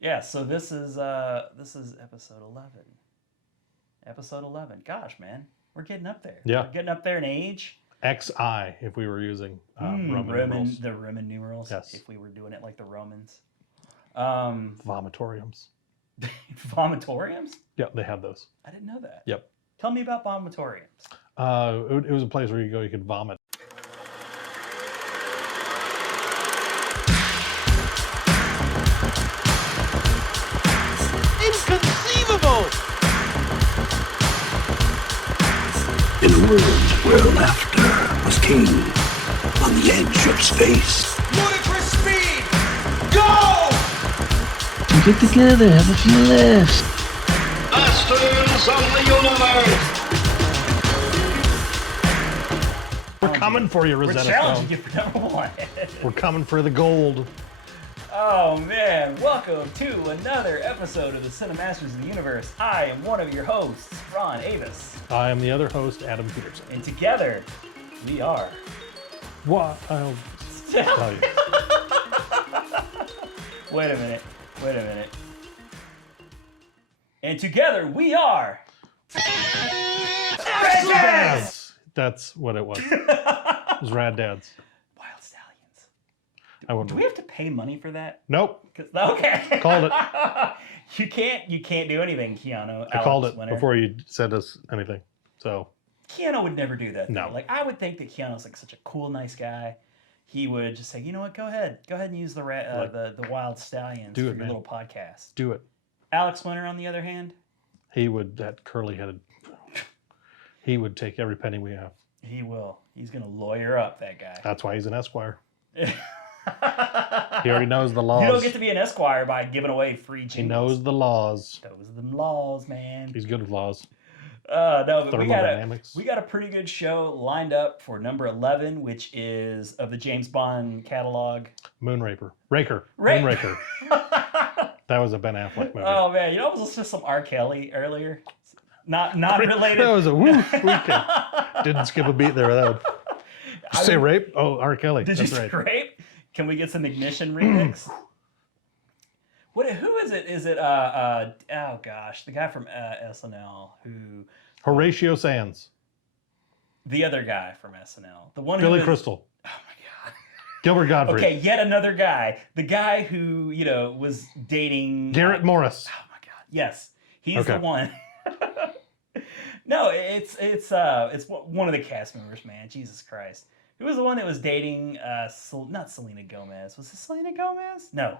Yeah, so this is episode 11. Episode 11. Gosh, man, we're getting up there. Yeah. We're getting up there in age. XI, if we were using Roman numerals. The Roman numerals. Yes. If we were doing it like the Romans. Vomitoriums. Vomitoriums? Yeah, they have those. I didn't know that. Yep. Tell me about vomitoriums. It was a place where you could vomit. Inconceivable! In a world where laughter was king, on the edge of space, Ludicrous speed! Go! Get together, have a few laughs. masters of the universe. We're coming for you, Rosetta We're challenging Stone. you for number one. We're coming for the gold. Oh man, welcome to another episode of the Cinemasters of the Universe. I am one of your hosts, Ron Avis. I am the other host, Adam Peterson. And together, we are... What? I'll tell you. Wait a minute. And together, we are... Rad Dads! That's what it was. It was Rad Dads. Wild Stallions. I wouldn't. Do we have to pay money for that? Nope. Okay. Called it. You can't do anything, Keanu. I called it Winter. before you said us anything. So Keanu would never do that. Though. No. Like, I would think that Keanu's like such a cool, nice guy. He would just say, you know what, go ahead and use the Wild Stallions for do your it, man. little podcast. do it. Alex Winter, on the other hand, He would, that curly-headed, he would take every penny we have. he will. He's gonna lawyer up that guy. That's why he's an Esquire. He already knows the laws. You don't get to be an Esquire by giving away free jingles. He knows the laws. Those are the laws, man. He's good with laws. No, but Thermodynamics. we got a pretty good show lined up for number 11, which is of the James Bond catalog. Moonraker. Ra- Moonraker. That was a Ben Affleck movie. Oh man, you know, I was listening to some R. Kelly earlier. Not related. That was a woo weekend. Didn't skip a beat there. Did you say rape? Oh, R. Kelly. Did That's you say right. rape? Can we get some Ignition remix? Who is it? Is it oh gosh, the guy from SNL who Horatio Sands. the other guy from SNL, the one Billy who Crystal. Oh my god. Gilbert Gottfried. Okay, yet another guy. The guy who, was dating Garrett Morris. Oh my god. Yes. He's Okay. the one. No, it's one of the cast members, man. Jesus Christ. Who was the one that was dating not Selena Gomez. Was it Selena Gomez? No.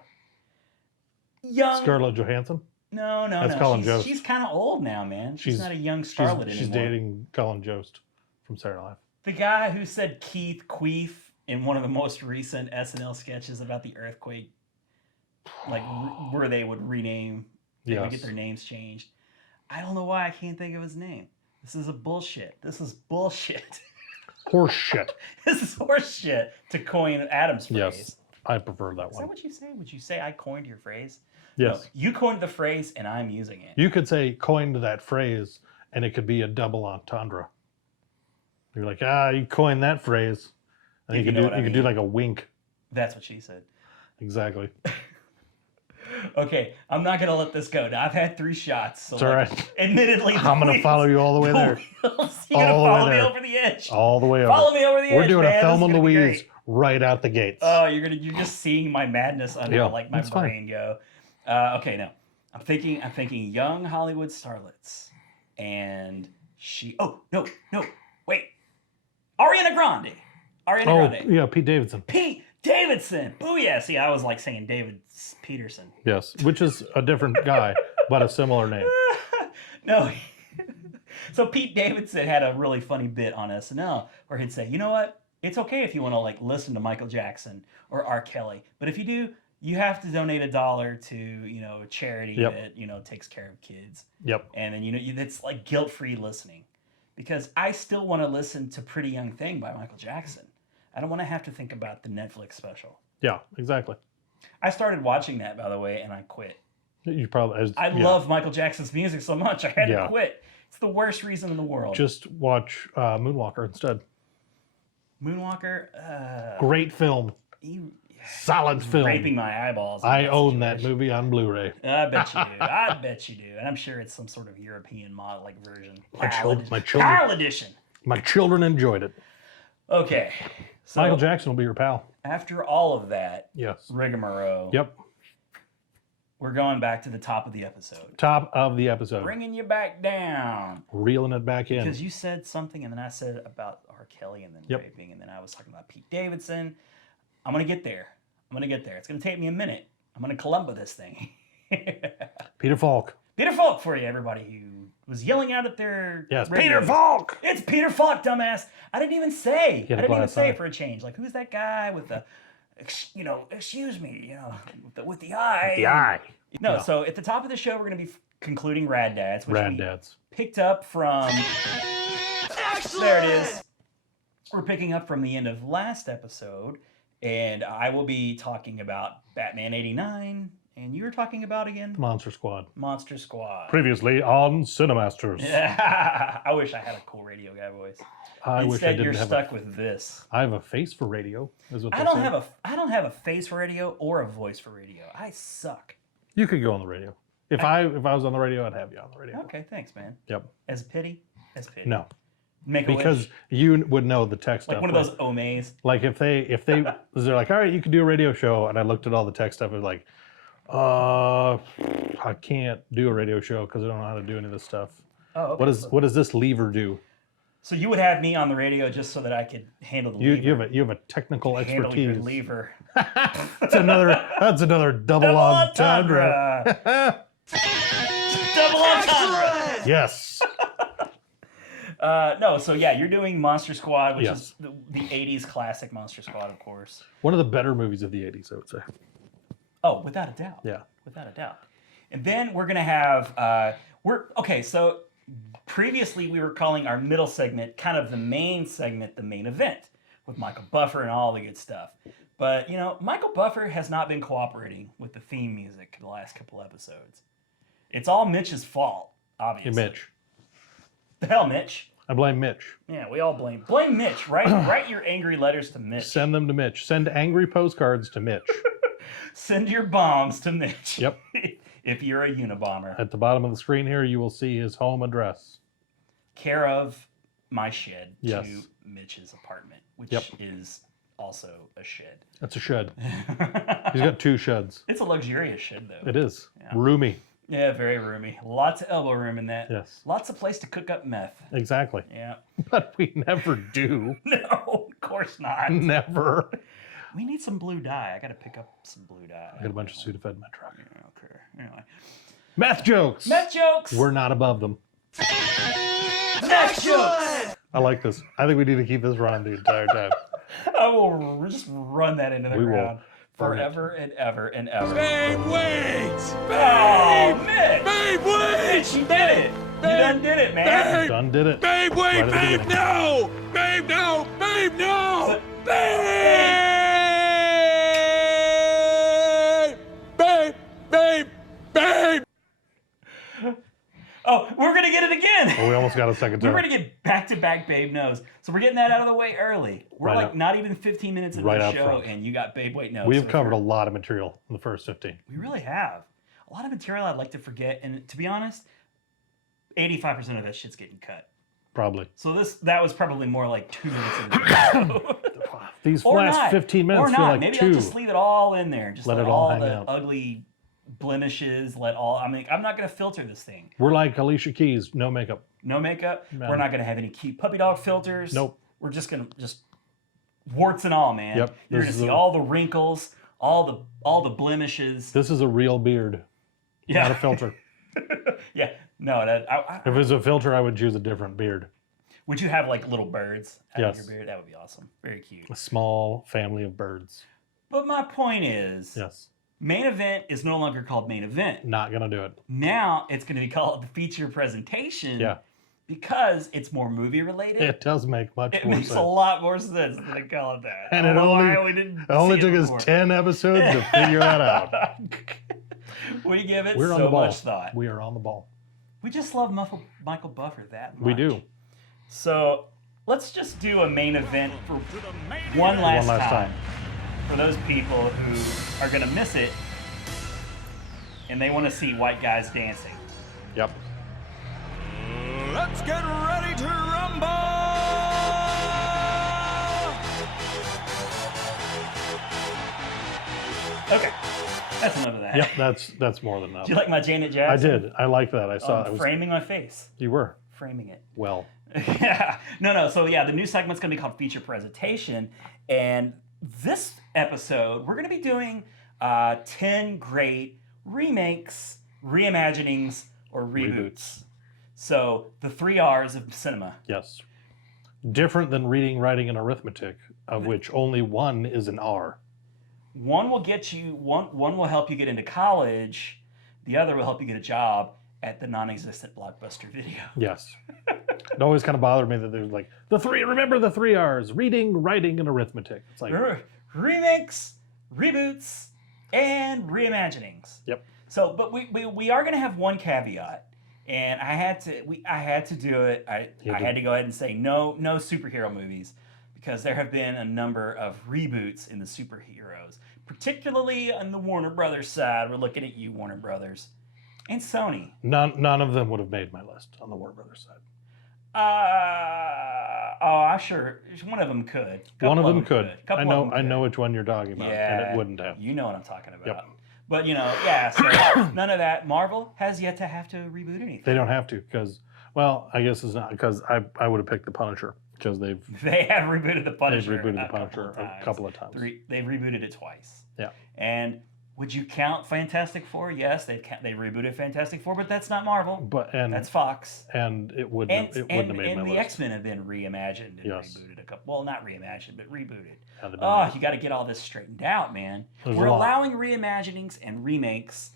Young Scarlett Johansson. No. That's Colin Jost. She's kind of old now, man. She's not a young starlet anymore. She's dating Colin Jost from Saturday Night Live. The guy who said Keith Queef in one of the most recent SNL sketches about the earthquake, like where they would rename, they would get their names changed. I don't know why I can't think of his name. This is bullshit. Horse shit. This is horse shit, to coin Adam's phrase. Yes, I prefer that Is one. that what you say? Would you say I coined your phrase? Yes. No, you coined the phrase and I'm using it. You could say coined that phrase and it could be a double entendre. You're like, you coined that phrase. And If you you could know do what I you could do mean. like a wink. That's what she said. Exactly. Okay, I'm not gonna let this go. Now I've had 3 shots. So It's all right. Admittedly, I'm gonna follow you all the way there. You're gonna All the way follow me there. over the edge. All the way over. Follow me over the edge. We're doing man. a Thelma This is gonna be Louise great. right out the gates. Oh, you're just seeing my madness under Yeah, like my that's fine. brain go. Okay, no, I'm thinking young Hollywood starlets, and she. Oh no, wait, Ariana Grande. Yeah, Pete Davidson. Pete Davidson. Oh yeah. See, I was like saying David Peterson. Yes, which is a different guy, but a similar name. No. So Pete Davidson had a really funny bit on SNL where he'd say, you know what? It's okay if you want to like listen to Michael Jackson or R. Kelly, but if you do, you have to donate $1 to, a charity Yep. that, takes care of kids. Yep. And then, it's like guilt-free listening, because I still want to listen to Pretty Young Thing by Michael Jackson. I don't want to have to think about the Netflix special. Yeah, exactly. I started watching that, by the way, and I quit. You probably. I love Michael Jackson's music so much, I had to Yeah. quit. It's the worst reason in the world. Just watch Moonwalker instead. Moonwalker. Great film. Solid film. raping my eyeballs. I own that movie on Blu-ray. I bet you do. I bet you do. And I'm sure it's some sort of European mod like version. My children. PAL edition. My children enjoyed it. Okay. So Michael Jackson will be your pal. after all of that Yes. rigmarole, Yep. we're going back to the top of the episode. Top of the episode. Bringing you back down. Reeling it back in. Because you said something, and then I said about R. Kelly, and then Yep. raping, and then I was talking about Pete Davidson. I'm going to get there. It's going to take me a minute. I'm going to Columbo this thing. Peter Falk. Peter Falk for you, everybody who was yelling out at their Yes, radios. Peter Falk! It's Peter Falk, dumbass. I didn't even say. He had I a didn't even glass say eye. for a change. Like, who's that guy with the, excuse me, with the eye. The eye. No, so at the top of the show, we're going to be concluding Rad Dads, which Rad we Dads. picked up from... Excellent! There it is. We're picking up from the end of last episode, and I will be talking about Batman 89, and you were talking about again? Monster Squad. Monster Squad. Previously on Cinemasters. Yeah, I wish I had a cool radio guy voice. I wish I Instead, didn't you're have stuck with this. I have a face for radio. Is what I they don't say. have a face for radio or a voice for radio. I suck. You could go on the radio. If I was on the radio, I'd have you on the radio. Okay, thanks, man. Yep. As pity? As pity. No. Make a Because wish. you would know the tech stuff. Like one of those omes. Like if they they're like, all right, you can do a radio show, and I looked at all the tech stuff, and was like, I can't do a radio show because I don't know how to do any of this stuff. Oh, okay. What does this lever do? So you would have me on the radio just so that I could handle the lever. You have a technical Handle your expertise. lever. That's another double entendre. Double entendre. Yes. No, so yeah, you're doing Monster Squad, which Yes. is the 80s classic Monster Squad, of course. One of the better movies of the 80s, I would say. Oh, without a doubt. Yeah. Without a doubt. And then we're going to have, so previously we were calling our middle segment kind of the main segment, the main event, with Michael Buffer and all the good stuff. But, Michael Buffer has not been cooperating with the theme music the last couple episodes. It's all Mitch's fault, Hey, obviously. Mitch. The hell, Mitch? I blame Mitch. Yeah, we all blame Mitch. Write your angry letters to Mitch. Send them to Mitch. Send angry postcards to Mitch. Send your bombs to Mitch. Yep. If you're a Unabomber. At the bottom of the screen here, you will see his home address. Care of my shed Yes. to Mitch's apartment, which Yep. is also a shed. That's a shed. He's got 2 sheds. It's a luxurious shed, though. It is. Yeah. Roomy. Yeah, very roomy. Lots of elbow room in that. Yes. Lots of place to cook up meth. Exactly. Yeah. But we never do. No, of course not. Never. We need some blue dye. I got to pick up some blue dye. I got a bunch of Sudafed in my truck. Yeah, okay. Anyway. Meth jokes. Meth jokes. We're not above them. Meth jokes. I like this. I think we need to keep this running the entire time. I will just run that into the We will. ground forever and ever and ever. Babe, wait! Oh, Mitch! Babe, wait! Mitch, you did it! You done did it, man! Babe! Done did it. Babe, wait! Right at the Babe, beginning. no! Babe, no! Babe, no! Babe! Babe! Babe! Oh, we're gonna get it again! Well, we almost got a second We're time. gonna get back-to-back Babe Knows. So we're getting that out of the way early. We're Right like up. not even 15 minutes into Right the up show, front. and you got Babe Wait Knows. We have So covered a lot of material in the first 15. We really have. A lot of material I'd like to forget, and to be honest, 85% of that shit's getting cut. Probably. So that was probably more like 2 minutes into the show. These Or last not. 15 minutes Or feel not. like Maybe 2. I'll just leave it all in there. Just Let let it all all hang the out. ugly blemishes, I'm not going to filter this thing. We're like Alicia Keys, no makeup. No makeup. No. We're not going to have any cute puppy dog filters. Nope. We're just going to warts and all, man. Yep. You're going This to is see a- all the wrinkles, all the blemishes. This is a real beard, Yeah. not a filter. Yeah. No, If it was a filter, I would choose a different beard. would you have like little birds out of Yes. your beard? That would be awesome. Very cute. A small family of birds. But my point is, Yes. main event is no longer called main event. Not going to do it. Now it's going to be called the feature presentation. Yeah. Because it's more movie related. It does make much It more makes sense. a lot more sense than they call it that. And I it don't know only- why we didn't It only see took us before. 10 episodes to figure that out. We give it We're on the so ball. much thought. We are on the ball. We just love Michael Buffer that much. We do. So let's just do a main event for one last time. for those people who are going to miss it and they want to see white guys dancing. Yep. Let's get ready to rumble! Okay, that's enough of that. Yep, that's more than enough. Do you like my Janet I Jackson? did. I like that. I saw it. Framing my face. You were. Framing it. Well. Yeah. No. So yeah, the new segment's going to be called Feature Presentation. And this episode, we're going to be doing 10 great remakes, reimaginings, or reboots. So the 3 R's of cinema. Yes. Different than reading, writing, and arithmetic, of which only one is an R. One will get you, one will help you get into college. The other will help you get a job at the non-existent Blockbuster Video. Yes. It always kind of bothered me that there's like, remember the 3 R's, reading, writing, and arithmetic. It's like, remakes, reboots, and reimaginings. Yep. So, but we are going to have one caveat, and I had to do it. I had to go ahead and say no superhero movies, because there have been a number of reboots in the superheroes, particularly on the Warner Brothers side. We're looking at you, Warner Brothers, and Sony. None of them would have made my list on the Warner Brothers side. I'm sure one of them could. One of them could. I know which one you're talking about, and it wouldn't have. You know what I'm talking about. Yep. But so none of that. Marvel has yet to have to reboot anything. They don't have to, because, well, I guess it's not, because I would have picked The Punisher, because they have rebooted The Punisher. They've rebooted The Punisher a couple of times. They've rebooted it twice. Yeah. And would you count Fantastic Four? Yes, they rebooted Fantastic Four, but that's not Marvel. That's Fox. And it wouldn't have made my list. And the X-Men have been reimagined and rebooted a couple. Well, not reimagined, but rebooted. You got to get all this straightened out, man. We're allowing reimaginings and remakes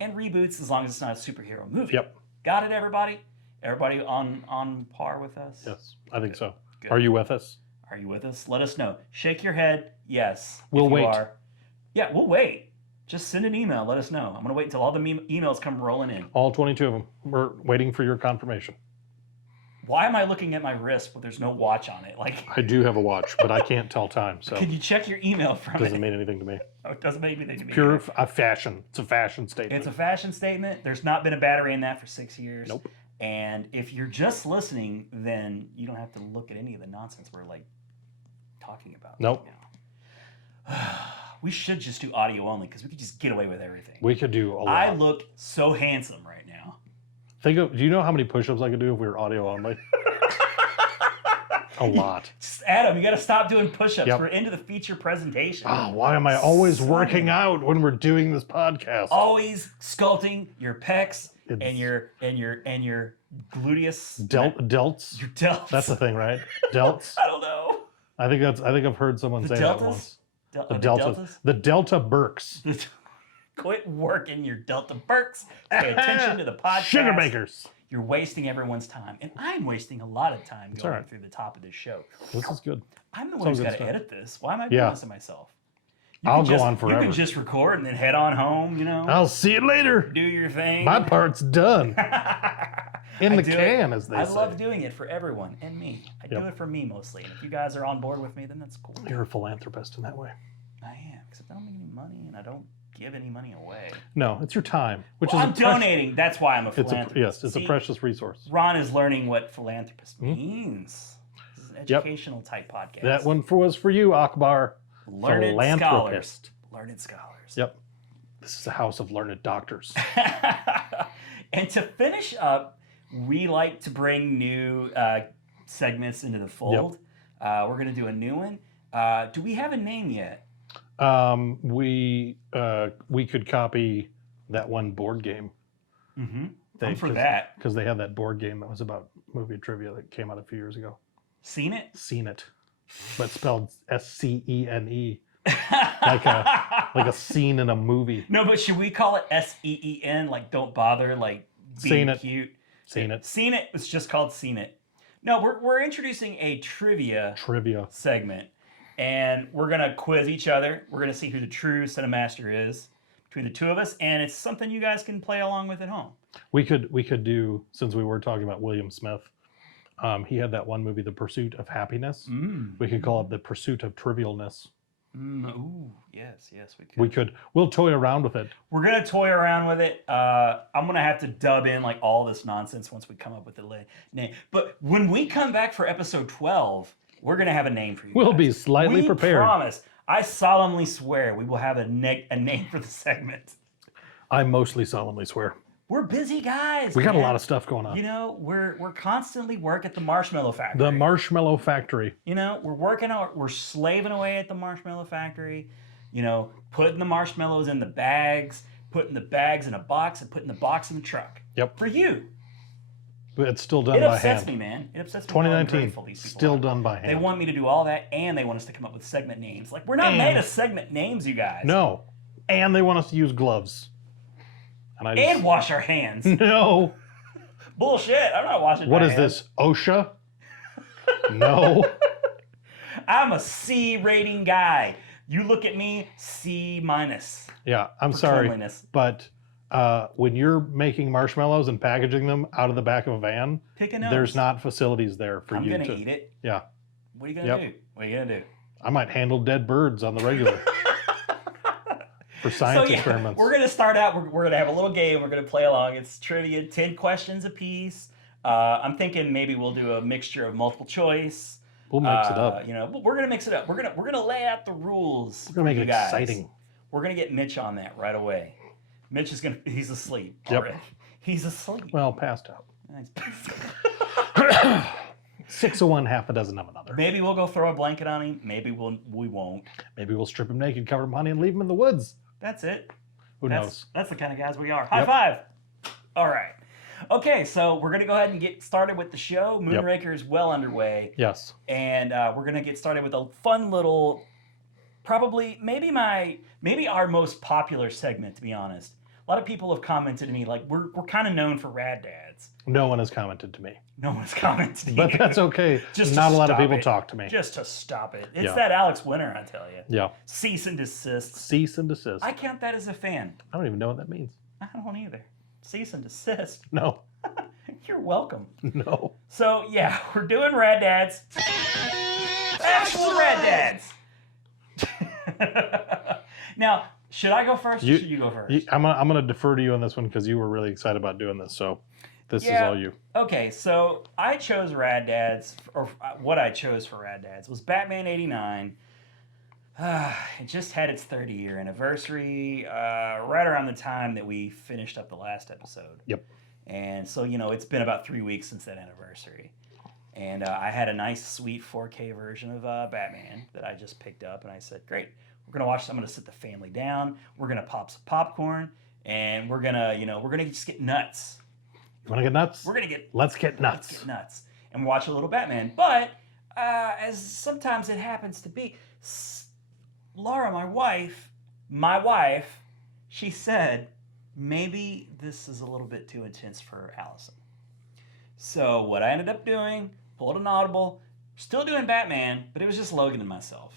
and reboots as long as it's not a superhero movie. Yep. Got it, everybody? Everybody on par with us? Yes, I think so. Good. Are you with us? Are you with us? Let us know. Shake your head. Yes. We'll wait. Yeah, we'll wait. Just send an email. Let us know. I'm going to wait until all the emails come rolling in. All 22 of them. We're waiting for your confirmation. Why am I looking at my wrist but there's no watch on it? Like, I do have a watch, but I can't tell time. So can you check your email from it? Doesn't mean anything to me. Oh, it doesn't mean anything to me. Pure fashion. It's a fashion statement. It's a fashion statement. There's not been a battery in that for 6 years. Nope. And if you're just listening, then you don't have to look at any of the nonsense we're like talking about. Nope. Right now. We should just do audio only, because we could just get away with everything. We could do a lot. I look so handsome right now. Do you know how many push-ups I could do if we were audio only? A lot. Adam, you got to stop doing push-ups. Yep. We're into the feature presentation. Oh, why am I always working out when we're doing this podcast? Always sculpting your pecs and your gluteus. Delts. Your delts. That's the thing, right? Delts. I don't know. I think I've heard someone say deltas? that once. The deltas. The Delta Burks. Quit working your Delta Burks. Pay attention to the podcast. Sugar makers. You're wasting everyone's time, and I'm wasting a lot of time going through the top of this show. This is good. I'm the one who's got to edit this. Why am I doing this to myself? I'll go on forever. You can just record and then head on home, you know? I'll see you later. Do your thing. My part's done. In the can, as they say. I love doing it for everyone and me. I do it for me mostly. And if you guys are on board with me, then that's cool. You're a philanthropist in that way. I am, except I don't make any money and I don't give any money away. No, it's your time. I'm donating. That's why I'm a philanthropist. It's a precious resource. Ron is learning what philanthropist means. This is an educational type podcast. That one was for you, Akbar. Learned philanthropist. Learned scholars. Yep. This is a house of learned doctors. And to finish up, we like to bring new segments into the fold. Yep. We're going to do a new one. Do we have a name yet? We could copy that one board game. Mm-hmm. For that. Because they had that board game that was about movie trivia that came out a few years ago. Seen it? Seen it. But spelled SCENE. like a scene in a movie. No, but should we call it SEEN? Like, don't bother, like, being cute? Seen it. Seen it. It's just called Seen It. No, we're introducing a trivia segment. And we're going to quiz each other. We're going to see who the true Cinemaster is between the two of us. And it's something you guys can play along with at home. We could do, since we were talking about William Smith, he had that one movie, The Pursuit of Happiness. We could call it The Pursuit of Trivialness. Ooh, yes, we could. We could. We'll toy around with it. We're gonna toy around with it. I'm gonna have to dub in like all this nonsense once we come up with the name. But when we come back for episode 12, we're gonna have a name for you. We'll guys. be slightly We prepared. Promise. I solemnly swear we will have a name for the segment. I mostly solemnly swear. We're busy guys. We got a man. lot of stuff going on. You know, we're constantly work at the Marshmallow Factory. The Marshmallow Factory. You know, we're slaving away at the Marshmallow Factory. You know, putting the marshmallows in the bags, putting the bags in a box, and putting the box in the truck. Yep. For you. But it's still done It by upsets hand. me, man. It upsets me. 2019. Still done by hand. They want me to do all that, and they want us to come up with segment names. Like, we're not made of segment names, you guys. No. And they want us to use gloves. And wash our hands. No. Bullshit. I'm not washing What my is hands. this? OSHA? No. I'm a C rating guy. You look at me, C minus. Yeah, I'm for sorry. cleanliness. But when you're making marshmallows and packaging them out of the back of a van, Pick a nose. there's not facilities there for I'm you gonna to eat it. Yeah. What are you gonna do? What are you gonna do? I might handle dead birds on the regular. For science experiments. We're gonna start out. We're gonna have a little game. We're gonna play along. It's trivia, 10 questions apiece. I'm thinking maybe we'll do a mixture of multiple choice. We'll mix it up. You know, but we're gonna mix it up. We're gonna lay out the rules. We're gonna make it exciting. We're gonna get Mitch on that right away. Mitch is he's asleep Yep. already. He's asleep. Well, passed out. Nice. 6 of one, half a dozen of another. Maybe we'll go throw a blanket on him. Maybe we won't. Maybe we'll strip him naked, cover him in honey, and leave him in the woods. That's it. Who knows? That's the kind of guys we are. High five. All right. Okay, so we're going to go ahead and get started with the show. Moonraker is well underway. Yes. And we're going to get started with a fun little, probably, maybe our most popular segment, to be honest. A lot of people have commented to me, like, we're kind of known for Rad Dads. No one has commented to me. No one's commented. But that's okay. Just not to a lot of stop people it. talk to me. Just to stop it. It's Yeah. that Alex Winter, I tell you. Yeah. Cease and desist. Cease and desist. I count that as a fan. I don't even know what that means. I don't either. Cease and desist. No. You're welcome. No. So, yeah, we're doing Rad Dads. Actual Rad Dads. Now, should I go first or should you go first? I'm gonna defer to you on this one because you were really excited about doing this. So this is all you. Okay, so I chose Rad Dads, or what I chose for Rad Dads was Batman '89. It just had its 30-year anniversary right around the time that we finished up the last episode. Yep. And so, you know, it's been about 3 weeks since that anniversary. And I had a nice, sweet 4K version of Batman that I just picked up. And I said, great, we're going to watch. I'm going to sit the family down. We're going to pop some popcorn. And we're going to, we're going to just get nuts. You want to get nuts? Let's get nuts. Let's get nuts. And watch a little Batman. But as sometimes it happens to be, Laura, my wife, she said, maybe this is a little bit too intense for Allison. So what I ended up doing, pulled an audible, still doing Batman, but it was just Logan and myself.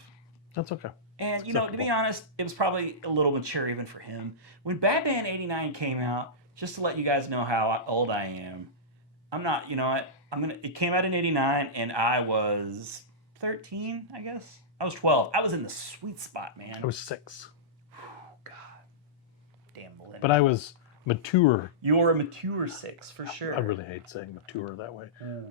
That's okay. And, to be honest, it was probably a little mature even for him. When Batman '89 came out, just to let you guys know how old I am, I'm not, it came out in '89 and I was 13, I guess. I was 12. I was in the sweet spot, man. I was 6. God. Damn millennial. But I was mature. You were a mature 6, for sure. I really hate saying mature that way.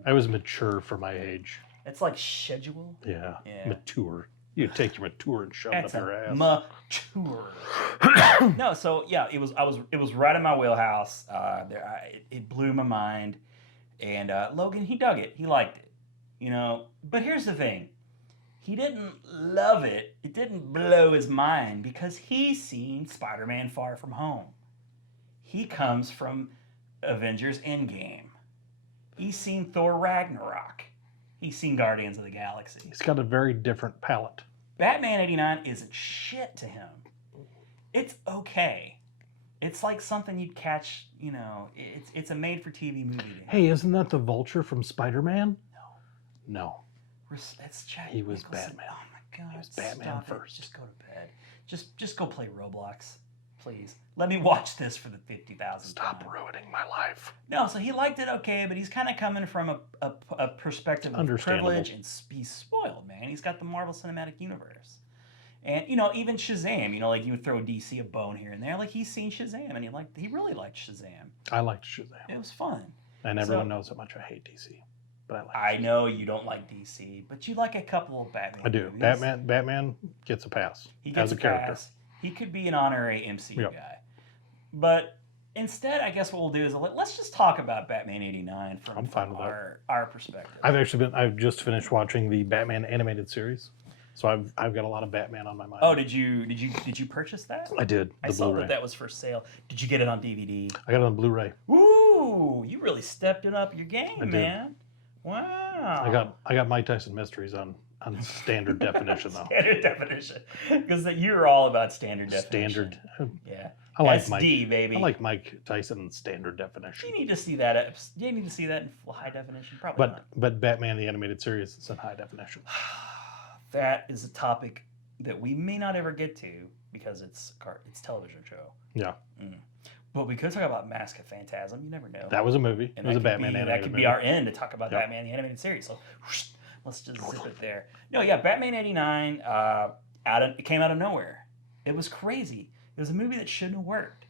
I was mature for my age. It's like schedule. Yeah. Mature. You take your mature and shove it up your ass. Mature. No, so yeah, it was right in my wheelhouse. It blew my mind, and Logan, he dug it. He liked it. But here's the thing. He didn't love it. It didn't blow his mind because he's seen Spider-Man Far From Home. He comes from Avengers Endgame. He's seen Thor Ragnarok. He's seen Guardians of the Galaxy. He's got a very different palette. Batman '89 isn't shit to him. It's okay. It's like something you'd catch, it's a made-for-TV movie to him. Hey, isn't that the Vulture from Spider-Man? No. That's Jack He was Nicholson. Batman. Oh my God! He was Batman first. Just go to bed. Just go play Roblox, please. Let me watch this for the 50,000th Stop time. ruining my life. No, so he liked it okay, but he's kind of coming from a perspective of privilege and he's spoiled, man. He's got the Marvel Cinematic Universe, And even Shazam, like you would throw DC a bone here and there, like he's seen Shazam and he really liked Shazam. I liked Shazam. It was fun. And everyone knows how much I hate DC. But I know you don't like DC, but you like a couple of Batman I do. movies. Batman gets a pass. He gets as a a character. pass. He could be an honorary MCU Yep. guy. But instead, I guess what we'll do is let's just talk about Batman '89 from our perspective. I've just finished watching the Batman animated series. So I've got a lot of Batman on my mind. Oh, did you purchase that? I did. I saw that was for sale. Did you get it on DVD? I got it on Blu-ray. Ooh, you really stepped it up your game, I did. man. Wow. I got Mike Tyson Mysteries on standard definition though. Standard definition, because you're all about standard definition. Standard. Yeah. I like SD, Mike. baby. I like Mike Tyson in standard definition. Do you need to see that? Do you need to see that in high definition? Probably not. But Batman the animated series is in high definition. That is a topic that we may not ever get to because it's a television show. Yeah. But we could talk about Mask of Phantasm. You never know. That was a movie. And it was a Batman animated That could movie. be our end to talk about Batman the animated series. So let's just zip it there. No, yeah, Batman '89 it came out of nowhere. It was crazy. It was a movie that shouldn't have worked.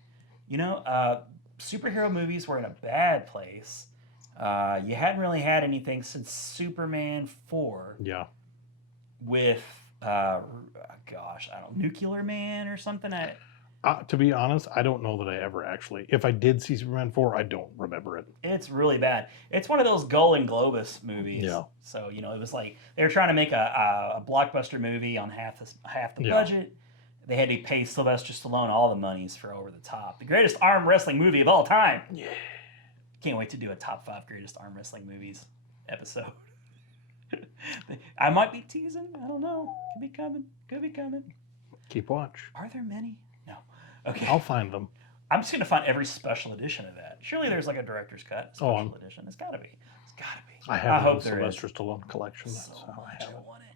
Superhero movies were in a bad place. You hadn't really had anything since Superman 4. Yeah. With Nuclear Man or something. To be honest, I don't know that I ever actually. If I did see Superman 4, I don't remember it. It's really bad. It's one of those Golden Globus movies. Yeah. So it was like they were trying to make a blockbuster movie on half the budget. They had to pay Sylvester Stallone all the monies for Over the Top, the greatest arm wrestling movie of all time. Yeah. Can't wait to do a top 5 greatest arm wrestling movies episode. I might be teasing. I don't know. Could be coming. Could be coming. Keep watch. Are there many? No. Okay. I'll find them. I'm just gonna find every special edition of that. Surely there's like a director's cut special edition. It's gotta be. It's gotta be. I have hope a there Sylvester is. Stallone collection. That's So how much I have I it. want it.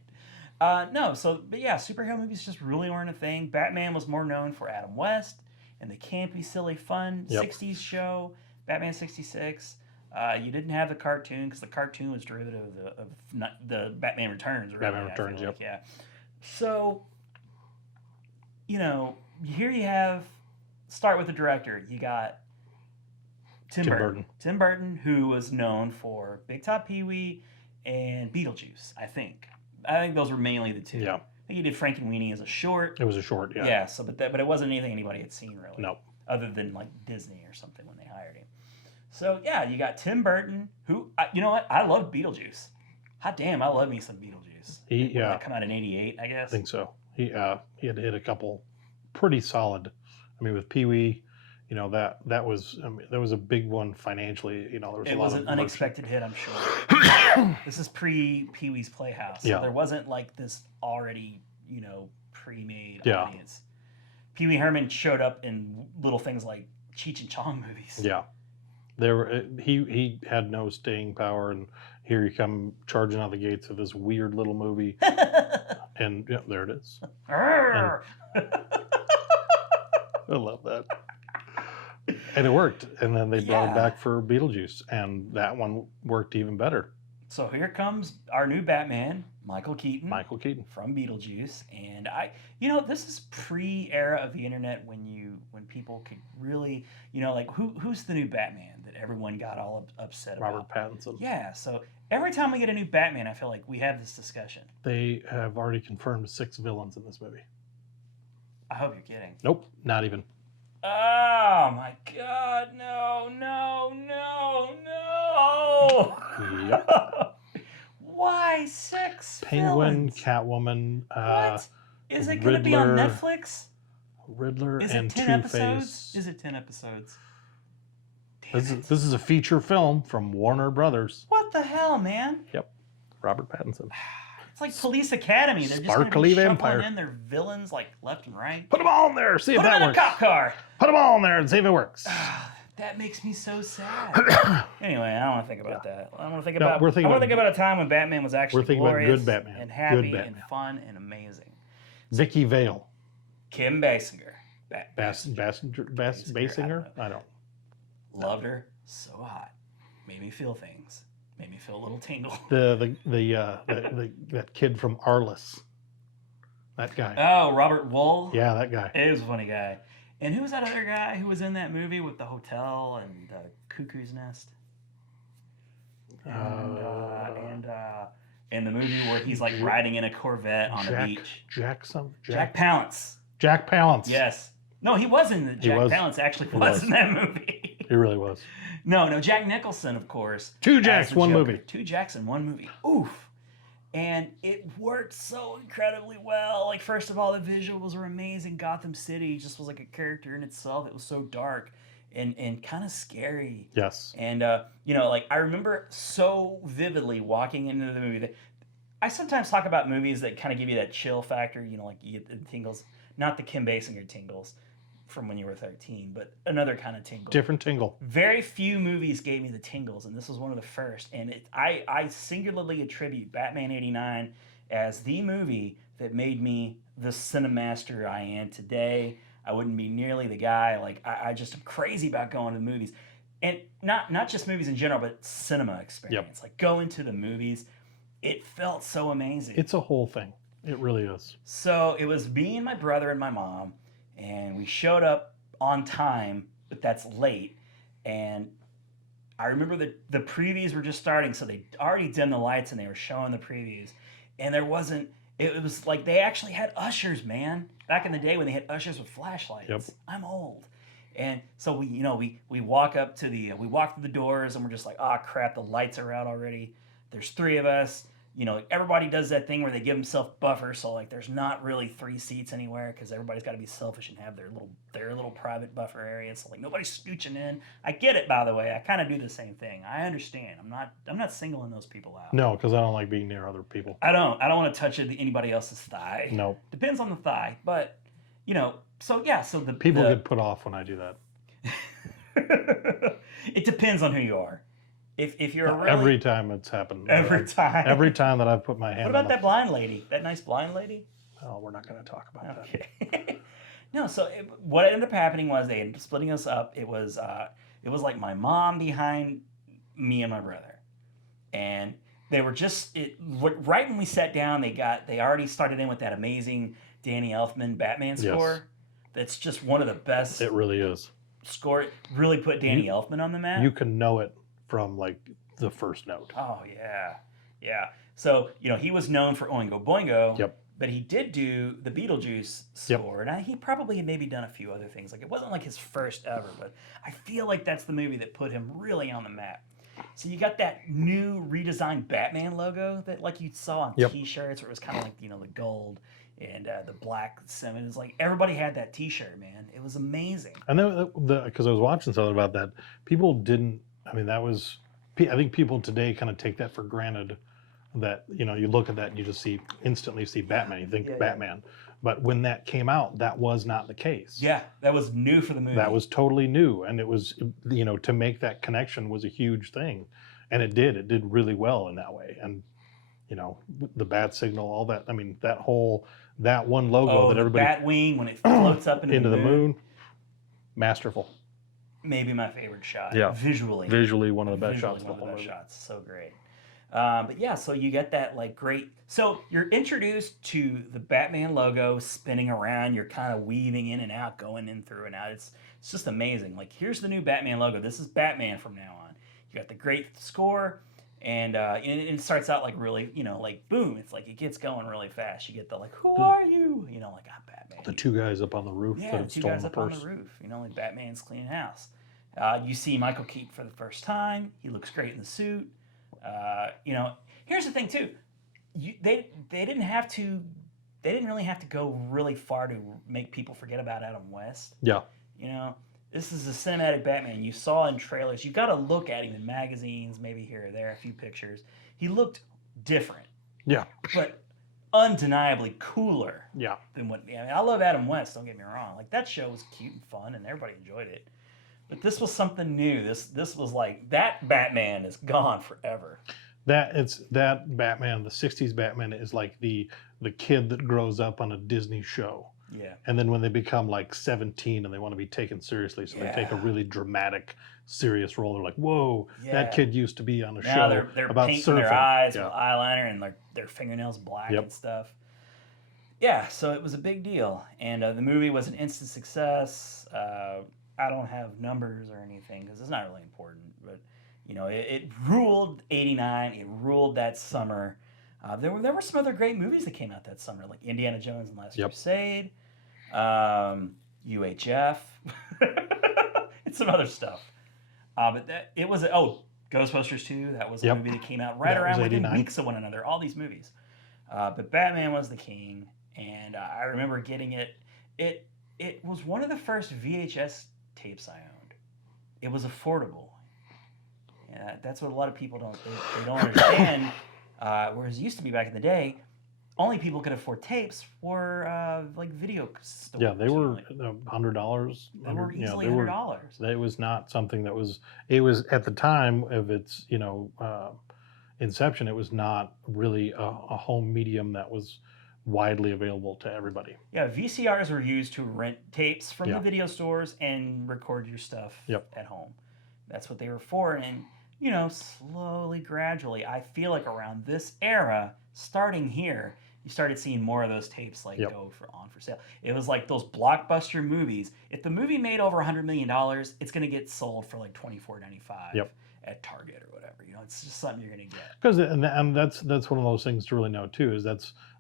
But yeah, superhero movies just really weren't a thing. Batman was more known for Adam West and the campy, silly, fun 60s show, Batman 66. You didn't have the cartoon because the cartoon was derivative of the Batman Returns. Really, Batman Returns, like, yeah. So, here you have, start with the director. You got Tim Burton. Tim Burton, who was known for Big Top Pee-wee and Beetlejuice, I think. I think those were mainly the two. Yeah. I think he did Frankenweenie as a short. It was a short, yeah. Yeah, so but it wasn't anything anybody had seen really. No. Other than like Disney or something when they hired him. So yeah, you got Tim Burton, who you know what? I love Beetlejuice. Hot damn, I love me some Beetlejuice. Did that come out in '88, I guess. I think so. He had to hit a couple pretty solid. I mean, with Pee-wee, that was a big one financially. There was it a lot was of an unexpected hit, I'm sure. This is pre Pee-wee's Playhouse, so there wasn't like this already pre-made audience. Pee-wee Herman showed up in little things like Cheech and Chong movies. Yeah, he had no staying power, and here you come charging out the gates of this weird little movie, and there it is. I love that. And it worked. And then they brought it back for Beetlejuice. And that one worked even better. So here comes our new Batman, Michael Keaton. From Beetlejuice. And this is pre-era of the internet when people could really, who's the new Batman that everyone got all upset about? Robert Pattinson. Yeah. So every time we get a new Batman, I feel like we have this discussion. They have already confirmed 6 villains in this movie. I hope you're kidding. Nope, not even. Oh my God! No! Yep. Why 6 Penguin, villains? Catwoman. What? Is it going to be on Netflix? Riddler and 10 Two-Face. episodes? Is it 10 episodes? This is a feature film from Warner Brothers. What the hell, man? Yep, Robert Pattinson. It's like Police Academy. They're just Sparkly going to be vampire. shuffling in their villains like left and right. Put them all in there. See if that works. Put them in a cop car. Put them all in there and see if it works. That makes me so sad. Anyway, I don't want to think about that. I want to think No, about. we're thinking I want to about- think about a time when Batman was actually We're thinking about glorious good Batman. and happy Good and Batman. fun and amazing. Vicky Vale. Kim Basinger. Basinger? I don't. Loved her so hot. Made me feel things. Made me feel a little tingle. That kid from Arliss. That guy. Oh, Robert Wuhl. Yeah, that guy. He was a funny guy. And who was that other guy who was in that movie with the hotel and the cuckoo's nest? And the movie where he's like riding in a Corvette on a beach. Jack Palance. Jack Palance. Yes. No, he was in the Palance actually was in that movie. He really was. No, Jack Nicholson, of course. Two Jacks, one movie. Two Jacks in one movie. Oof. And it worked so incredibly well. Like, first of all, the visuals were amazing. Gotham City just was like a character in itself. It was so dark and kind of scary. Yes. And, like, I remember so vividly walking into the movie that I sometimes talk about movies that kind of give you that chill factor, like you get the tingles. Not the Kim Basinger tingles from when you were 13, but another kind of tingle. Different tingle. Very few movies gave me the tingles, and this was one of the first. And I singularly attribute Batman '89 as the movie that made me the cinemaster I am today. I wouldn't be nearly the guy. Like, I just am crazy about going to the movies. And not just movies in general, but cinema experience. Yep. Like, going to the movies, it felt so amazing. It's a whole thing. It really is. So it was me and my brother and my mom, and we showed up on time, but that's late. And I remember the previews were just starting, so they already dimmed the lights and they were showing the previews. And it was like they actually had ushers, man. Back in the day when they had ushers with flashlights. Yep. I'm old. And so we walk up to we walk through the doors and we're just like, oh crap, the lights are out already. There's 3 of us. Everybody does that thing where they give themselves buffers, so like there's not really 3 seats anywhere because everybody's got to be selfish and have their little private buffer area. So like nobody's scooching in. I get it, by the way. I kind of do the same thing. I understand. I'm not singling those people out. No, because I don't like being near other people. I don't want to touch anybody else's thigh. No. Depends on the thigh, but So the people get put off when I do that. It depends on who you are. If you're really... Every time it's happened. Every time that I've put my hand. What about that blind lady? That nice blind lady? Oh, we're not going to talk about that. No. So what ended up happening was they ended up splitting us up. It was like my mom behind me and my brother, and they were just right when we sat down. They already started in with that amazing Danny Elfman Batman score. Yes. That's just one of the best. It really is. Score really put Danny Elfman on the map. You can know it from like the first note. Oh yeah. So he was known for Oingo Boingo. Yep. But he did do the Beetlejuice score, and he probably had maybe done a few other things. Like, it wasn't like his first ever, but I feel like that's the movie that put him really on the map. So you got that new redesigned Batman logo that like you saw on T-shirts, where it was kind of like the gold and the black cinnamon. It was like everybody had that T-shirt, man. It was amazing. I know because I was watching something about that. People didn't. I mean, I think people today kind of take that for granted. That you look at that and you just instantly see Batman. You think Batman, but when that came out, that was not the case. Yeah, that was new for the movie. That was totally new, and it was to make that connection was a huge thing, and it did really well in that way. And the bat signal, all that. I mean, that one logo that everybody bat wing when it floats up into the moon, masterful. Maybe my favorite shot. Yeah, visually one of the best shots. One of the best shots. So great. But yeah, so you get that like great. So you're introduced to the Batman logo spinning around. You're kind of weaving in and out, going in through and out. It's just amazing. Like, here's the new Batman logo. This is Batman from now on. You got the great score, and it starts out like really, like boom. It's like it gets going really fast. You get the like, who are you? Like, I'm Batman. The 2 guys up on the roof. Yeah, the 2 guys up on the roof. Like Batman's cleaning house. You see Michael Keaton for the first time. He looks great in the suit. Here's the thing too. They didn't really have to go really far to make people forget about Adam West. Yeah. This is a cinematic Batman. You saw in trailers. You got to look at him in magazines, maybe here or there, a few pictures. He looked different. Yeah. But undeniably cooler. Yeah. Than what. I love Adam West. Don't get me wrong. Like, that show was cute and fun, and everybody enjoyed it. But this was something new. This was like, that Batman is gone forever. That Batman, the 60s Batman, is like the kid that grows up on a Disney show. Yeah. And then when they become like 17 and they want to be taken seriously, so they take a really dramatic, serious role. They're like, whoa, that kid used to be on a show they're about painting surfing. Their eyes with eyeliner and their fingernails black and stuff. yeah, so it was a big deal, and the movie was an instant success. I don't have numbers or anything because it's not really important, but you know, it ruled '89. It ruled that summer. There were some other great movies that came out that summer, like Indiana Jones and Last Crusade, UHF, and some other stuff. But it was Ghostbusters 2. That was a movie that came out right around within weeks of one another. All these movies, but Batman was the king, and I remember getting it. It was one of the first VHS tapes I owned. It was affordable. Yeah, that's what a lot of people they don't understand. Whereas it used to be back in the day, only people could afford tapes were like video stores. Yeah, they were $100. They were easily $100. It was not something that was. It was at the time of its inception. It was not really a home medium that was widely available to everybody. Yeah, VCRs were used to rent tapes from the video stores and record your stuff at home. That's what they were for, and slowly, gradually, I feel like around this era, starting here, you started seeing more of those tapes go on for sale. It was like those blockbuster movies. If the movie made over $100 million, it's going to get sold for like $24.95 at Target or whatever. It's just something you're going to get. Because and that's one of those things to really know too, is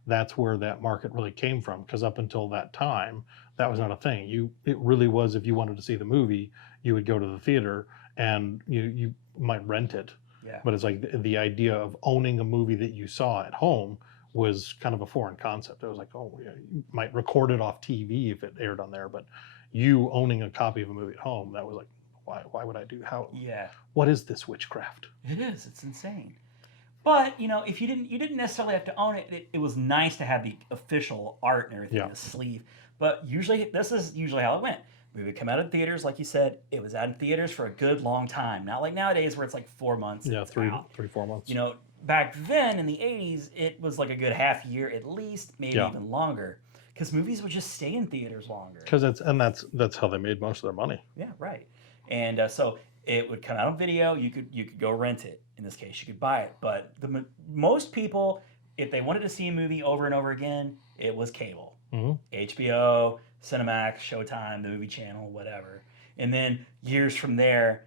that's where that market really came from. Because up until that time, that was not a thing. It really was, if you wanted to see the movie, you would go to the theater and you might rent it. Yeah. But it's like the idea of owning a movie that you saw at home was kind of a foreign concept. It was like, you might record it off TV if it aired on there, but you owning a copy of a movie at home, that was like, why would I do? What is this witchcraft? It is. It's insane. But if you didn't necessarily have to own it. It was nice to have the official art and everything, the sleeve. But this is usually how it went. We would come out of theaters, like you said. It was out in theaters for a good long time. Not like nowadays where it's like 4 months. Yeah, 4 months. Back then in the 80s, it was like a good half year at least, maybe even longer, because movies would just stay in theaters longer. Because that's how they made most of their money. Yeah, right. And so it would come out on video. You could go rent it. In this case, you could buy it. But most people, if they wanted to see a movie over and over again, it was cable. Mm-hmm. HBO, Cinemax, Showtime, the movie channel, whatever. And then years from there,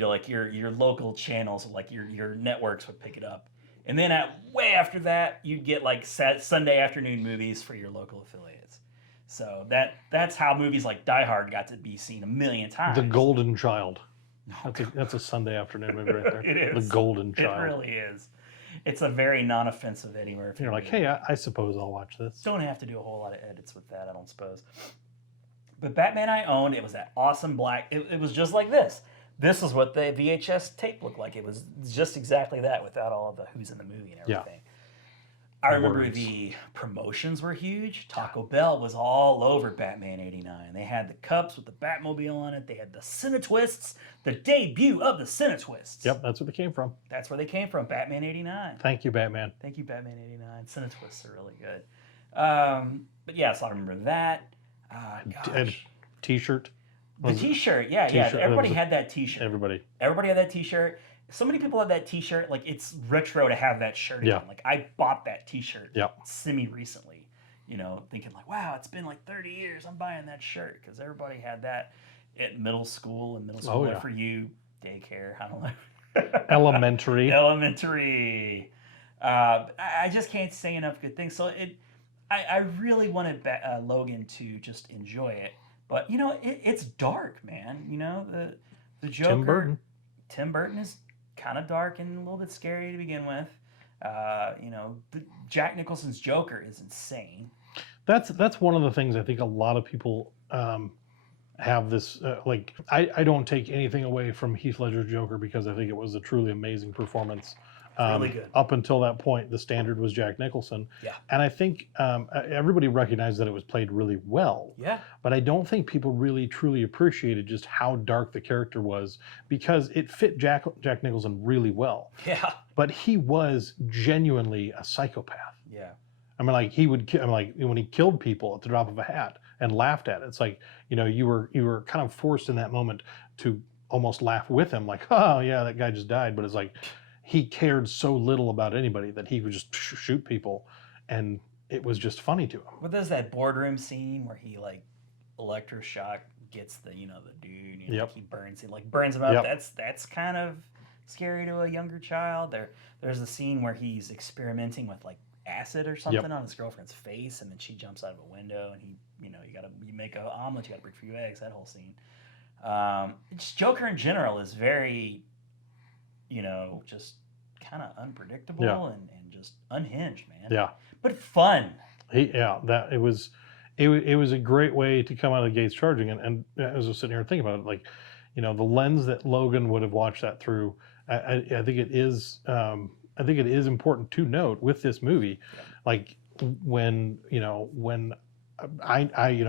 like your local channels, like your networks would pick it up. And then way after that, you'd get like Sunday afternoon movies for your local affiliates. So that's how movies like Die Hard got to be seen a million times. The Golden Child. That's a Sunday afternoon movie right there. It is. The Golden Child. It really is. It's a very non-offensive anywhere. You're like, hey, I suppose I'll watch this. Don't have to do a whole lot of edits with that, I don't suppose. But Batman I owned, it was that awesome black. It was just like this. This is what the VHS tape looked like. It was just exactly that without all of the who's in the movie and everything. Yeah. I remember the promotions were huge. Taco Bell was all over Batman '89. They had the cups with the Batmobile on it. They had the Cinetwists, the debut of the Cinetwists. Yep, that's where they came from. That's where they came from, Batman '89. Thank you, Batman. Thank you, Batman '89. Cinetwists are really good. But yeah, so I remember that. And T-shirt. The T-shirt, yeah. Everybody had that T-shirt. Everybody had that T-shirt. So many people have that T-shirt. Like, it's retro to have that shirt again. Like, I bought that T-shirt semi-recently, thinking like, wow, it's been like 30 years. I'm buying that shirt because everybody had that at middle school. And middle school, for you, daycare, I don't know. Elementary. I just can't say enough good things. So I really wanted Logan to just enjoy it. But, it's dark, man. The Joker. Tim Burton is kind of dark and a little bit scary to begin with. Jack Nicholson's Joker is insane. That's one of the things I think a lot of people have this I don't take anything away from Heath Ledger's Joker because I think it was a truly amazing performance. Really good. Up until that point, the standard was Jack Nicholson. Yeah. And I think everybody recognized that it was played really well. Yeah. But I don't think people really truly appreciated just how dark the character was because it fit Jack Nicholson really well. Yeah. But he was genuinely a psychopath. Yeah. I mean, like when he killed people at the drop of a hat and laughed at it, it's like, you were kind of forced in that moment to almost laugh with him, like, oh yeah, that guy just died. But it's like, he cared so little about anybody that he would just shoot people, and it was just funny to him. What does that boardroom scene where he like electroshock gets the the dude, like he burns him up. That's kind of scary to a younger child. There's a scene where he's experimenting with like acid or something on his girlfriend's face, and then she jumps out of a window, and he you make an omelet, you gotta break a few eggs. That whole scene. Just Joker in general is very, just kind of unpredictable and just unhinged, man. Yeah. But fun. It was a great way to come out of the gates charging. And as I was sitting here thinking about it, like, the lens that Logan would have watched that through, I think it is important to note with this movie, like when I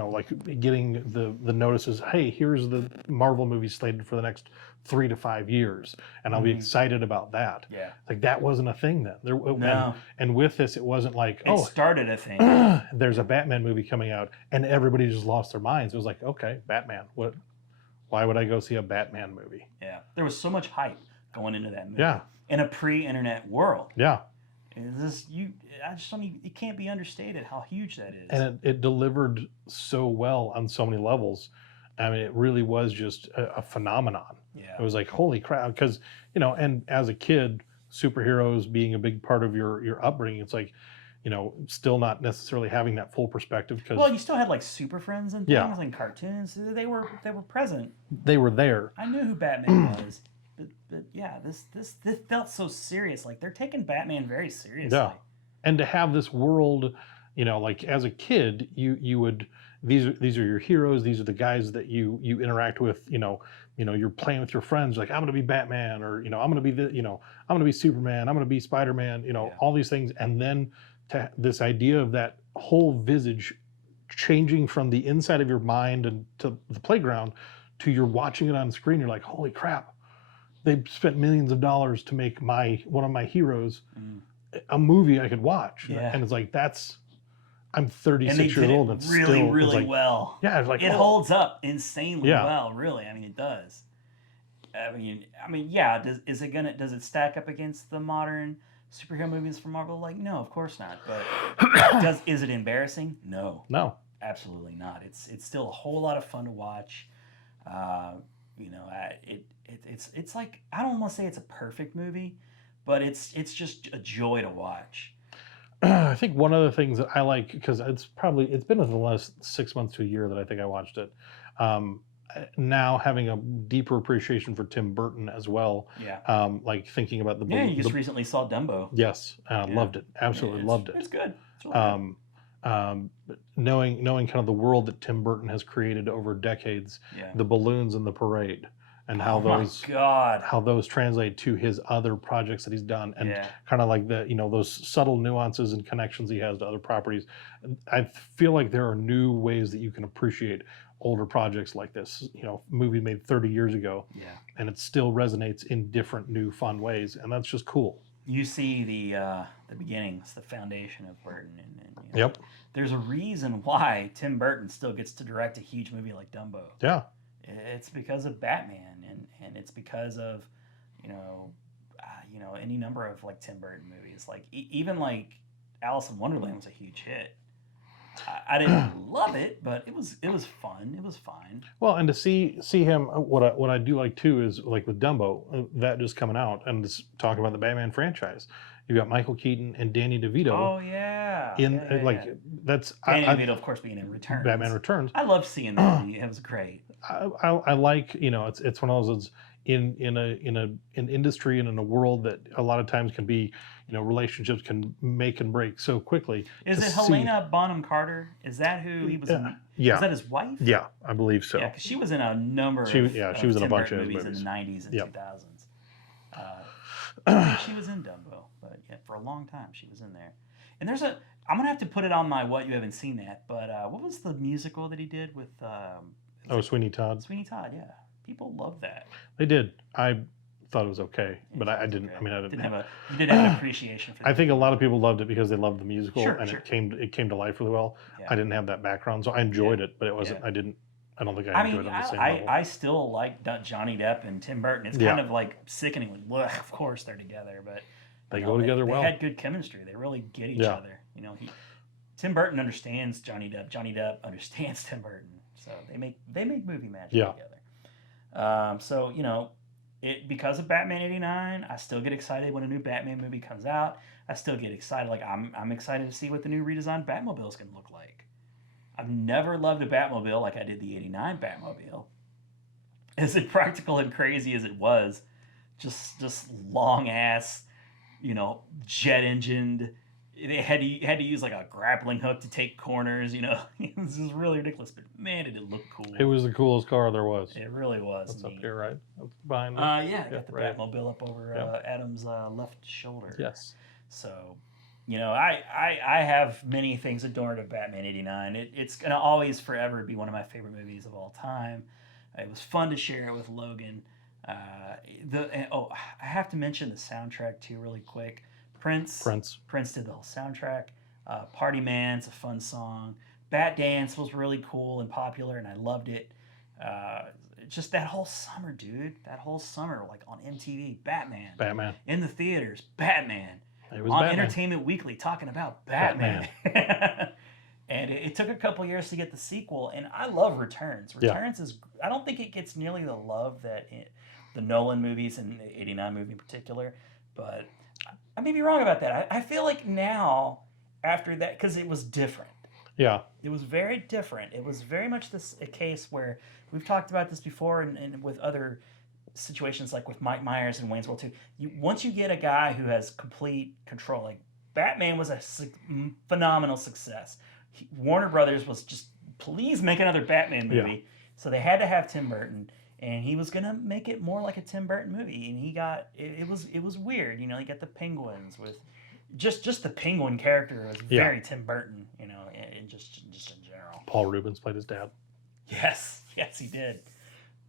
like getting the notices, hey, here's the Marvel movie slated for the next 3 to 5 years, and I'll be excited about that. Yeah. Like that wasn't a thing then. No. And with this, it wasn't like, it started a thing. There's a Batman movie coming out, and everybody just lost their minds. It was like, okay, Batman. Why would I go see a Batman movie? Yeah. There was so much hype going into that movie. Yeah. In a pre-internet world. Yeah. I just don't even, it can't be understated how huge that is. And it delivered so well on so many levels. I mean, it really was just a phenomenon. Yeah. It was like, holy crap. Because, and as a kid, superheroes being a big part of your upbringing, it's like, still not necessarily having that full perspective. Well, you still had like Super Friends and things and cartoons. They were present. They were there. I knew who Batman was. But yeah, this felt so serious. Like they're taking Batman very seriously. Yeah. And to have this world, like as a kid, you would, these are your heroes. These are the guys that you interact with. You're playing with your friends. Like, I'm going to be Batman, or I'm going to be I'm going to be Superman. I'm going to be Spider-Man. All these things, and then this idea of that whole visage changing from the inside of your mind and to the playground to you're watching it on the screen. You're like, holy crap! They spent millions of dollars to make one of my heroes a movie I could watch. Yeah. And it's like, I'm 36 years old and really, still really like, well. Yeah, it's like it holds up insanely Yeah. well. Really, I mean, it does. I mean, yeah. Does it stack up against the modern superhero movies from Marvel? Like, no, of course not. But is it embarrassing? No, absolutely not. It's still a whole lot of fun to watch. It's like, I don't want to say it's a perfect movie, but it's just a joy to watch. I think one of the things that I like, because it's been within the last 6 months to a year that I think I watched it. Now having a deeper appreciation for Tim Burton as well. Yeah. Like thinking about you just recently saw Dumbo. Yes, loved it. Absolutely loved it. It's good. It's really good. Knowing kind of the world that Tim Burton has created over decades, the balloons in the parade, and how those translate to his other projects that he's done, and kind of like those subtle nuances and connections he has to other properties. I feel like there are new ways that you can appreciate older projects like this. Movie made 30 years ago, and it still resonates in different, new, fun ways, and that's just cool. You see the beginnings, the foundation of Burton, and Yep. There's a reason why Tim Burton still gets to direct a huge movie like Dumbo. Yeah. It's because of Batman, and it's because of any number of like Tim Burton movies. Like even like Alice in Wonderland was a huge hit. I didn't love it, but it was fun. It was fine. Well, and to see him, what I do like too is like with Dumbo, that just coming out, and just talking about the Batman franchise. You got Michael Keaton and Danny DeVito. Oh yeah. That's Danny DeVito, of course, being in Returns. Batman Returns. I love seeing that movie. It was great. I like it's one of those in an industry and in a world that a lot of times can be relationships can make and break so quickly. Is it Helena Bonham Carter? Is that who he was in? Yeah. Is that his wife? Yeah, I believe so. Yeah, because she was in a number she was in a Tim bunch Burton of movies movies in the 90s and Yep. 2000s. She was in Dumbo, but yeah, for a long time she was in there. And I'm gonna have to put it on my What You Haven't Seen That, but what was the musical that he did with Sweeney Todd. Sweeney Todd, yeah. People love that. They did. I thought it was okay, but I didn't. Okay. I mean, I didn't have you didn't have an appreciation for that. I think a lot of people loved it because they loved the musical, Sure, and sure. it came to life really well. Yeah. I didn't have that background, so I enjoyed it, but it wasn't. Yeah. I don't think I enjoyed it on the same level. I still like Johnny Depp and Tim Burton. It's kind of like sickening. Like, of course they're together, but They go together well. They had good chemistry. They really get each other. Tim Burton understands Johnny Depp. Johnny Depp understands Tim Burton. So they make movie magic together. So because of Batman '89, I still get excited when a new Batman movie comes out. I still get excited. Like I'm excited to see what the new redesigned Batmobile is going to look like. I've never loved a Batmobile like I did the '89 Batmobile. As impractical and crazy as it was, just long ass, jet engined. They had to use like a grappling hook to take corners. This is really ridiculous. But man, did it look cool! It was the coolest car there was. It really was. That's neat. up here, right? That's behind me. I got the Batmobile up over Adam's left shoulder. Yes. So, I have many things adored of Batman '89. It's gonna always forever be one of my favorite movies of all time. It was fun to share it with Logan. I have to mention the soundtrack too, really quick. Prince did the whole soundtrack. Party Man's a fun song. Bat Dance was really cool and popular, and I loved it. Just that whole summer, dude. That whole summer, like on MTV, Batman. In the theaters, Batman. It was on Batman. Entertainment Weekly, talking about Batman. And it took a couple years to get the sequel, and I love Returns. Returns is, I don't think it gets nearly the love that the Nolan movies and the '89 movie in particular, but I may be wrong about that. I feel like now, after that, because it was different. Yeah. It was very different. It was very much a case where we've talked about this before and with other situations like with Mike Myers and Wayne's World 2. Once you get a guy who has complete control, like Batman was a phenomenal success. Warner Brothers was just, please make another Batman movie. Yeah. So they had to have Tim Burton, and he was gonna make it more like a Tim Burton movie. And he got it was weird, you got the penguins with just the penguin character was very Tim Burton, and just in general. Paul Rubens played his dad. Yes, he did.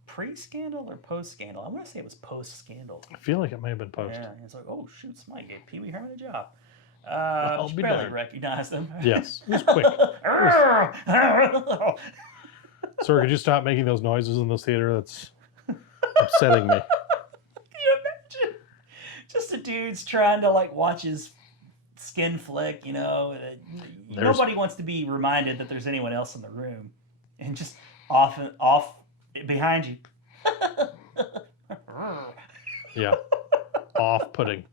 Pre-scandal or post-scandal? I want to say it was post-scandal. I feel like it may have been post. Yeah, it's like, oh shoot, Smite gave Pee Wee Herman a job. I'll you barely recognize them. Yes, it was quick. Sir, could you stop making those noises in this theater? That's upsetting me. Can you imagine? Just a dude's trying to watch his skin flick, nobody wants to be reminded that there's anyone else in the room. And just off behind you. Yeah. Off-putting.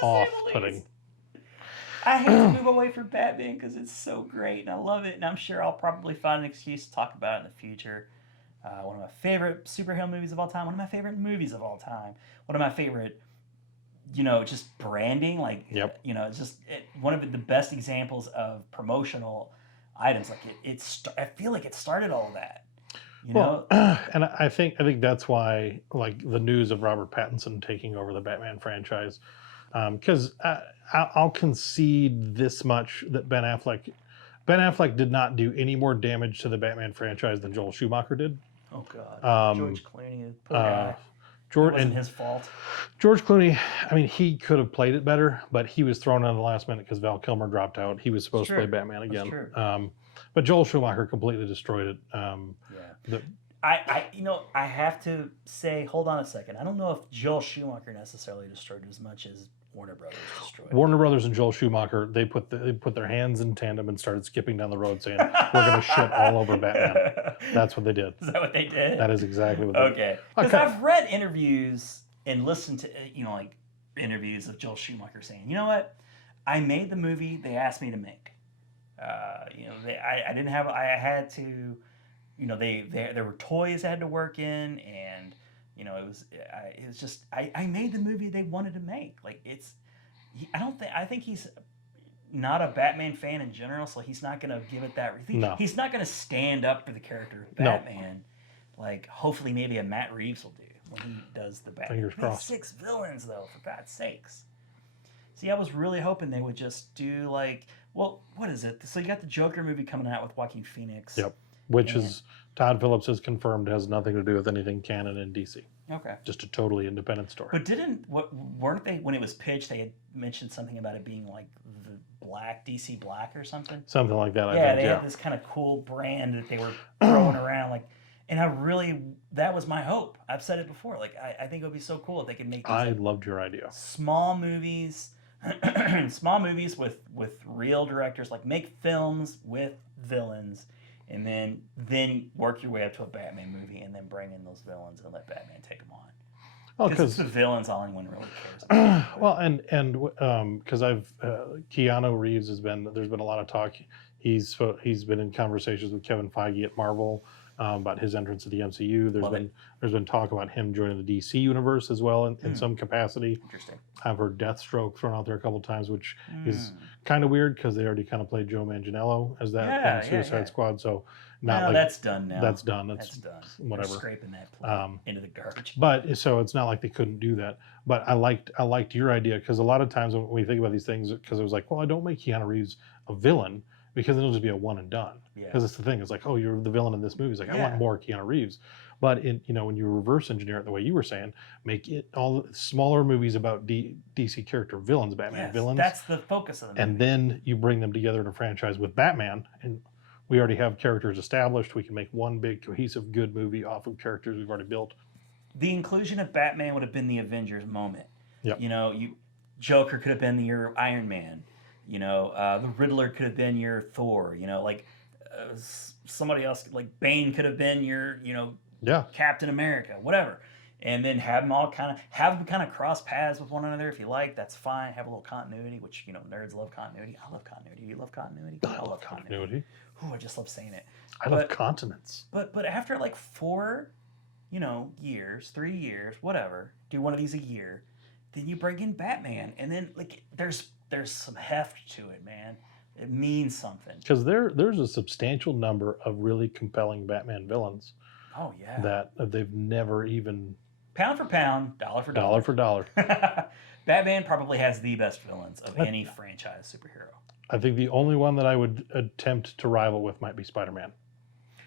Off-putting. I hate to move away from Batman because it's so great and I love it, and I'm sure I'll probably find an excuse to talk about it in the future. One of my favorite superhero movies of all time. One of my favorite movies of all time. One of my favorite, just branding. One of the best examples of promotional items. I feel like it started all of that. Well, and I think that's why the news of Robert Pattinson taking over the Batman franchise. Because I'll concede this much that Ben Affleck did not do any more damage to the Batman franchise than Joel Schumacher did. Oh God, George Clooney, poor guy. It wasn't his fault. George Clooney, I mean, he could have played it better, but he was thrown in the last minute because Val Kilmer dropped out. He was supposed to play Batman again. That's true. But Joel Schumacher completely destroyed it. I have to say, hold on a second. I don't know if Joel Schumacher necessarily destroyed it as much as Warner Brothers destroyed it. Warner Brothers and Joel Schumacher, they put their hands in tandem and started skipping down the road saying, we're going to shit all over Batman. That's what they did. Is that what they did? That is exactly what they did. Okay. Because I've read interviews and listened to, interviews of Joel Schumacher saying, you know what? I made the movie they asked me to make. I had to, there were toys I had to work in, and it was just I made the movie they wanted to make. I think he's not a Batman fan in general, so he's not gonna give it that. He's not gonna stand up for the character of Batman. No. Hopefully maybe a Matt Reeves will do when he does the Batman. Fingers crossed. 6 villains though, for God's sakes. See, I was really hoping they would just do what is it? So you got the Joker movie coming out with Joaquin Phoenix. Yep. Which is, Todd Phillips has confirmed, has nothing to do with anything canon in DC. Okay. Just a totally independent story. But weren't they, when it was pitched, they had mentioned something about it being the Black, DC Black or something? Something like that, I think. They had this kind of cool brand that they were throwing around. And that was my hope. I've said it before. I think it would be so cool if they could make these, I loved your idea. Small movies small movies with real directors, like make films with villains, and then work your way up to a Batman movie, and then bring in those villains and let Batman take them on. Well, Because the villains, all anyone really cares about. Well, and because Keanu Reeves there's been a lot of talk. He's been in conversations with Kevin Feige at Marvel about his entrance to the MCU. There's been talk about him joining the DC universe as well in some capacity. Interesting. I've heard Deathstroke thrown out there a couple times, which is kind of weird because they already kind of played Joe Manganiello as that in Suicide Squad. So that's done now. That's done. That's done. Whatever. They're scraping that plot into the garbage. But so it's not like they couldn't do that. But I liked your idea because a lot of times when we think about these things, because it was like, well, I don't make Keanu Reeves a villain because it'll just be a one and done. Because it's the thing. It's like, oh, you're the villain in this movie. It's like, I want more Keanu Reeves. But when you reverse engineer it the way you were saying, make it all smaller movies about DC character villains, Batman villains. That's the focus of the movie. And then you bring them together in a franchise with Batman, and we already have characters established. We can make one big cohesive good movie off of characters we've already built. The inclusion of Batman would have been the Avengers moment. Yep. Joker could have been your Iron Man. The Riddler could have been your Thor. Somebody else like Bane could have been your Captain America, whatever. And then have them kind of cross paths with one another if you like. That's fine. Have a little continuity, which nerds love continuity. I love continuity. You love continuity? I love continuity. Ooh, I just love saying it. I love continents. But after like 4 years, 3 years, whatever, do one of these a year, then you bring in Batman, and then like there's some heft to it, man. It means something. Because there's a substantial number of really compelling Batman villains. Oh yeah. That they've never even pound for pound, dollar for dollar. Dollar for dollar. Batman probably has the best villains of any franchise superhero. I think the only one that I would attempt to rival with might be Spider-Man.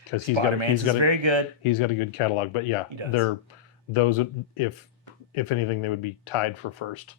Because he's got very good. He's got a good catalog, but yeah, they're those. If anything, they would be tied for first.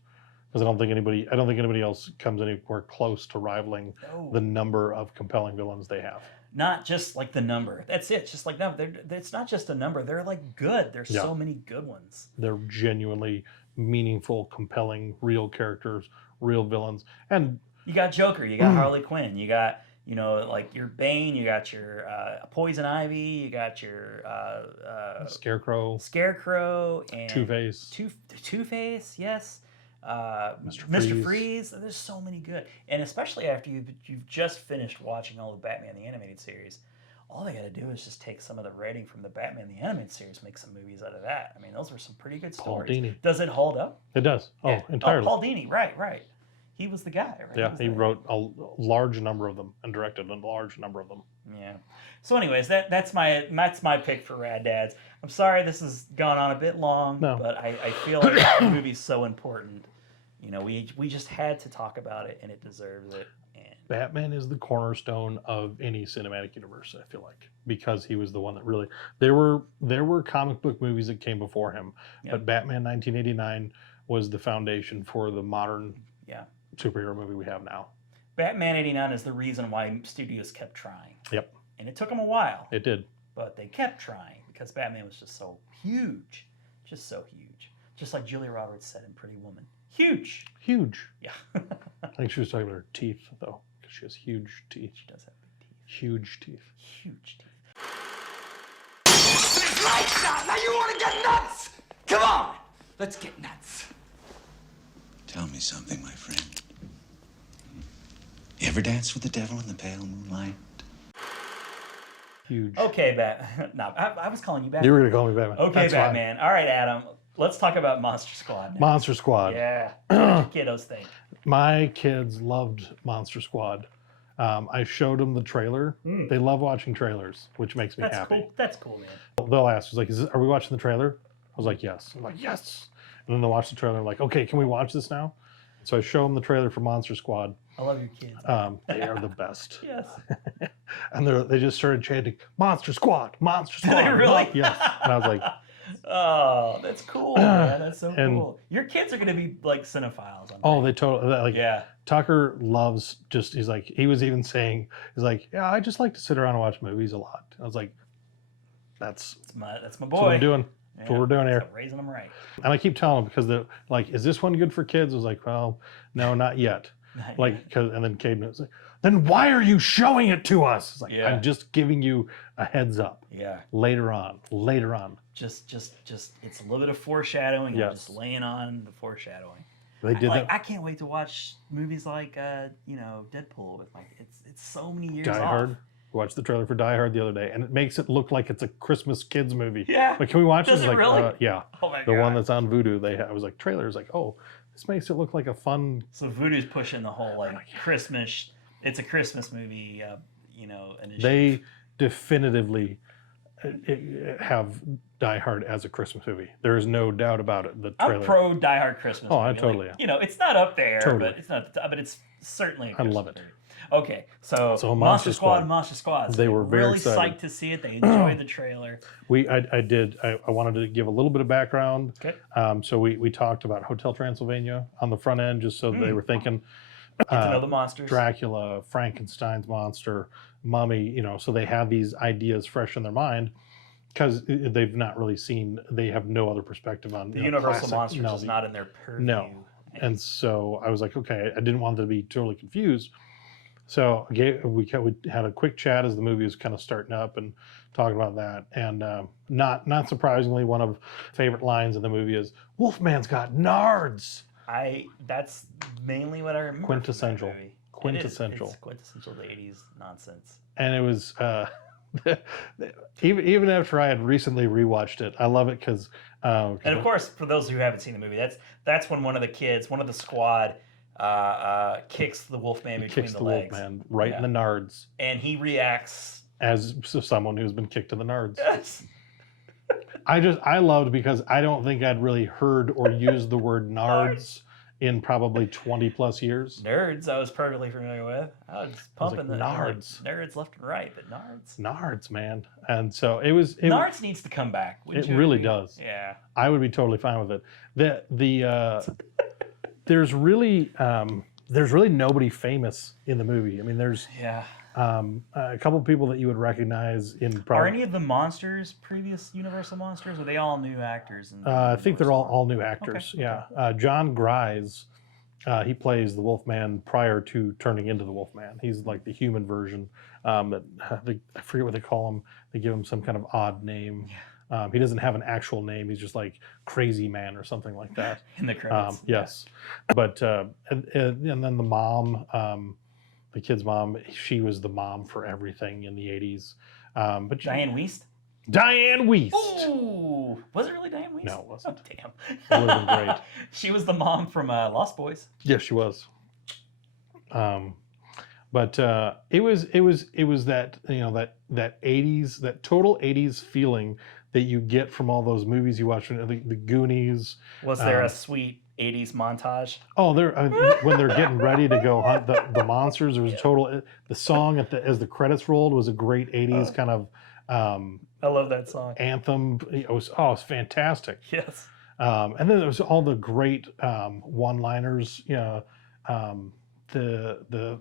Because I don't think anybody else comes anywhere close to rivaling the number of compelling villains they have. Not just like the number. That's it. Just like no, it's not just a number. They're like good. There's so many good ones. They're genuinely meaningful, compelling, real characters, real villains, and you got Joker. You got Harley Quinn. You got like your Bane. You got your Poison Ivy. You got your Scarecrow and Two-Face. Two-Face. Yes. Mr. Freeze. There's so many good, and especially after you've just finished watching all of Batman the Animated Series, all they got to do is just take some of the writing from the Batman the Animated Series, make some movies out of that. I mean, those were some pretty good stories. Paul Dini. Does it hold up? It does. Yeah. Entirely. Oh, Paul Dini. Right. He was the guy, right? Yeah, he wrote a large number of them and directed a large number of them. Yeah. So, anyways, that's my pick for Rad Dads. I'm sorry this has gone on a bit long, but I feel like the movie's so important. We just had to talk about it, and it deserves it. And Batman is the cornerstone of any cinematic universe, I feel like, because he was the one that really. There were comic book movies that came before him, but Batman 1989 was the foundation for the modern superhero movie we have now. Batman 89 is the reason why studios kept trying. Yep. And it took them a while. It did. But they kept trying because Batman was just so huge. Just so huge. Just like Julia Roberts said in Pretty Woman. Huge. Yeah. I think she was talking about her teeth, though, because she has huge teeth. She does have big teeth. Huge teeth. Huge teeth. It's lights out! Now you want to get nuts! Come on! Let's get nuts. Tell me something, my friend. You ever dance with the devil in the pale moonlight? Huge. Okay, Batman. No, I was calling you Batman. You were going to call me Batman. Okay, that's Batman. Fine. All right, Adam. Let's talk about Monster Squad now. Monster Squad. Yeah. What did your kiddos think? My kids loved Monster Squad. I showed them the trailer. They love watching trailers, which makes me happy. Cool. That's cool, man. They'll ask, are we watching the trailer? I was like, yes. I'm like, yes. And then they'll watch the trailer. Like, okay, can we watch this now? So I show them the trailer for Monster Squad. I love your kids. They are the best. Yes. And they just started chanting, Monster Squad, Monster Squad. They really? Yes. And I was like, oh, that's cool, man. That's so cool. Your kids are going to be like cinephiles. They totally, Tucker loves he was even saying, yeah, I just like to sit around and watch movies a lot. I was like, that's my boy. That's what I'm doing. That's what we're doing here. So raising them right. And I keep telling them because they're like, is this one good for kids? I was like, well, no, not yet. And then Caden was like, then why are you showing it to us? It's like, I'm just giving you a heads up. Yeah. Later on. Just it's a little bit of foreshadowing. Yes. I'm just laying on the foreshadowing. They did that. I can't wait to watch movies like Deadpool with it's so many years Die off. Hard. Watched the trailer for Die Hard the other day, and it makes it look like it's a Christmas kids movie. Yeah. Like, can we watch Does this? it Like, really? yeah. Oh my the God. one that's on Vudu. I was like, trailers. Like, oh, this makes it look like a fun. So Voodoo's pushing the whole Christmas. It's a Christmas movie. Initiative. They definitively have Die Hard as a Christmas movie. There is no doubt about it. The trailer. I'm pro Die Hard Christmas. Oh, movie. I totally am. It's not up there, Totally. but it's not. But it's certainly. I love it. Movie. Okay, so Monster Squad. Monster Squad. They were very really excited. psyched to see it. They enjoyed the trailer. I wanted to give a little bit of background. Okay. So we talked about Hotel Transylvania on the front end, just so they were thinking. Get to know the monsters. Dracula, Frankenstein's monster, Mummy, so they have these ideas fresh in their mind because they've not really seen, they have no other perspective on the Universal classic, Monsters is not in their purview. No. And so I was like, okay, I didn't want them to be totally confused. So we had a quick chat as the movie was kind of starting up and talking about that. And not surprisingly, one of favorite lines in the movie is, Wolfman's got nards. That's mainly what I remember. Quintessential. From that movie. Quintessential. It's quintessential 80s nonsense. And it was even after I had recently rewatched it, I love it because. And of course, for those who haven't seen the movie, that's when one of the squad kicks the Wolfman between the legs. Wolfman right in the nards. And he reacts as someone who's been kicked in the nards. Yes. I loved because I don't think I'd really heard or used the word nards in probably 20 plus years. Nerds, I was perfectly familiar with. I was pumping the nards. Nerds left and right, but nards. Nards, man. And so it nards needs to come back. It really does. Yeah. I would be totally fine with it. There's really nobody famous in the movie. I mean, there's a couple people that you would recognize in. Are any of the monsters previous Universal monsters? Or are they all new actors? I think they're all new actors. Okay. Yeah. John Grise, he plays the Wolfman prior to turning into the Wolfman. He's like the human version. I forget what they call him. They give him some kind of odd name. Yeah. He doesn't have an actual name. He's just like Crazy Man or something like that. In the credits. Yes. But and then the mom. The kid's mom, she was the mom for everything in the 80s. But Diane Wiest? Diane Wiest. Ooh. Was it really Diane Wiest? No, it wasn't. Oh, damn. It would have been great. She was the mom from Lost Boys. Yes, she was. But it was that, that 80s, that total 80s feeling that you get from all those movies you watch, the Goonies. Was there a sweet 80s montage? Oh, when they're getting ready to go hunt the monsters, there was a total. The song as the credits rolled was a great 80s kind of. I love that song. Anthem. It was fantastic. Yes. And then there was all the great one-liners. The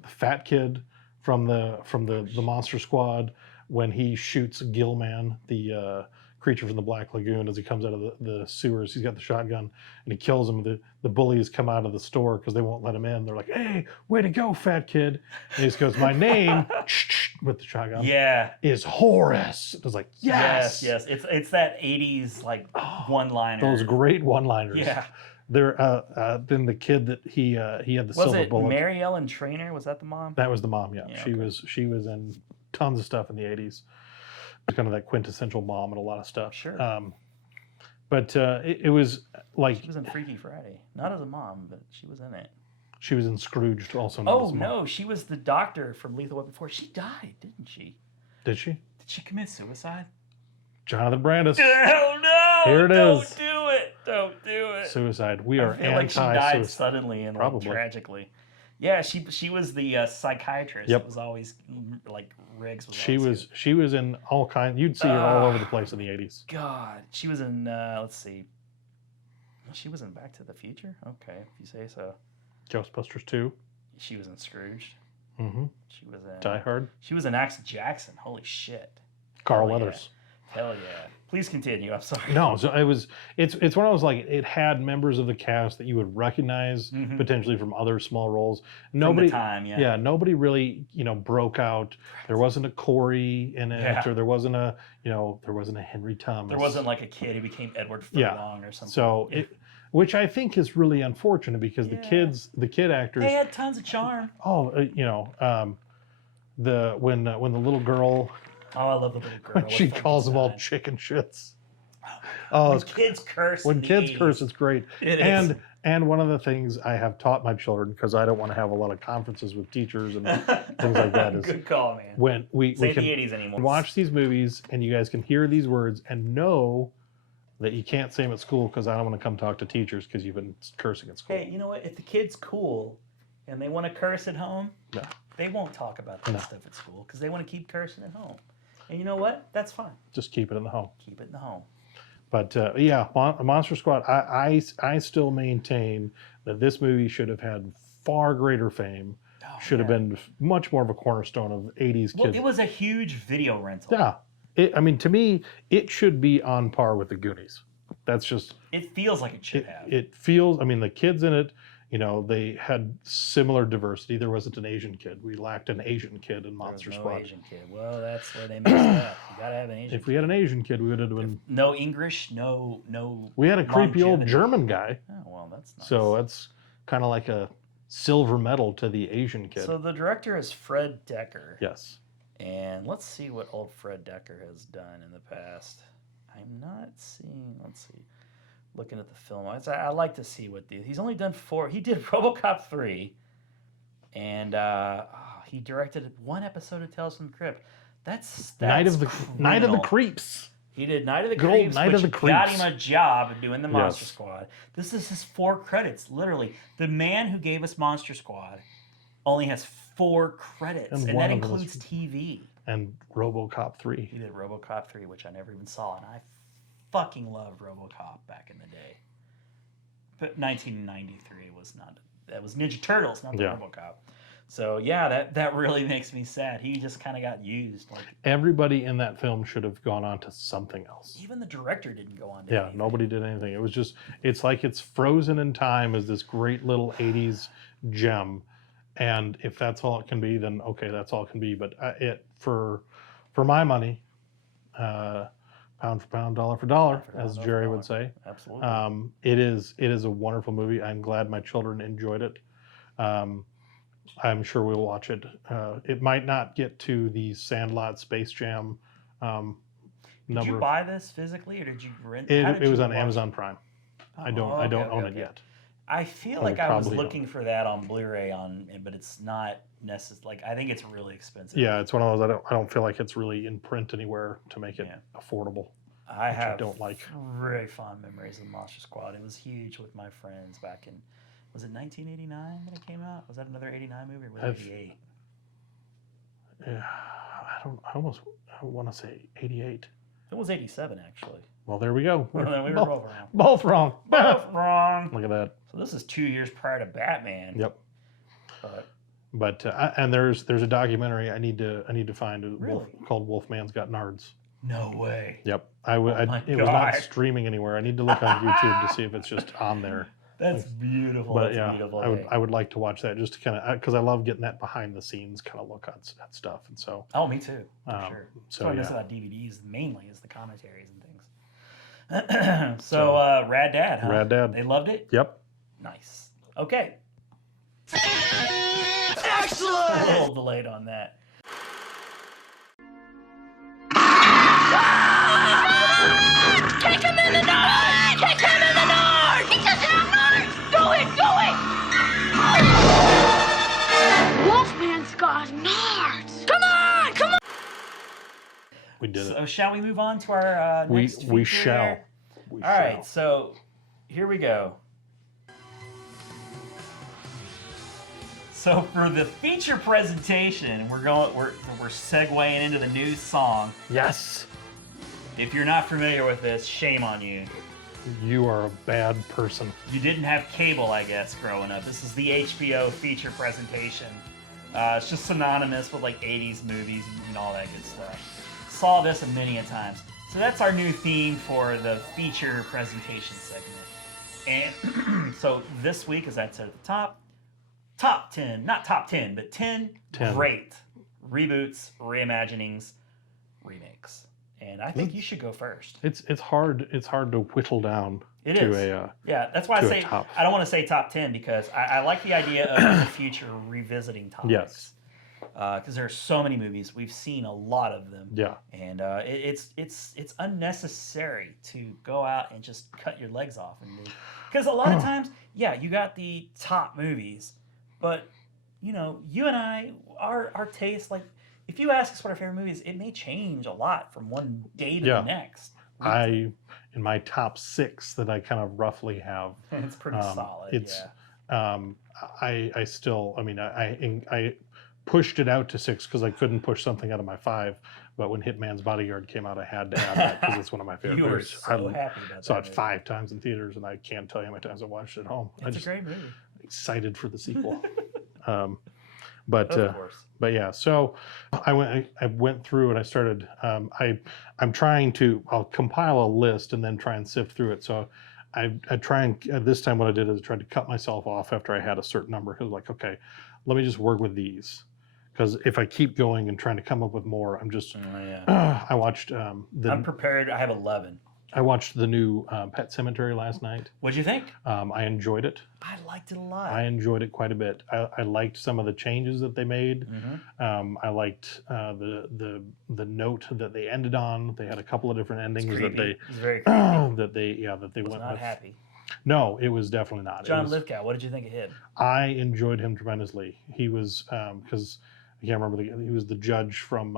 fat kid from the Monster Squad when he shoots Gilman, the creature from the Black Lagoon, as he comes out of the sewers. He's got the shotgun and he kills him. The bullies come out of the store because they won't let him in. They're like, "Hey, way to go, fat kid!" And he just goes, "My name," with the shotgun. Yeah. Is Horace. It was like, yes. It's that 80s one-liner. Those great one-liners. Yeah. There, then the kid that he had the silver bullet. Was it Mary Ellen Trainor? Was that the mom? That was the mom. Yeah, she was in tons of stuff in the 80s. Kind of that quintessential mom and a lot of stuff. Sure. But it was like she was in Freaky Friday, not as a mom, but she was in it. She was in Scrooged, also. Not as a mom. No, she was the doctor from Lethal Weapon 4. She died, didn't she? Did she? Did she commit suicide? Jonathan Brandis. Hell no! Here it is. Don't do it. Suicide. We are I feel like she died anti-suicide. suddenly and tragically. Yeah, she was the psychiatrist. Yep. It was always like Riggs was. She was in all kinds. You'd see her all over the place in the 80s. God, she was in. Let's see. She was in Back to the Future. Okay, if you say so. Ghostbusters 2. She was in Scrooge. Mm-hmm. She was in Die Hard. She was in Axe Jackson. Holy shit. Carl Weathers. Hell yeah. Please continue. I'm sorry. No, so it's one of those, like, it had members of the cast that you would recognize potentially from other small roles. Nobody, from the time, yeah. Nobody really, broke out. There wasn't a Corey in it, or there wasn't a Henry Thomas. There wasn't like a kid who became Edward Furlong or something. So which I think is really unfortunate because the kid actors, they had tons of charm. Oh, when the little girl. Oh, I love the little girl. When she calls them all chicken shits. When kids curse. When kids curse, it's great. It is. And one of the things I have taught my children, because I don't want to have a lot of conferences with teachers and things like that, is good call, man. When we Say can the 80s anymore. Watch these movies and you guys can hear these words and know that you can't say them at school because I don't want to come talk to teachers because you've been cursing at school. Hey, you know what? If the kid's cool and they want to curse at home, they won't talk about that stuff at school because they want to keep cursing at home. And you know what? That's fine. Just keep it in the home. Keep it in the home. But Monster Squad, I still maintain that this movie should have had far greater fame. Should have been much more of a cornerstone of 80s kids. Well, it was a huge video rental. Yeah. To me, it should be on par with the Goonies. That's just... It feels like it should have. It feels... the kids in it, they had similar diversity. There wasn't an Asian kid. We lacked an Asian kid in Monster Squad. Asian kid. Well, that's where they messed up. You gotta have an Asian If we had an Asian kid, we would have been... No English, no... We had a creepy old German guy. Oh, well, that's nice. So that's kind of like a silver medal to the Asian kid. So the director is Fred Decker. Yes. And let's see what old Fred Decker has done in the past. I'm not seeing... Let's see. Looking at the film, I like to see what he's only done 4. He did RoboCop 3, and he directed 1 episode of Tales from the Crypt. That's Night of the Creeps. He did Night of the Good Creeps, Night which of the got Creeps. him a job of doing the Monster Squad. This is his 4 credits, literally. The man who gave us Monster Squad only has 4 credits, and that includes TV. And RoboCop 3. He did RoboCop 3, which I never even saw, and I fucking loved RoboCop back in the day. But 1993 that was Ninja Turtles, not the RoboCop. So that really makes me sad. He just kind of got used. Like everybody in that film should have gone on to something else. Even the director didn't go on to anything. Nobody did anything. It was just, it's like it's frozen in time as this great little 80s gem. And if that's all it can be, then okay, that's all it can be. But for my money, pound for pound, dollar for dollar, as Jerry would say. Absolutely. It is a wonderful movie. I'm glad my children enjoyed it. I'm sure we'll watch it. It might not get to the Sandlot Space Jam number. Did you buy this physically, or did you rent it? It was on Amazon Prime. I don't own it yet. I feel like I was looking for that on Blu-ray but it's not necessary. Like I think it's really expensive. Yeah, it's one of those I don't feel like it's really in print anywhere to make it affordable. I don't like. Very fond memories of Monster Squad. It was huge with my friends back in. Was it 1989 that it came out? Was that another 89 movie, or was it 88? Yeah, I want to say 88. It was 87 actually. Well, there we go. We were both wrong. Both wrong. Both wrong. Look at that. So this is 2 years prior to Batman. Yep. But and there's a documentary I need to find called Wolfman's Got Nards. No way. Yep. It was not streaming anywhere. I need to look on YouTube to see if it's just on there. That's beautiful. But That's beautiful. I would like to watch that just to kind of, because I love getting that behind the scenes kind of look at stuff, and so. Oh, me too. For sure. So what I miss about DVDs mainly is the commentaries and things. So Rad Dad, huh? Rad Dad. They loved it. Yep. Nice. Okay. Excellent! A little delayed on that. Kick him in the nose! Kick him in the nose! He doesn't have nards! Do it! Wolfman's got nards! Come on! Come on! We did it. So shall we move on to our next feature? We shall. All right, so here we go. So for the feature presentation, we're segueing into the new song. Yes. If you're not familiar with this, shame on you. You are a bad person. You didn't have cable, I guess, growing up. This is the HBO feature presentation. It's just synonymous with like 80s movies and all that good stuff. Saw this many a times. So that's our new theme for the feature presentation segment. And so this week, as I said at the top 10, not top 10, but 10 great reboots, reimaginings, remakes. And I think you should go first. It's hard to whittle down yeah, that's why I say I don't want to say top 10 because I like the idea of in the future revisiting topics. Yes. Because there are so many movies, we've seen a lot of them. Yeah. And it's unnecessary to go out and just cut your legs off because a lot of times, yeah, you got the top movies, but you know, you and I, our taste, like if you ask us what our favorite movie is, it may change a lot from one day to the next. In my top 6 that I kind of roughly have, it's pretty solid. It's I still, I mean, I pushed it out to 6 because I couldn't push something out of my 5. But when Hitman's Bodyguard came out, I had to add that because it's one of my favorite movies. You were so happy about that. Saw it 5 times in theaters, and I can't tell you how many times I watched it at home. It's a great movie. Excited for the sequel. Of course. But yeah, so I went through and I started. I'm trying to. I'll compile a list and then try and sift through it. So I try and this time what I did is I tried to cut myself off after I had a certain number. Because like, okay, let me just work with these. Because if I keep going and trying to come up with more, I'm just. I watched. I'm prepared. I have 11. I watched the new Pet Sematary last night. What'd you think? I enjoyed it. I liked it a lot. I enjoyed it quite a bit. I liked some of the changes that they made. I liked the note that they ended on. They had a couple of different endings that they it's very creepy. that they was went not with. happy. No, it was definitely not. John Lithgow, what did you think of him? I enjoyed him tremendously. He was because I can't remember he was the judge from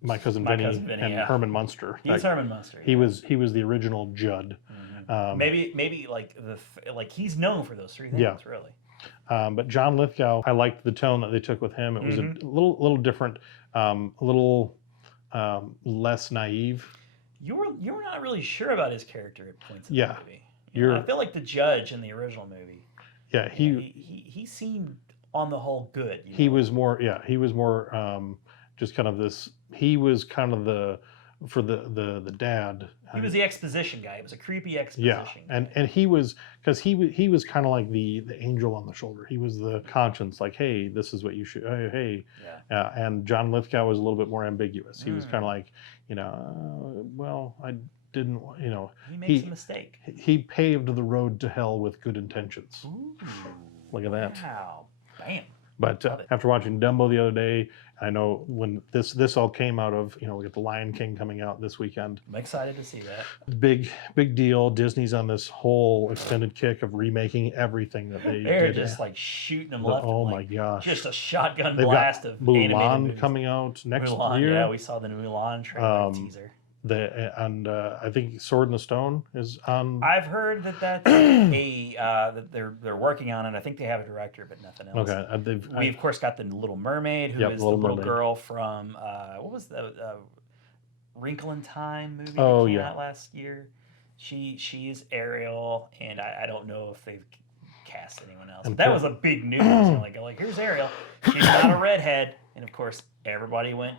My Cousin Vinny and Herman Munster. He's Herman Munster. He was the original Judd. Maybe like he's known for those 3 things, really. But John Lithgow, I liked the tone that they took with him. It was a little different, a little less naive. You were not really sure about his character at points in the movie. I feel like the judge in the original movie. Yeah, he seemed on the whole good. He was more. Yeah, he was more just kind of this. He was kind of the dad. He was the exposition guy. It was a creepy exposition. Yeah, and he was because he was kind of like the angel on the shoulder. He was the conscience, like, hey, this is what you should. Hey. Yeah. And John Lithgow was a little bit more ambiguous. He was kind of like, well, I didn't, He makes a mistake. He paved the road to hell with good intentions. Ooh, look at that. Wow. Bam. But after watching Dumbo the other day, I know when this all came out of, we got The Lion King coming out this weekend. I'm excited to see that. Big deal. Disney's on this whole extended kick of remaking everything that they They're did. just like shooting them left. Oh and, my gosh. Just a shotgun They've blast got of Mulan coming out next year. Yeah, we saw the Mulan trailer teaser. I think Sword in the Stone is on. I've heard that that's that they're working on it. I think they have a director, but nothing else. Okay, we of course got the Little Mermaid, who is the little girl from what was the Wrinkle in Time movie that came out last year. She is Ariel, and I don't know if they've cast anyone else. But that was a big news. Like here's Ariel. She's not a redhead, and of course everybody went.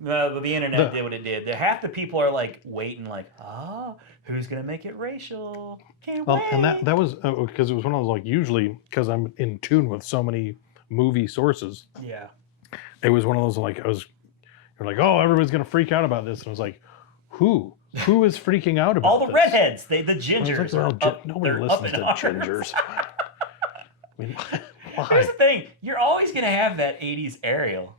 The internet did what it did. Half the people are like waiting, like, who's gonna make it racial? Can't wait. And that was because it was when I was like, usually because I'm in tune with so many movie sources. Yeah. It was one of those like you're like, oh, everybody's gonna freak out about this, and I was like, who is freaking out about all the this? redheads? The gingers. Nobody listens to gingers. I mean, why? Here's the thing: you're always gonna have that '80s Ariel.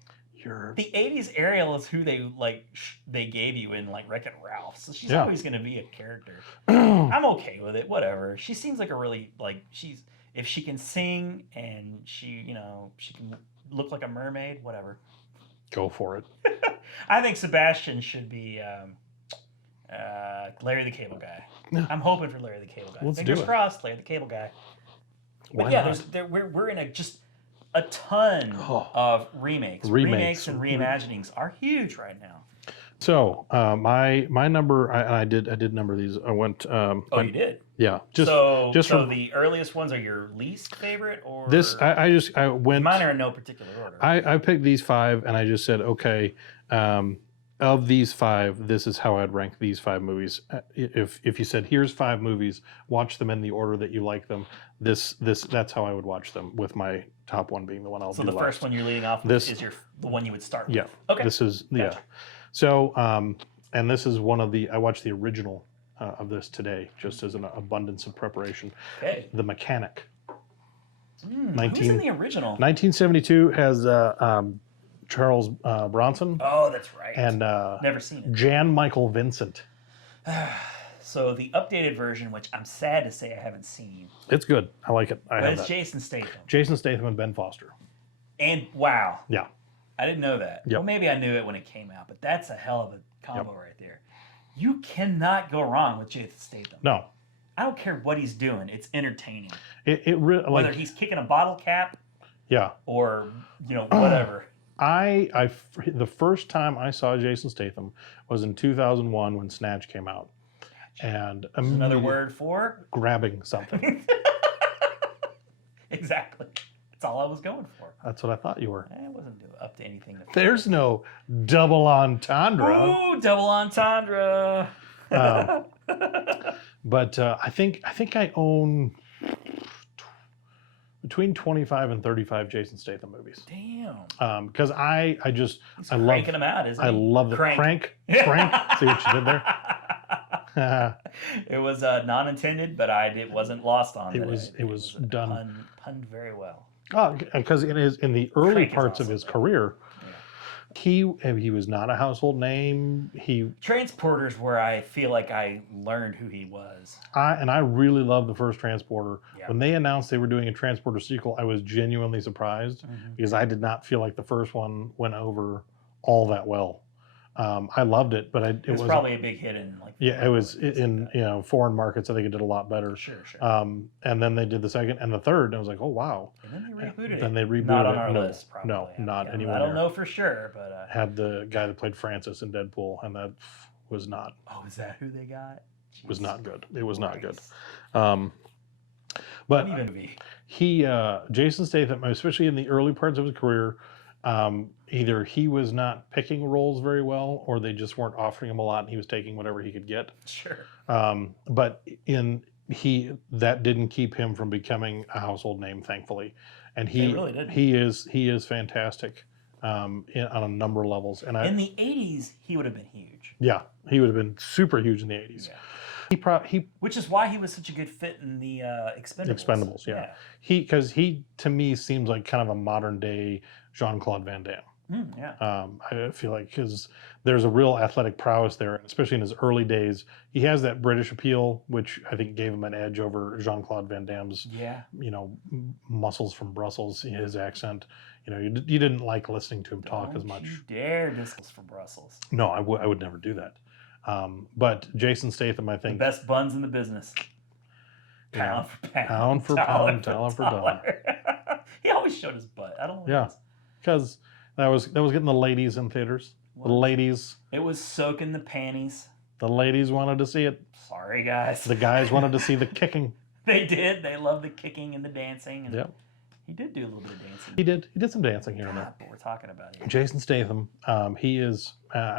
The 80s Ariel is who they gave you in like Wreck-It Ralph, so she's always going to be a character. I'm okay with it, whatever. She seems like a really if she can sing and she can look like a mermaid, whatever. Go for it. I think Sebastian should be Larry the Cable Guy. I'm hoping for Larry the Cable Guy. Fingers crossed, Larry the Cable Guy. But we're in a ton of remakes. Remakes and reimaginings are huge right now. So my number, I did number these. I went. You did? Yeah. So the earliest ones are your least favorite, or this? I went. Mine are in no particular order. I picked these 5, and I just said, okay, of these 5, this is how I'd rank these 5 movies. If you said here's 5 movies, watch them in the order that you like them. That's how I would watch them. With my top one being the one I'll do. So the first one you're leading off with is the one you would start with. Yeah. Okay. This is Gotcha. So and this is one of the I watched the original of this today just as an abundance of preparation. Okay. The Mechanic. Who's in the original? 1972 has Charles Bronson. Oh, that's right. And never seen it. Jan Michael Vincent. So the updated version, which I'm sad to say I haven't seen. It's good. I like it. But it's Jason Statham. Jason Statham and Ben Foster. And wow. Yeah. I didn't know that. Yep. Well, maybe I knew it when it came out, but that's a hell of a combo right there. You cannot go wrong with Jason Statham. No. I don't care what he's doing. It's entertaining. It really Whether he's kicking a bottle cap. Yeah. Or, whatever. The first time I saw Jason Statham was in 2001 when Snatch came out. And another word for? Grabbing something. Exactly. That's all I was going for. That's what I thought you were. I wasn't up to anything. There's no double entendre. Ooh, double entendre. But I think I own between 25 and 35 Jason Statham movies. Damn. Because I love cranking them out, isn't he? I love the crank. See what you did there? It was non-intended, but it wasn't lost on. It was done punned very well. Oh, because in the early Crank is parts of awesome, his though. career, he was not a household name. Transporters, where I feel like I learned who he was. I really love the first Transporter. Yeah. When they announced they were doing a Transporter sequel, I was genuinely surprised because I did not feel like the first one went over all that well. I loved it, but it was probably a big hit in it was in foreign markets. I think it did a lot better. Sure. And then they did the second and the third, and I was like, oh wow. And then they rebooted it. Then they rebooted not on it. our No, list, probably. No, not anywhere. I don't know for sure, but had the guy that played Francis in Deadpool, and that was not. Oh, is that who they got? It was not good. It was not good. Christ. But movie. Jason Statham, especially in the early parts of his career, either he was not picking roles very well, or they just weren't offering him a lot, and he was taking whatever he could get. Sure. But that didn't keep him from becoming a household name, thankfully, and he really didn't. he is fantastic on a number of levels. And in the 80s, he would have been huge. Yeah, he would have been super huge in the 80s. Yeah. Which is why he was such a good fit in the Expendables. Yeah. Because he to me seems like kind of a modern day Jean-Claude Van Damme. I feel like because there's a real athletic prowess there, especially in his early days. He has that British appeal, which I think gave him an edge over Jean-Claude Van Damme's, muscles from Brussels, his accent. You didn't like listening to him talk as much. You dare discuss from Brussels. No, I would never do that. But Jason Statham, I think, the best buns in the business. Pound for pound. Pound for pound, dollar for dollar. He always showed his butt. I don't know. Yeah, because that was getting the ladies in theaters. The ladies. It was soaking the panties. The ladies wanted to see it. Sorry, guys. The guys wanted to see the kicking. They did. They loved the kicking and the dancing. And yep. He did do a little bit of dancing. He did some dancing here and there. But we're talking about it. Jason Statham. He is.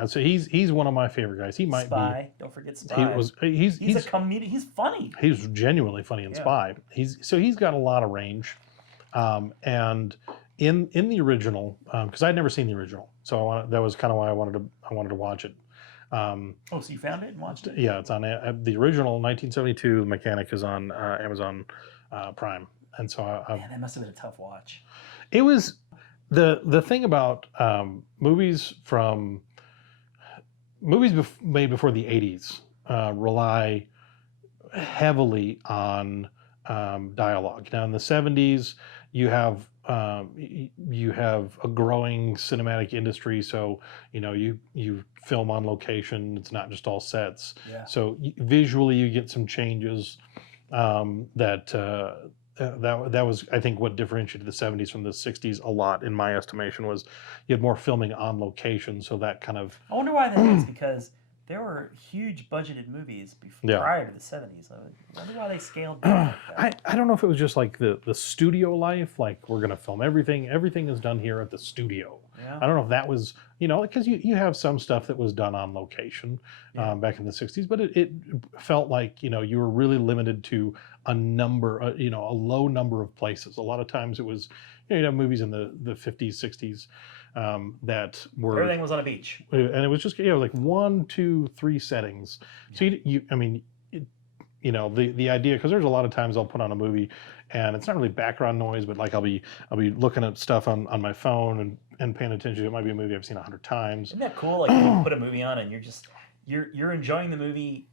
So he's one of my favorite guys. He might Spy. Don't forget Spy. He's a comedian. He's funny. He's genuinely funny in Spy. He's got a lot of range. And in the original, because I'd never seen the original, so that was kind of why I wanted to watch it. So you found it and watched it? Yeah, it's on the original 1972. The Mechanic is on Amazon Prime, and so man, that must have been a tough watch. It was the thing about movies made before the 80s rely heavily on dialogue. Now in the 70s, you have a growing cinematic industry, so you film on location. It's not just all sets. Yeah. So visually, you get some changes that was, I think, what differentiated the 70s from the 60s a lot, in my estimation, was you had more filming on location. So that kind of... I wonder why that is, because there were huge budgeted movies prior to the 70s. I wonder why they scaled down. I don't know if it was just like the studio life, like we're going to film everything. Everything is done here at the studio. Yeah. I don't know if that was, because you have some stuff that was done on location back in the 60s, but it felt like, you were really limited to a number, a low number of places. A lot of times it was, you'd have movies in the 50s, 60s that were... Everything was on a beach. And it was just, like 1, 2, 3 settings. So the idea, because there's a lot of times I'll put on a movie and it's not really background noise, but like I'll be looking at stuff on my phone and paying attention. It might be a movie I've seen 100 times. Isn't that cool? Like you put a movie on and you're enjoying the movie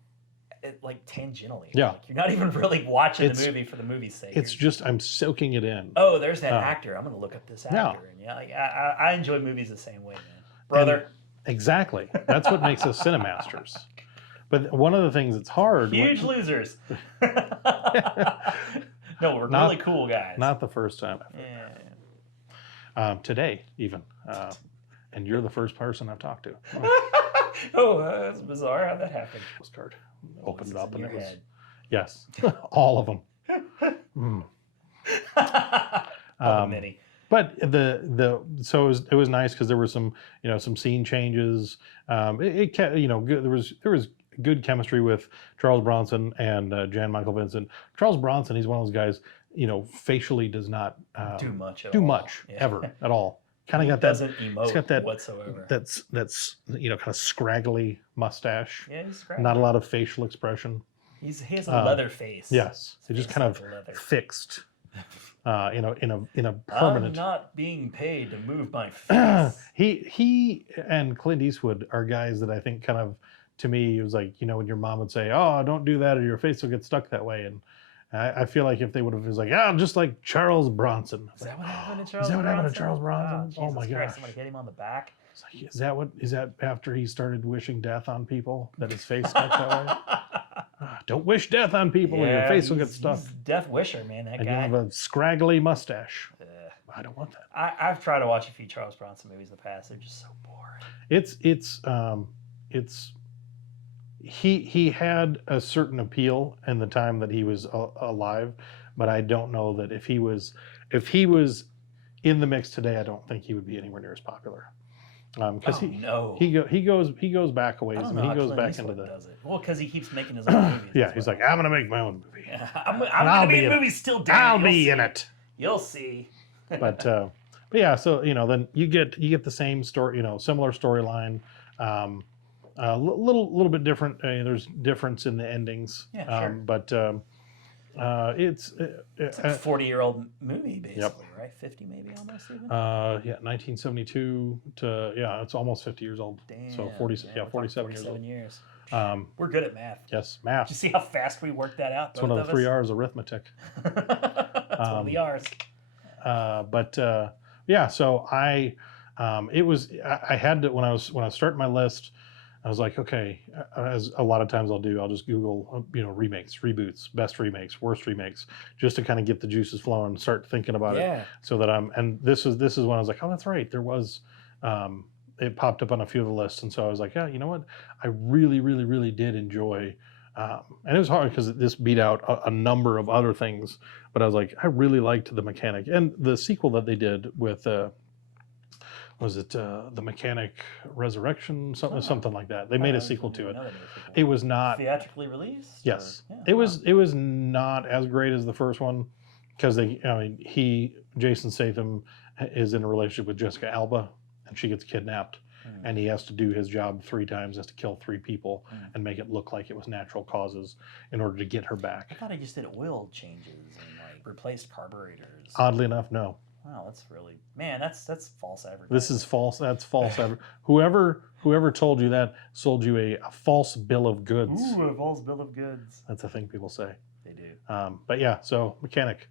like tangentially. Yeah. Like, you're not even really watching the movie for the movie's sake. It's just I'm soaking it in. Oh, there's that actor. I'm gonna look up this actor. Yeah. And I enjoy movies the same way, man. Brother. And exactly. That's what makes us Cinemasters. But one of the things that's hard... Huge losers. No, we're really cool guys. Not the first time ever. Today, even. And you're the first person I've talked to. Oh, that's bizarre. How'd that happen? Postcard. Opened it up and it was... Head. Yes. All of them. Many. But so it was nice because there were some scene changes. It there was good chemistry with Charles Bronson and Jan Michael Vincent. Charles Bronson, he's one of those guys, facially does not do much ever at all. Kind of got doesn't that. Emote He's got that whatsoever. That's kind of scraggly mustache. Yeah, he's scraggly. Not a lot of facial expression. He has a leather face. Yes, His just face kind is of leather. fixed. In a permanent. I'm not being paid to move my face. He and Clint Eastwood are guys that I think kind of, to me, it was like, when your mom would say, "Oh, don't do that, or your face will get stuck that way." And I feel like if they would have, it was like, just like Charles Bronson. Is that what happened to Charles Is that what happened Bronson? to Charles Bronson? Oh my Jesus Christ, gosh! somebody hit him on the back. It's like, is that after he started wishing death on people that his face stuck that way? Don't wish death on people, or your face will get stuck. He's a death wisher, man. That And guy. you have a scraggly mustache. I don't want that. I've tried to watch a few Charles Bronson movies in the past. They're just so boring. He had a certain appeal in the time that he was alive, but I don't know that if he was in the mix today, I don't think he would be anywhere near as popular. Because he goes back a ways. I mean, he goes back into the. Does it. Well, because he keeps making his own movies. Yeah, he's like, I'm gonna make my own movie. I'm gonna be in movies still. Damn, I'll be in it. You'll see. But yeah, so then you get the same story, similar storyline, a little bit different. There's difference in the endings. Yeah, sure. But it's a 40-year-old movie, basically, right? 50 maybe almost even. 1972 to it's almost 50 years old. Damn. So 47 years old. Years. We're good at math. Yes, math. Did you see how fast we worked that out? It's one of the 3 R's, arithmetic. That's one of the R's. So I had to, when I was starting my list, I was like, okay, as a lot of times I'll just Google, remakes, reboots, best remakes, worst remakes, just to kind of get the juices flowing and start thinking about it. So that and this is when I was like, oh, that's right. There was, it popped up on a few of the lists. And so I was like, yeah, you know what? I really, really, really did enjoy, and it was hard because this beat out a number of other things, but I was like, I really liked The Mechanic and the sequel that they did with, was it The Mechanic Resurrection, something like that. They made a sequel to it. It was not theatrically released. Yes, it was not as great as the first one because Jason Statham is in a relationship with Jessica Alba, and she gets kidnapped, and he has to do his job 3 times, has to kill 3 people, and make it look like it was natural causes in order to get her back. I thought he just did oil changes and replaced carburetors. Oddly enough, no. Wow, that's really that's false advertising. This is false. That's false. Whoever told you that sold you a false bill of goods. Ooh, a false bill of goods. That's a thing people say. They do. But yeah, so Mechanic.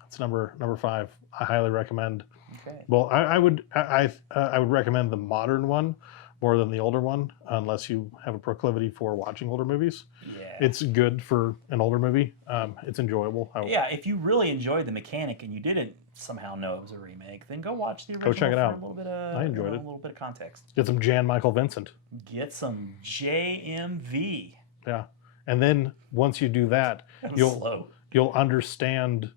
That's number 5. I highly recommend. Okay. Well, I would recommend the modern one more than the older one, unless you have a proclivity for watching older movies. Yeah. It's good for an older movie. It's enjoyable. If you really enjoyed The Mechanic and you didn't somehow know it was a remake, then go watch the original. Go check it out. For a little bit of, I enjoyed it. A little bit of context. Get some Jan Michael Vincent. Get some JMV. Yeah, and then once you do that, you'll understand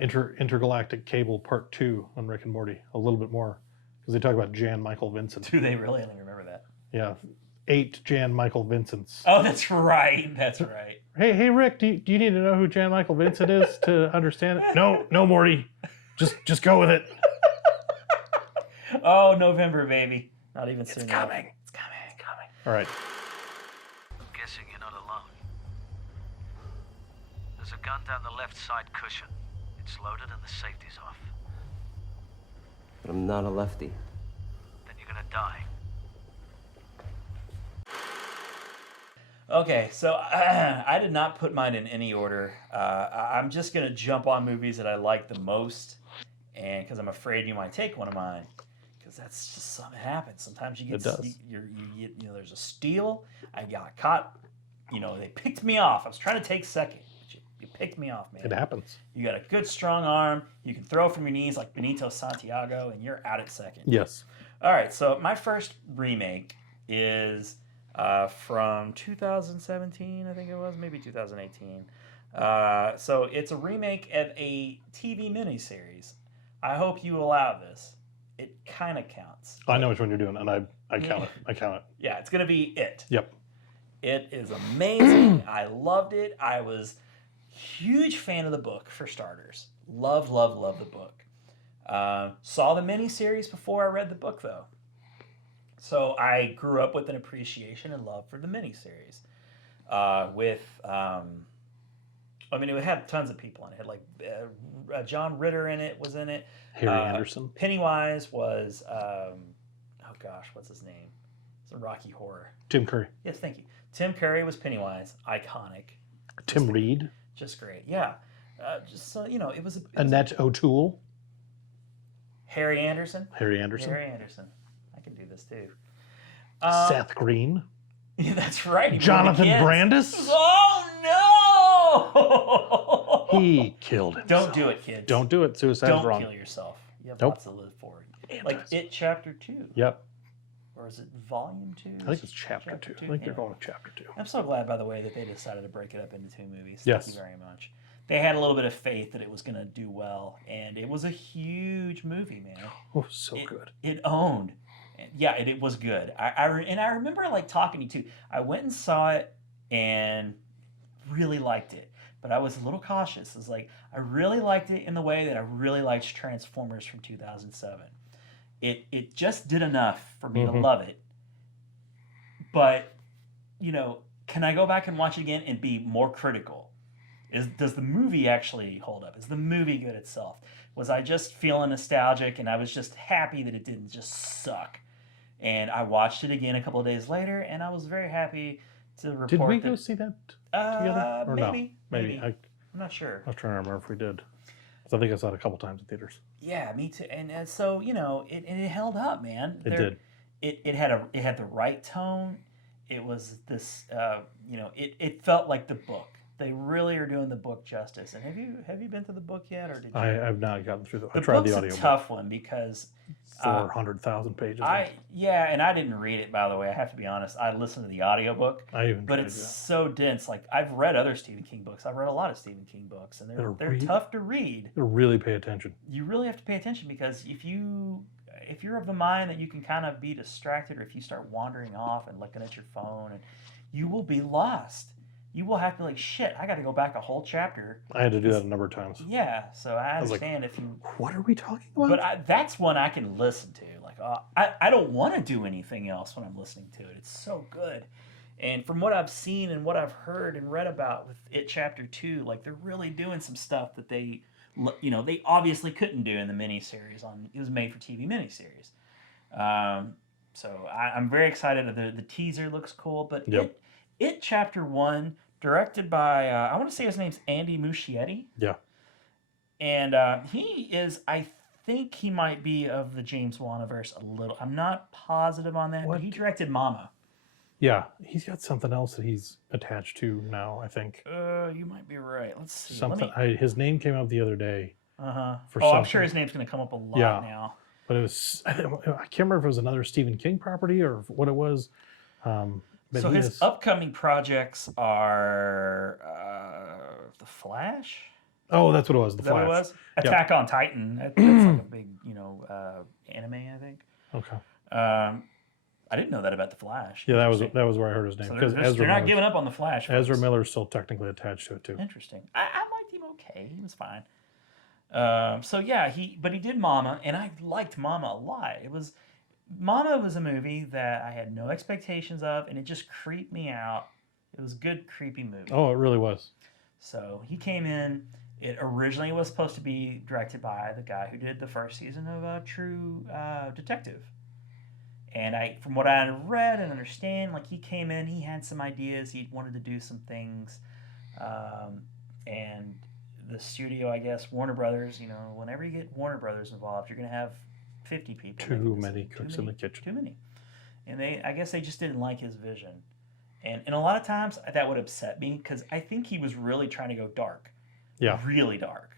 Intergalactic Cable Part 2 on Rick and Morty a little bit more. because they talk about Jan Michael Vincent. Do they really? I don't remember that. Yeah, 8 Jan Michael Vincents. Oh, that's right. That's right. Hey, Rick, do you need to know who Jan Michael Vincent is to understand it? No, Morty. Just go with it. Oh, November, baby. Not even soon. It's coming. It's coming. All right. I'm guessing you're not alone. There's a gun down the left side cushion. It's loaded and the safety's off. But I'm not a lefty. Then you're gonna die. Okay, so I did not put mine in any order. I'm just gonna jump on movies that I like the most, and because I'm afraid you might take one of mine, because that's just something happens. Sometimes you get there's a steal. I got caught. They picked me off. I was trying to take second. You picked me off, man. It happens. You got a good strong arm. You can throw from your knees like Benito Santiago, and you're out at second. Yes. All right, so my first remake is from 2017, I think it was, maybe 2018. So it's a remake of a TV miniseries. I hope you allow this. It kind of counts. I know which one you're doing, and I count it. I count it. Yeah, it's going to be It. Yep. It is amazing. I loved it. I was huge fan of the book, for starters. Love the book. Saw the miniseries before I read the book, though. So I grew up with an appreciation and love for the miniseries. It had tons of people in it. It had like John Ritter was in it. Harry Anderson. Pennywise was, what's his name? It's a Rocky Horror. Tim Curry. Yes, thank you. Tim Curry was Pennywise. Iconic. Tim Reed. Just great. Yeah. It was Annette O'Toole. Harry Anderson. Harry Anderson. I can do this too. Seth Green. Yeah, that's right. Jonathan Brandis. Oh no! He killed himself. Don't do it, kids. Don't do it. Suicide's wrong. Don't kill yourself. You have Nope. lots to live for. Like It Chapter 2. Yep. Or is it Volume 2? I think it's Chapter 2. I think they're going with Chapter 2. I'm so glad, by the way, that they decided to break it up into 2 movies. Yes. Thank you very much. They had a little bit of faith that it was going to do well, and it was a huge movie, man. Oh, so good. It owned. Yeah, it was good. I remember talking to you too. I went and saw it and really liked it, but I was a little cautious. It's like I really liked it in the way that I really liked Transformers from 2007. It just did enough for me to love it. But can I go back and watch it again and be more critical? Does the movie actually hold up? Is the movie good itself? Was I just feeling nostalgic and I was just happy that it didn't just suck? And I watched it again a couple of days later, and I was very happy to report. Did we go see that together? Or maybe. No? Maybe. I'm not sure. I was trying to remember if we did. So I think I saw it a couple times in theaters. Yeah, me too. And so it held up, man. It did. It had the right tone. It was this. It felt like the book. They really are doing the book justice. And have you been to the book yet, or did you? I've not gotten through the. I The tried book's the audio. a tough one because 400,000 pages. and I didn't read it, by the way. I have to be honest. I listened to the audiobook. But it's so dense. Like, I've read other Stephen King books. I've read a lot of Stephen King books, and they're tough to read. You really pay attention. You really have to pay attention, because if you're of the mind that you can kind of be distracted, or if you start wandering off and looking at your phone, and you will be lost. You will have to be like, shit, I got to go back a whole chapter. I had to do that a number of times. Yeah, so I understand like, if you... What are we talking about? But that's one I can listen to. Like, I don't want to do anything else when I'm listening to it. It's so good. And from what I've seen and what I've heard and read about with It Chapter 2, like, they're really doing some stuff that they obviously couldn't do in the miniseries. It was made for TV miniseries. So I'm very excited. The teaser looks cool, but It Chapter 1, directed by, I want to say his name's Andy Muschietti. Yeah. And he is, I think he might be of the James Wan-verse a little. I'm not positive on that, but he directed Mama. Yeah, he's got something else that he's attached to now, I think. You might be right. Let's see. His name came up the other day. I'm sure his name's going to come up a lot now. But it was, I can't remember if it was another Stephen King property or what it was. So his upcoming projects are The Flash. Oh, that's what it was. The Flash. What it was? Attack on Titan. That's like a big, anime, I think. Okay. I didn't know that about the Flash. Yeah, that was where I heard his name. Because they're not giving up on the Flash. Folks. Ezra Miller's still technically attached to it too. Interesting. I liked him okay. He was fine. So yeah, he did Mama, and I liked Mama a lot. Mama was a movie that I had no expectations of, and it just creeped me out. It was a good, creepy movie. Oh, it really was. So he came in. It originally was supposed to be directed by the guy who did the first season of True Detective. And from what I read and understand, like he came in, he had some ideas, he wanted to do some things, and the studio, I guess, Warner Brothers, whenever you get Warner Brothers involved, you're going to have 50 people. Too many cooks in the kitchen. Too many. And I guess they just didn't like his vision. And a lot of times that would upset me because I think he was really trying to go dark. Yeah. Really dark.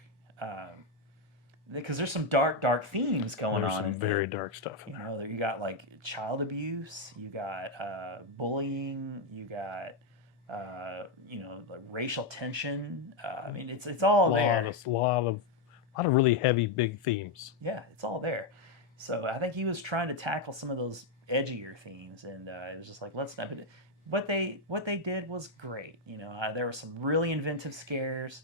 Because there's some dark themes going on. There's some very dark stuff in there. You got like child abuse, you got bullying, you got like racial tension. I mean, it's all there. A lot of really heavy, big themes. Yeah, it's all there. So I think he was trying to tackle some of those edgier themes, and it was just like, let's not. What they did was great. There were some really inventive scares.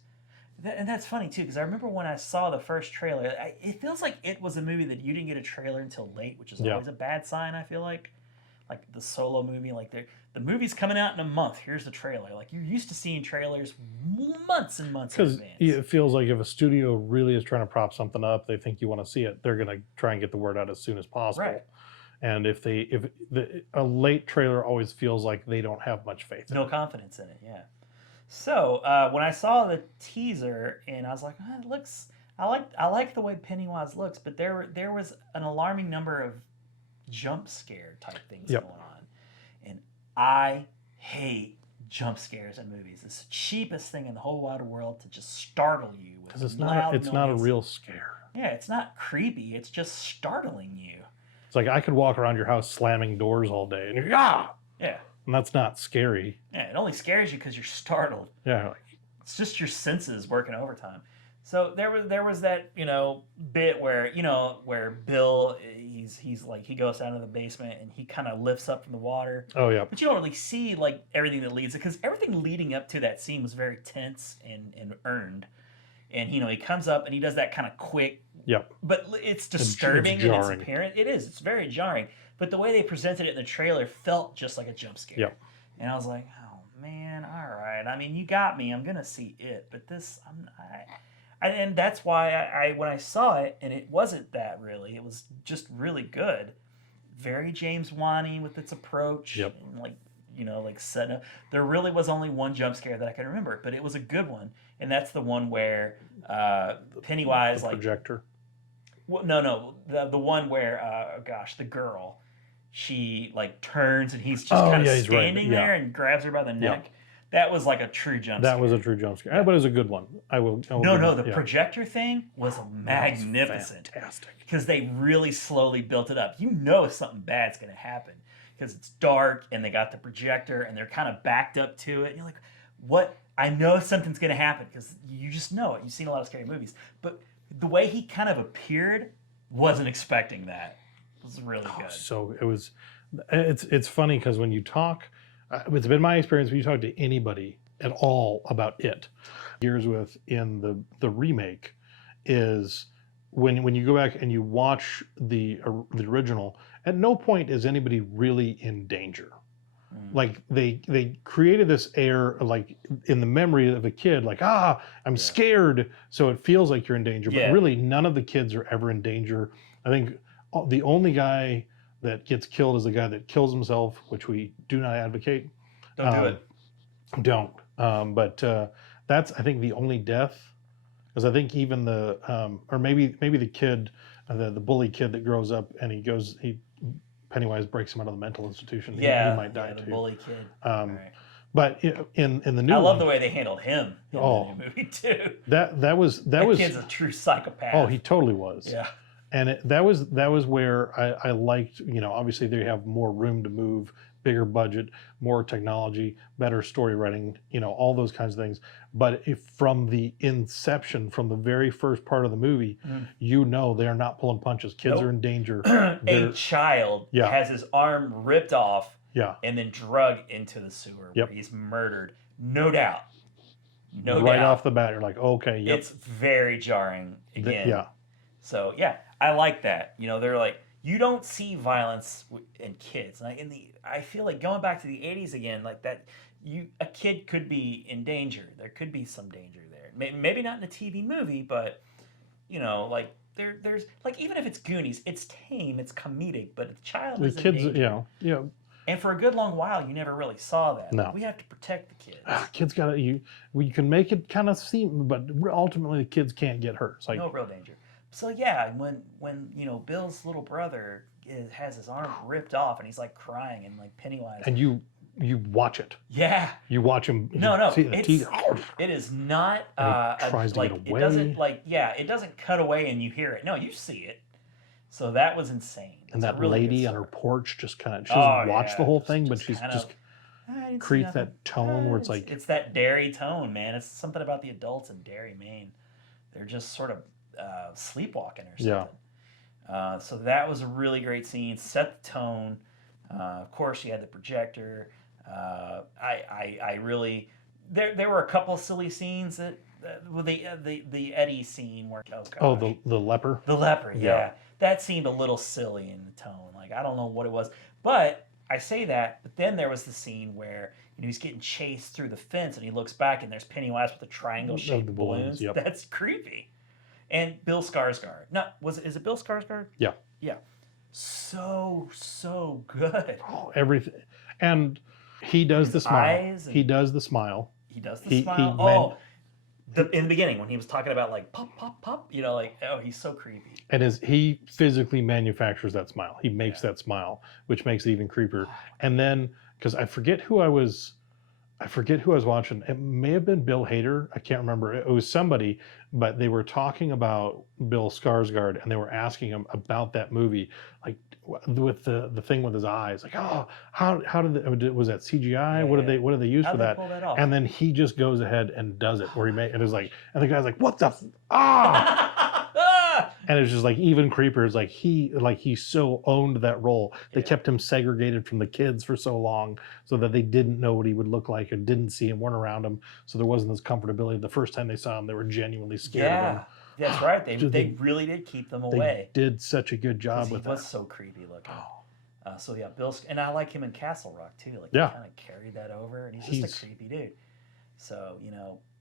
And that's funny too, because I remember when I saw the first trailer, it feels like it was a movie that you didn't get a trailer until late, which is always a bad sign. I feel like the Solo movie, like the movie's coming out in a month. Here's the trailer. Like you're used to seeing trailers months and months in advance. Because it feels like if a studio really is trying to prop something up, they think you want to see it, they're going to try and get the word out as soon as possible. Right. And a late trailer always feels like they don't have much faith. No confidence in it. Yeah. So when I saw the teaser, and I was like, it looks. I like the way Pennywise looks, but there was an alarming number of jump scare type things going on, and I hate jump scares in movies. It's the cheapest thing in the whole wide world to just startle you with because loud it's noise. not a real scare. Yeah, it's not creepy. It's just startling you. It's like I could walk around your house slamming doors all day, and you're yeah. And that's not scary. Yeah, it only scares you because you're startled. Yeah. It's just your senses working overtime. So there was that bit where Bill he's like he goes down to the basement and he kind of lifts up from the water. Oh yeah. But you don't really see like everything that leads it because everything leading up to that scene was very tense and earned. And he comes up and he does that kind of quick. Yep. But it's disturbing and it's apparent. It is. It's very jarring. But the way they presented it in the trailer felt just like a jump scare. Yep. And I was like, oh man, all right. I mean, you got me. I'm gonna see it, but this, and that's why I when I saw it, and it wasn't that really. It was just really good. Very James Wan-y with its approach. Yep. And like setting up. There really was only one jump scare that I can remember, but it was a good one, and that's the one where Pennywise the projector. Well, no, the one where the girl. She like turns and he's just kind of standing there and grabs her by the neck. Yeah. That was like a true jump scare. That was a true jump scare. But it was a good one. I will No, the projector thing was magnificent. Fantastic. Because they really slowly built it up. Something bad's going to happen. Because it's dark and they got the projector and they're kind of backed up to it. And you're like, what? I know something's going to happen because you just know it. You've seen a lot of scary movies. But the way he kind of appeared, wasn't expecting that. It was really good. So it was. It's funny because when you talk, it's been my experience when you talk to anybody at all about it. Years with in the remake is when you go back and you watch the original. At no point is anybody really in danger. Like they created this air like in the memory of a kid, like I'm scared, so it feels like you're in danger. But really, none of the kids are ever in danger. I think the only guy that gets killed is the guy that kills himself, which we do not advocate. Don't do it. Don't. But that's I think the only death, because I think even the or maybe the kid, the bully kid that grows up and Pennywise breaks him out of the mental institution. He might die too. The bully kid. Right. But in the new, I love the way they handled him in the new movie too. That was kid's a true psychopath. Oh, he totally was. Yeah. And that was where I liked. Obviously they have more room to move bigger budget, more technology, better story writing, all those kinds of things. But if from the inception, from the very first part of the movie, they are not pulling punches. Kids are in danger. A child has his arm ripped off and then drug into the sewer where he's murdered. No doubt. Right off the bat, you're like, okay, It's very jarring again. So, I like that. They're like, you don't see violence in kids. Like I feel like going back to the 80s again, like that, a kid could be in danger. There could be some danger there. Maybe not in a TV movie, but, like there's like, even if it's Goonies, it's tame, it's comedic, but the child is in danger. And for a good long while, you never really saw that. No. We have to protect the kids. Kids got you can make it kind of seem, but ultimately the kids can't get hurt. It's like, no real danger. So when Bill's little brother has his arm ripped off and he's like crying and like Pennywise. And you watch it. Yeah. You watch him. No. See the teeth. It is not. He tries to get away. It doesn't it doesn't cut away and you hear it. No, you see it. So that was insane. And that really lady on her porch just kind of, she doesn't watch the whole thing, but she's just creates that tone where it's like. It's that Derry tone, man. It's something about the adults in Derry, Maine. They're just sort of sleepwalking or something. So that was a really great scene. Set the tone. Of course, you had the projector. I really. There were a couple of silly scenes that. The Eddie scene where the leper. The leper, yeah. That seemed a little silly in the tone. Like I don't know what it was, but I say that. But then there was the scene where he's getting chased through the fence, and he looks back, and there's Pennywise with the triangle-shaped balloons. Yep. That's creepy. And Bill Skarsgård. Is it Bill Skarsgård? Yeah. Yeah. So good. Oh, everything, and he does the smile. He does the smile. He does the smile. In the beginning, when he was talking about like pop, pop, pop, he's so creepy. And he physically manufactures that smile. He makes that smile, which makes it even creepier. And then, because I forget who I was watching. It may have been Bill Hader. I can't remember. It was somebody, but they were talking about Bill Skarsgård, and they were asking him about that movie, like with the thing with his eyes, like, oh, how did was that CGI? Yeah, what did they use for that? Pull that off? And then he just goes ahead and does it, where and it's like, and the guy's like, what the and it's just like even creepier. It's like he so owned that role. They kept him segregated from the kids for so long, so that they didn't know what he would look like and didn't see him, weren't around him. So there wasn't this comfortability. The first time they saw him, they were genuinely scared of him. That's right. They really did keep them away. They did such a good job with that. He was so creepy looking. Bill, and I like him in Castle Rock too. Like he kind of carried that over, and he's just a creepy dude. So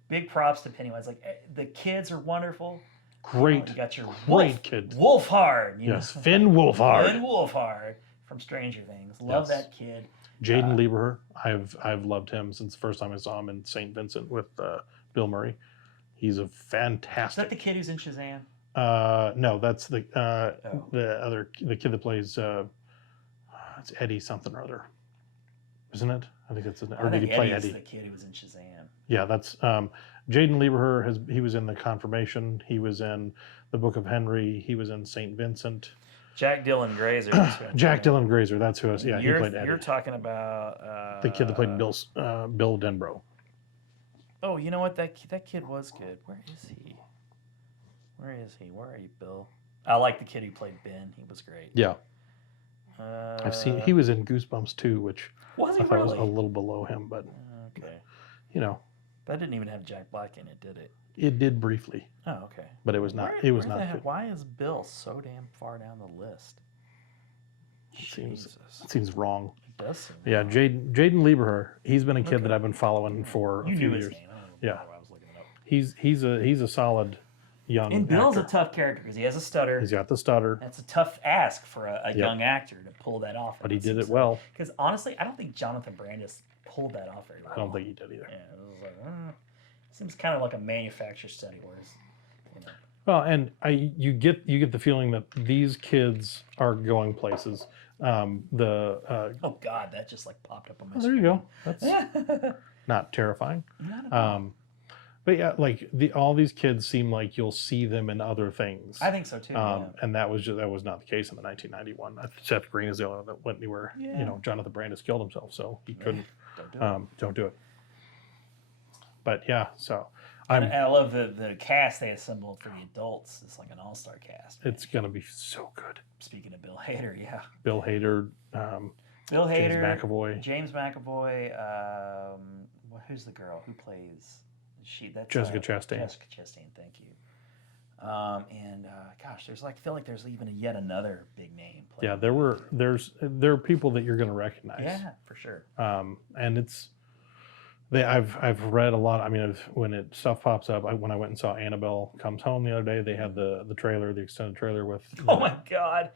big props to Pennywise. Like the kids are wonderful. Great. You got your kid. Wolfhard. Yes, Finn Wolfhard. Finn Wolfhard from Stranger Things. Love that kid. Jaden Lieberher. I've loved him since the first time I saw him in St. Vincent with Bill Murray. He's a fantastic. Is that the kid who's in Shazam? No, that's the kid that plays. It's Eddie something or other, isn't it? I think it's. Or did he play Eddie? The kid who was in Shazam. Yeah, that's Jaden Lieberher. He was in The Confirmation. He was in The Book of Henry. He was in St. Vincent. Jack Dylan Grazer. Dylan Grazer. That's who. Yeah, he played Eddie. You're talking about the kid that played Bill Denbrough. Oh, you know what? That kid was good. Where is he? Where are you, Bill? I like the kid who played Ben. He was great. Yeah. I've seen. He was in Goosebumps too, which I thought was a little below him, but okay. That didn't even have Jack Black in it, did it? It did briefly. Oh, okay. But it was not. It was not good. Why is Bill so damn far down the list? It seems wrong. It does seem. Yeah, Jaden Lieberher. He's been a kid that I've been following for a few years. His name. I don't know why I was looking it up. He's a solid young. And Bill's actor. a tough character because he has a stutter. He's got the stutter. That's a tough ask for a young actor to pull that off. But he did it well. Because honestly, I don't think Jonathan Brandis pulled that off very well. I don't think he did either. Yeah, it was like, seems kind of like a manufactured study, whereas, Well, and you get the feeling that these kids are going places. oh God, that just like popped up on my screen. There you go. That's screen. not terrifying. But yeah, like all these kids seem like you'll see them in other things. I think so too. And that was not the case in the 1991. Seth Green is the only one that went anywhere. Yeah. You know, Jonathan Brandis killed himself, so he couldn't. Don't do it. But yeah, so and I love the cast they assembled for the adults. It's like an all-star cast. Man. It's gonna be so good. Speaking of Bill Hader, yeah. Bill Hader, James McAvoy. Who's the girl who plays? Jessica Chastain. Jessica Chastain, thank you. Gosh, I feel like there's even yet another big name. Yeah, there are people that you're gonna recognize. Yeah, for sure. And it's. I've read a lot. I mean, when stuff pops up. When I went and saw Annabelle Comes Home the other day, they had the trailer, the extended trailer with. Oh my God,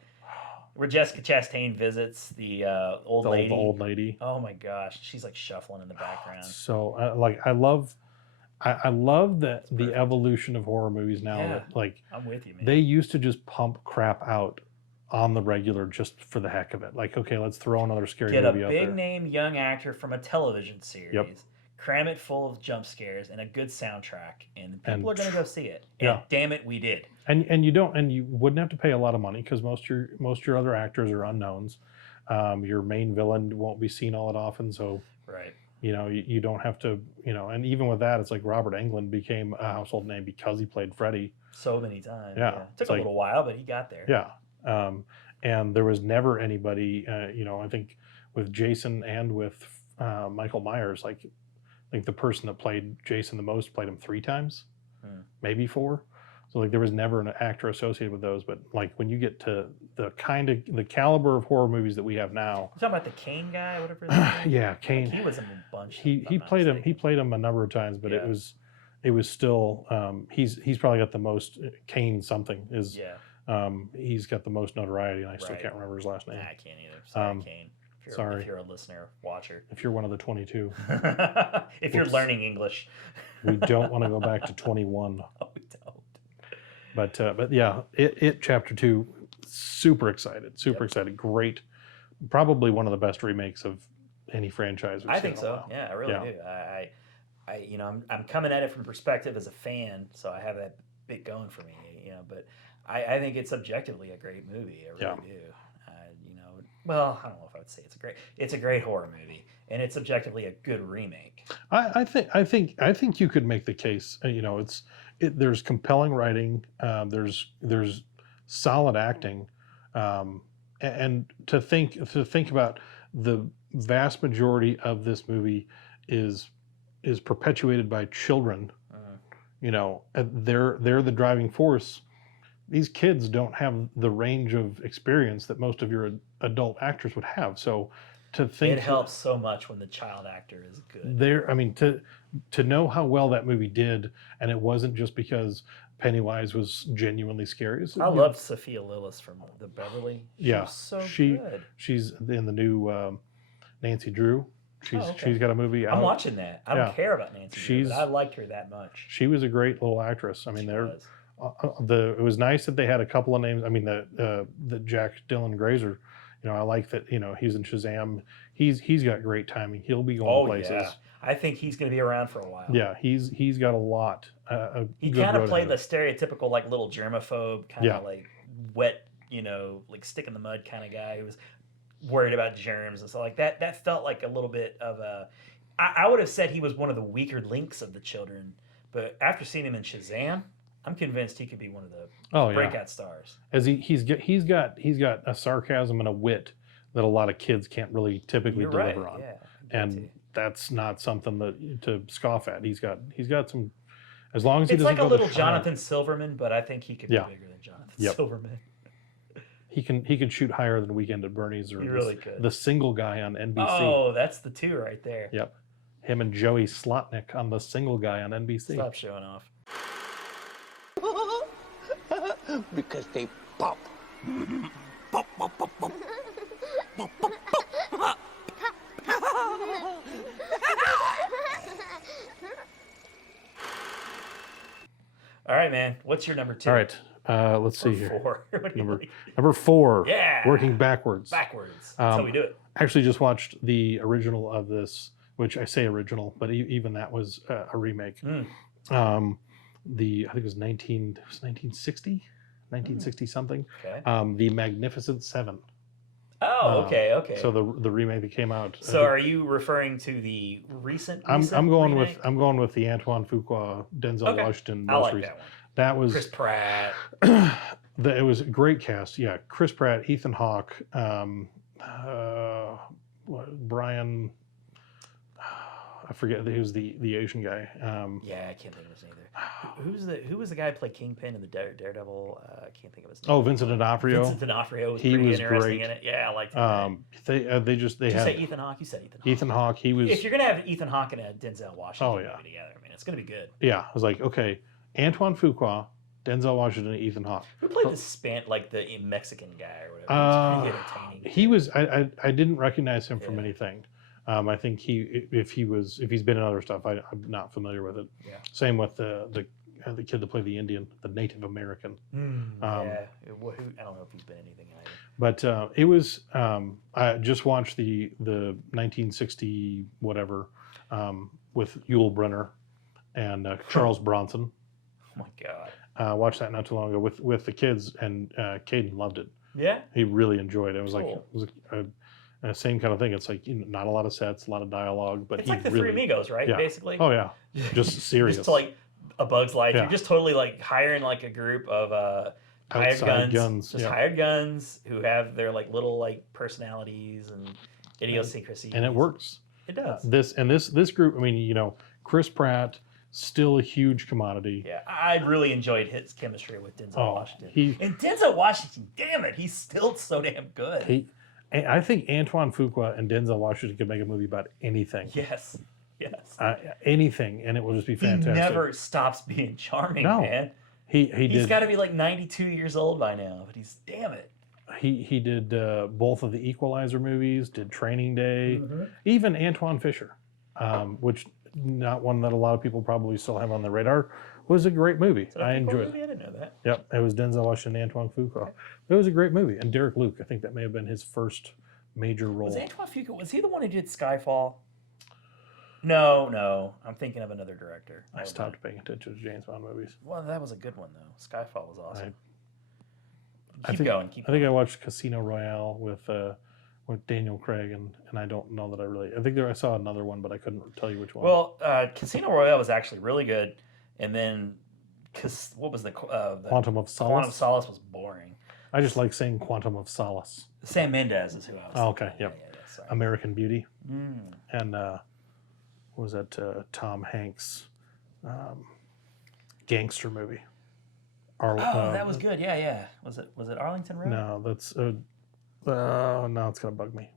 where Jessica Chastain visits the old lady. The old lady. Oh my gosh, she's like shuffling in the background. So I love the evolution of horror movies now. Yeah, that, like, I'm with you, man. They used to just pump crap out on the regular just for the heck of it. Like, okay, let's throw another scary movie out there. Get a big name young actor from a television series. Yep. Cram it full of jump scares and a good soundtrack, and people are going to go see it. And yeah. Damn it, we did. And you wouldn't have to pay a lot of money because most of your other actors are unknowns. Your main villain won't be seen all that often, so right. You know, you don't have to, you know, and even with that, it's like Robert Englund became a household name because he played Freddy so many times. Yeah. It took a little while, but he got there. Yeah. And there was never anybody, you know, I think with Jason and with Michael Myers, like the person that played Jason the most played him 3 times, maybe 4. So like there was never an actor associated with those. But like when you get to the caliber of horror movies that we have now. You talking about the Kane guy, whatever his name is? Yeah, Kane. Like he was in a bunch. He played him. He played him a number of times, but it was still. He's probably got the most Kane something is. Yeah. He's got the most notoriety, and I still can't remember his last name. I can't either. Sorry, Kane. Sorry. If you're a listener, watcher. If you're one of the 22. If you're learning English. We don't want to go back to 21. No, we don't. But yeah, it Chapter 2, super excited. Excited. Great. Probably one of the best remakes of any franchise we've seen. I think so. Yeah, I really do. I I'm coming at it from perspective as a fan, so I have that bit going for me, you know, but I think it's objectively a great movie. I really do. Well, I don't know if I would say it's a great horror movie, and it's objectively a good remake. I think you could make the case. You know, there's compelling writing, there's solid acting, and to think about the vast majority of this movie is perpetuated by children. You know, they're the driving force. These kids don't have the range of experience that most of your adult actors would have. So to think it helps so much when the child actor is good. To know how well that movie did, and it wasn't just because Pennywise was genuinely scary. I loved Sophia Lillis from The Beverly. She was so good. She's in the new Nancy Drew. She's got a movie out. I'm watching that. I don't care about Nancy Drew, but I liked her that much. She was a great little actress. I mean, it was nice that they had a couple of names. I mean, the Jack Dylan Grazer, you know, I like that. You know, he's in Shazam. He's got great timing. He'll be going places. Yeah. I think he's going to be around for a while. Yeah, he's got a lot. He kind of played the stereotypical like little germaphobe, kind of like wet, you know, like stick in the mud kind of guy who was worried about germs and stuff like that. That felt like a little bit of a. I would have said he was one of the weaker links of the children, but after seeing him in Shazam, I'm convinced he could be one of the breakout stars. As he's got a sarcasm and a wit that a lot of kids can't really typically deliver on. Yeah, and that's not something to scoff at. He's got some. As long as he it's doesn't like a go little Jonathan Silverman, but I think he could be bigger than Jonathan Silverman. He can shoot higher than Weekend at Bernie's or the Single Guy on NBC. Oh, that's the 2 right there. Yep, him and Joey Slotnick on The Single Guy on NBC. Stop showing off. Because they pop. Pop, pop, pop, pop. Pop, pop, pop. All right, man. What's your number 2? All right. Let's see here. 4. Number 4. Yeah. Working backwards. That's how we do it. Actually, just watched the original of this, which I say original, but even that was a remake. I think it was 1960 something. Okay. The Magnificent Seven. Oh, okay. So the remake that came out. So are you referring to the recent I'm going remake? with the Antoine Fuqua, Denzel Washington. I like that one. That was Chris Pratt. it was a great cast. Yeah, Chris Pratt, Ethan Hawke, Brian. I forget. He was the Asian guy. Yeah, I can't think of his name either. Who was the guy who played Kingpin in the Daredevil? I can't think of his name. Oh, Vincent D'Onofrio. Vincent D'Onofrio was He pretty was interesting great. in it. Yeah, I liked him. They Did you had say Ethan Hawke? You said Ethan Hawke. Ethan Hawke. He was. If you're gonna have Ethan Hawke and a Denzel Washington movie together, I mean, it's gonna be good. Yeah, I was like, okay, Antoine Fuqua, Denzel Washington, and Ethan Hawke. Who played the Mexican guy or whatever? He was pretty entertaining. He was. I didn't recognize him from anything. I think if he's been in other stuff, I'm not familiar with it. Yeah. Same with the kid that played the Indian, the Native American. I don't know if he's been anything either. But it was. I just watched the 1960 whatever with Yul Brynner and Charles Bronson. Oh my God. Watched that not too long ago with the kids, and Caden loved it. Yeah. He really enjoyed it. It was Cool. same kind of thing. It's like not a lot of sets, a lot of dialogue, but It's like the Three Amigos, right? Yeah. Basically. Oh yeah, just serious. Just to like A Bug's Life. Yeah. You're just totally like hiring like a group of hired Outside guns. yeah. Hired guns who have their like little like personalities and idiosyncrasies. And it works. It does. This group. I mean, Chris Pratt, still a huge commodity. Yeah, I really enjoyed his chemistry with Denzel Washington. And Denzel Washington, damn it, he's still so damn good. I think Antoine Fuqua and Denzel Washington could make a movie about anything. Yes. Anything, and it will just be fantastic. He never stops being charming, man. He's got to be like 92 years old by now, but damn it. He did both of the Equalizer movies, did Training Day, even Antoine Fisher, which not one that a lot of people probably still have on their radar, was a great movie. I enjoyed it. I didn't know that. Yep, it was Denzel Washington and Antoine Fuqua. Okay. It was a great movie. And Derek Luke, I think that may have been his first major role. Was Antoine Fuqua, was he the one who did Skyfall? No, I'm thinking of another director. I stopped paying attention to James Bond movies. Well, that was a good one, though. Skyfall was awesome. Keep going. I think I watched Casino Royale with Daniel Craig, and I don't know that I think I saw another one, but I couldn't tell you which one. Well, Casino Royale was actually really good, and then what was the Quantum of Solace? Quantum of Solace was boring. I just like saying Quantum of Solace. Sam Mendes is who I was thinking. Okay, yep. Yeah, American Beauty. And what was that Tom Hanks gangster movie? That was good. Yeah. Was it Arlington Road? No, that's now it's gonna bug me.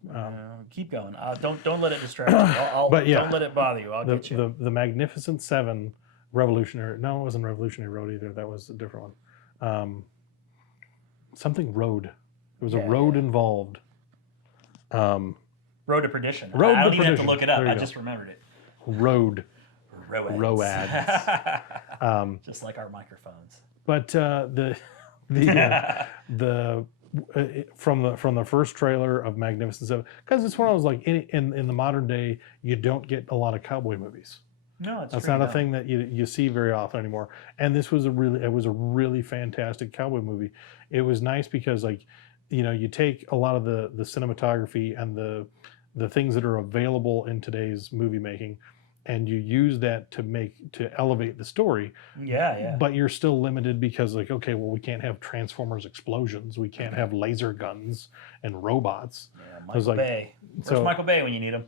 Keep going. Don't let it distract you. But yeah, don't let it bother you. I'll get you. The Magnificent Seven, Revolutionary. No, it wasn't Revolutionary Road either. That was a different one. Something Road. There was a road involved. Road to Perdition. Road I to don't even have to look it up. I just remembered it. Road. Roads. Just like our microphones. But from the first trailer of Magnificent Seven, because it's one of those like in the modern day you don't get a lot of cowboy movies. No, that's not a thing that you see very often anymore. And this was a really fantastic cowboy movie. It was nice because you take a lot of the cinematography and the things that are available in today's movie making, and you use that to elevate the story. Yeah. But you're still limited because we can't have Transformers explosions. We can't have laser guns and robots. Yeah, Michael Bay. Where's Michael Bay when you need him?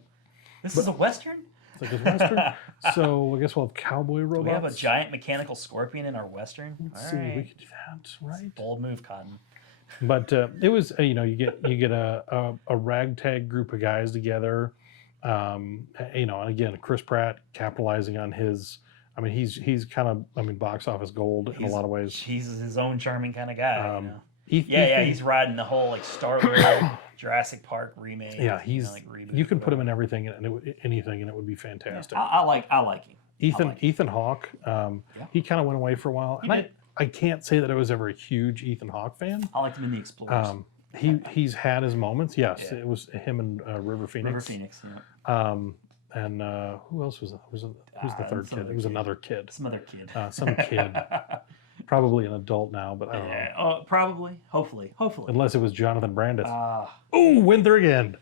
This is a Western? It's like a Western. So I guess we'll have cowboy robots. Do we have a giant mechanical scorpion in our Western? Let's see. We could do that, right? Bold move, Cotton. But it was you get a ragtag group of guys together. And again, Chris Pratt capitalizing on his. I mean, he's kind of box office gold in a lot of ways. He's his own charming kind of guy. He's riding the whole Star Wars Jurassic Park remake. Yeah, you can put him in everything and it would be fantastic. Yeah, I like him. Ethan Hawke. He kind of went away for a while, and I can't say that I was ever a huge Ethan Hawke fan. I liked him in The Explorers. He's had his moments. Yes, it was him and River Phoenix. who else was who's the third kid? It was another kid. Some other kid. Some kid. Probably an adult now, but I don't know. Oh, probably. Hopefully. Unless it was Jonathan Brandis. Ooh, Winther again.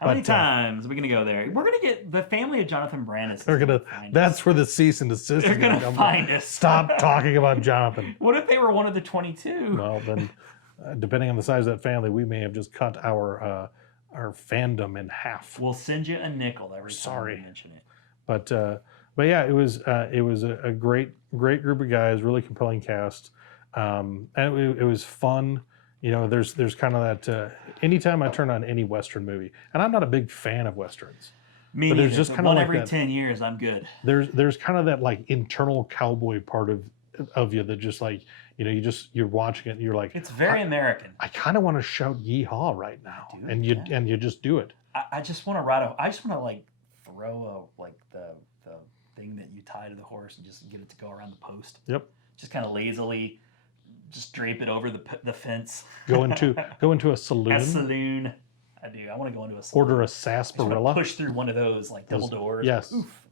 How many times are we going to go there? We're going to get the family of Jonathan Brandis. That's where the cease and desist They're is going to find us. Stop talking about Jonathan. What if they were one of the 22? Well, then, depending on the size of that family, we may have just cut our fandom in half. We'll send you a nickel every time we mention it. But yeah, it was a great group of guys, really compelling cast, and it was fun. You know, there's kind of that. Anytime I turn on any Western movie, and I'm not a big fan of Westerns. Me but neither. there's just kind of one like every that, 10 years, I'm good. There's kind of that like internal cowboy part of you that just like, you know, you're watching it and you're like, it's very American. I kind of want to shout yeehaw right now, and you just do it. I just want to I just want to like throw the thing that you tie to the horse and just get it to go around the post. Yep. Just kind of lazily, just drape it over the fence. Go into a saloon. A saloon. I do. I want to go into a saloon. Order a sarsaparilla. Push through one of those like double doors. Yes. Oof.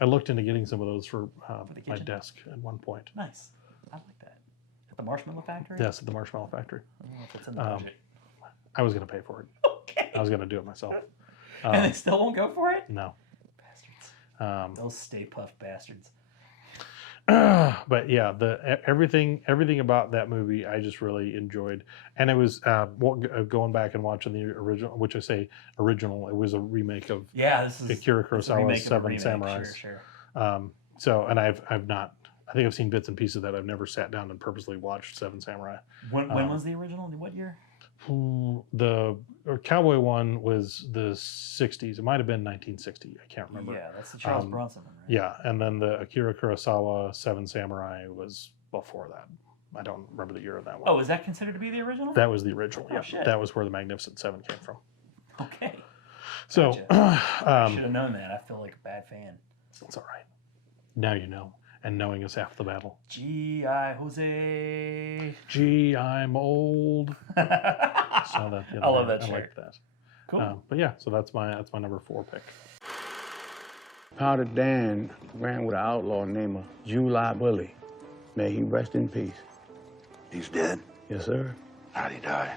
I looked into getting some of those for my desk at one point. Nice. I like that. At the Marshmallow Factory? Yes, at the Marshmallow Factory. I don't know if it's in the budget. I was going to pay for it. Okay. I was going to do it myself. And they still won't go for it? No. Bastards. Those Stay Puft bastards. But yeah, everything about that movie I just really enjoyed, and it was going back and watching the original, which I say original, it was a remake of this is Akira Kurosawa's Seven Samurais. Sure. So, and I've not, I think I've seen bits and pieces of that. I've never sat down and purposely watched Seven Samurai. When was the original? What year? The cowboy one was the 60s. It might have been 1960. I can't remember. Yeah, that's the Charles Bronson one, right? Yeah, and then the Akira Kurosawa Seven Samurai was before that. I don't remember the year of that one. Oh, is that considered to be the original? That was the original. Oh, yeah, shit. That was where the Magnificent Seven came from. Okay. So I should have known that. I feel like a bad fan. It's all right. Now you know, and knowing is half the battle. G.I. Jose. Gee, I'm old. Saw that the other I love day. that shirt. I like that. Cool. But yeah, so that's my number 4 pick. Powder Dan ran with an outlaw named July Bully. May he rest in peace. He's dead? Yes, sir. How'd he die?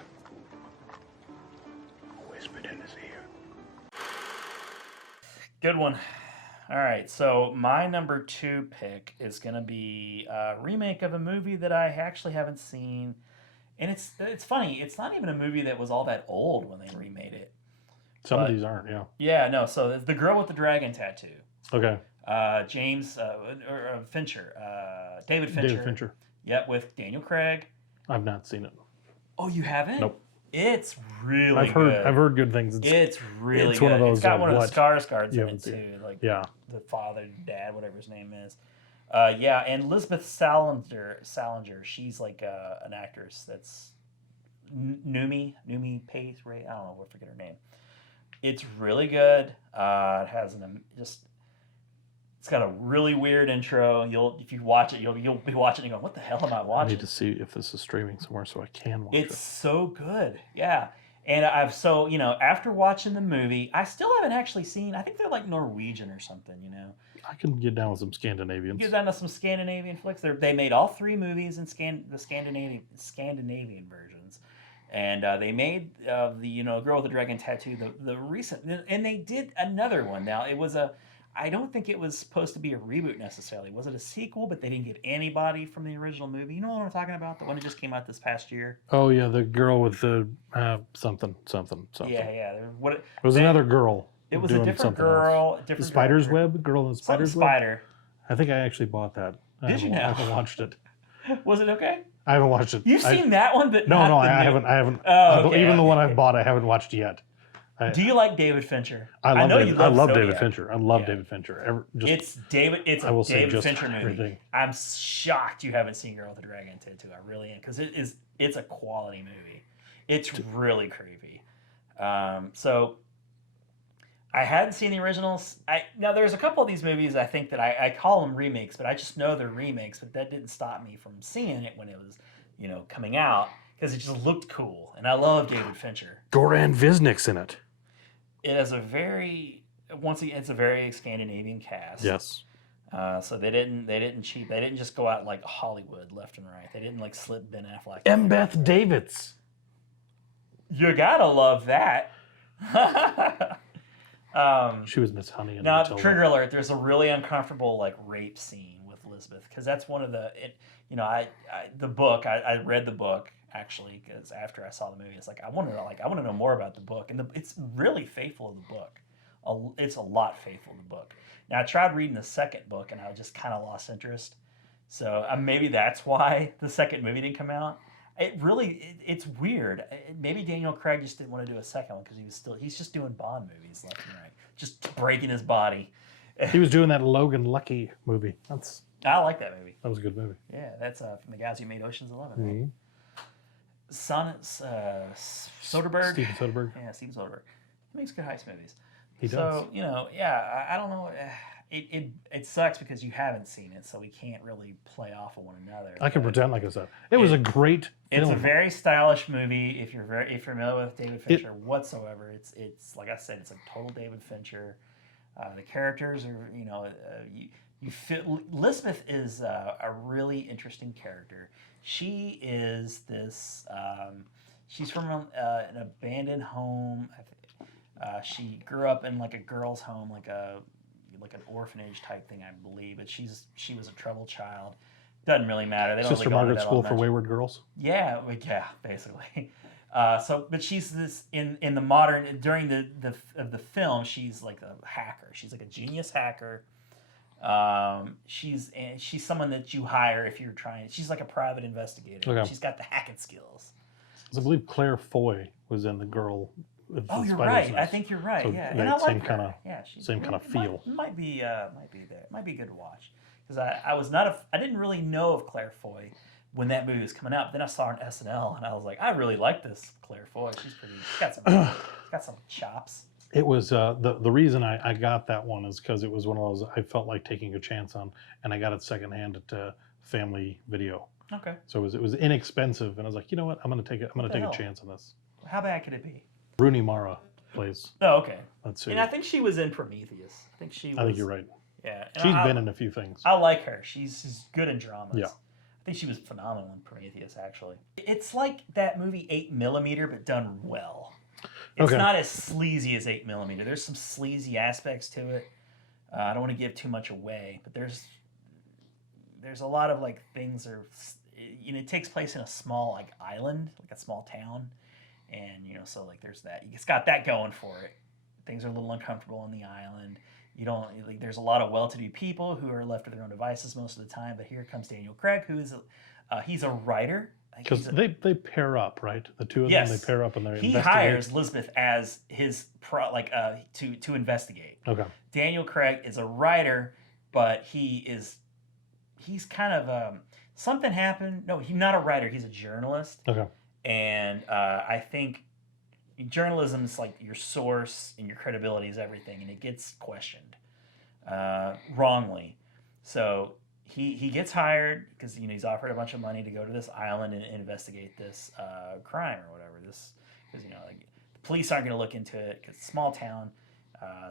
Whispered in his ear. Good one. All right, so my number 2 pick is going to be a remake of a movie that I actually haven't seen. And it's funny, it's not even a movie that was all that old when they remade it. Some of these aren't, yeah. Yeah, no, so The Girl with the Dragon Tattoo. Okay. James Fincher. David Fincher. David Fincher. Yep, with Daniel Craig. I've not seen it. Oh, you haven't? Nope. It's really good. I've heard good things. It's really it's good. one of those, it's got like, one of the Skarsgårds in it seen. too, like Yeah. the father, dad, whatever his name is. Yeah, and Elizabeth Salinger, she's like an actress that's Numi Pace, right? I don't know, I forget her name. It's really good. It has it's got a really weird intro. If you watch it, you'll be watching and go, what the hell am I I watching? need to see if this is streaming somewhere so I can watch it. It's so good. Yeah. And after watching the movie, I still haven't actually seen, I think they're like Norwegian or something, you know. I can get down with some Scandinavians. Get down to some Scandinavian flicks. They made all 3 movies in the Scandinavian versions. And they made the Girl with the Dragon Tattoo, the recent, and they did another one. Now, I don't think it was supposed to be a reboot necessarily. Was it a sequel? But they didn't get anybody from the original movie. You know what I'm talking about? The one that just came out this past year. Oh yeah, the girl with the something. Yeah. It was another girl. It was a different girl. The Spider's Web? Girl in the Spider's Web? Spider. I think I actually bought that. Did you now? I haven't watched it. Was it okay? I haven't watched it. You've seen that one, but no, I haven't. Oh, okay, even the one I've bought, I haven't watched yet. Do you like David Fincher? I love Zodiac. David Fincher. I love David Fincher. It's a David Fincher movie. Everything. I'm shocked you haven't seen Girl with the Dragon Tattoo. I really am, because it's a quality movie. It's really creepy. So I hadn't seen the originals. Now there's a couple of these movies I think that I call them remakes, but I just know they're remakes. But that didn't stop me from seeing it when it was coming out, because it just looked cool, and I love David Fincher. Goran Visnek's in it. It has a very once again, it's a very Scandinavian cast. Yes. So they didn't cheat. They didn't just go out like Hollywood left and right. They didn't like slip Ben Affleck. Beth Davids. You gotta love that. She was Miss Honey. Now, trigger alert. There's a really uncomfortable like rape scene with Elizabeth because that's one of the. The book. I read the book actually because after I saw the movie, it's like I want to know more about the book, and it's really faithful to the book. It's a lot faithful to the book. Now I tried reading the second book, and I just kind of lost interest. So maybe that's why the second movie didn't come out. It's weird. Maybe Daniel Craig just didn't want to do a second one because he's just doing Bond movies left and right, just breaking his body. He was doing that Logan Lucky movie. I like that movie. That was a good movie. Yeah, that's from the guys who made Ocean's 11. Right? Soderbergh. Steven Soderbergh. Yeah, Steven Soderbergh. He makes good heist movies. He does. So I don't know. It sucks because you haven't seen it, so we can't really play off of one another. I can pretend like I said it was a great film. It's a very stylish movie. If you're familiar with David Fincher whatsoever, it's like I said, it's a total David Fincher. The characters are you feel Lisbeth is a really interesting character. She is this. She's from an abandoned home. She grew up in like a girls' home, like an orphanage type thing, I believe. But she was a troubled child. Doesn't really matter. They don't Sister really Margaret's School for Wayward Girls. Yeah, basically. But she's this in the modern during the film. She's like a hacker. She's like a genius hacker. She's someone that you hire if you're trying. She's like a private investigator. Okay. She's got the hacking skills. I believe Claire Foy was in The Girl. Oh, you're right. I think you're right. So yeah, and I like same kind of same kind of feel. Might be there. Might be good to watch because I didn't really know of Claire Foy when that movie was coming out. But then I saw her in SNL and I was like, I really like this Claire Foy. She's got some chops. It was the reason I got that one is because it was one of those I felt like taking a chance on, and I got it secondhand at Family Video. Okay. So it was inexpensive, and I was like, you know what, I'm gonna take a chance on this. How bad could it be? Rooney Mara plays. Oh, okay. Let's see. And I think she was in Prometheus. I think you're right. Yeah. She's been in a few things. I like her. She's good in dramas. Yeah. I think she was phenomenal in Prometheus, actually. It's like that movie 8mm, but done well. It's not as sleazy as 8mm. There's some sleazy aspects to it. I don't want to give too much away, but there's a lot of like things it takes place in a small like island, like a small town. And, so like there's that. It's got that going for it. Things are a little uncomfortable on the island. There's a lot of well-to-do people who are left to their own devices most of the time. But here comes Daniel Craig, who is he's a writer. Because they pair up, right? The two of them, they pair up and they investigate. He hires Elizabeth as his to investigate. Okay. Daniel Craig is a writer, but he's kind of something happened. No, he's not a writer. He's a journalist. Okay. And I think journalism is like your source and your credibility is everything, and it gets questioned wrongly. So he gets hired because he's offered a bunch of money to go to this island and investigate this crime or whatever. This because the police aren't going to look into it because it's a small town.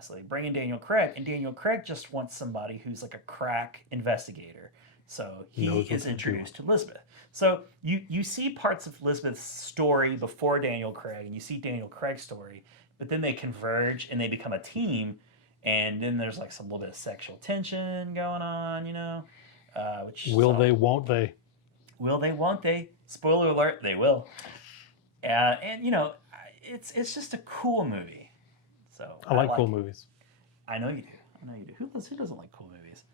So they bring in Daniel Craig, and Daniel Craig just wants somebody who's like a crack investigator. So he is introduced to Elizabeth. So you see parts of Elizabeth's story before Daniel Craig, and you see Daniel Craig's story, but then they converge and they become a team, and then there's like some little bit of sexual tension going on, which they, won't they? Will they, won't they? Spoiler alert, they will. And it's just a cool movie. So I like cool movies. I know you do. Who doesn't like cool movies?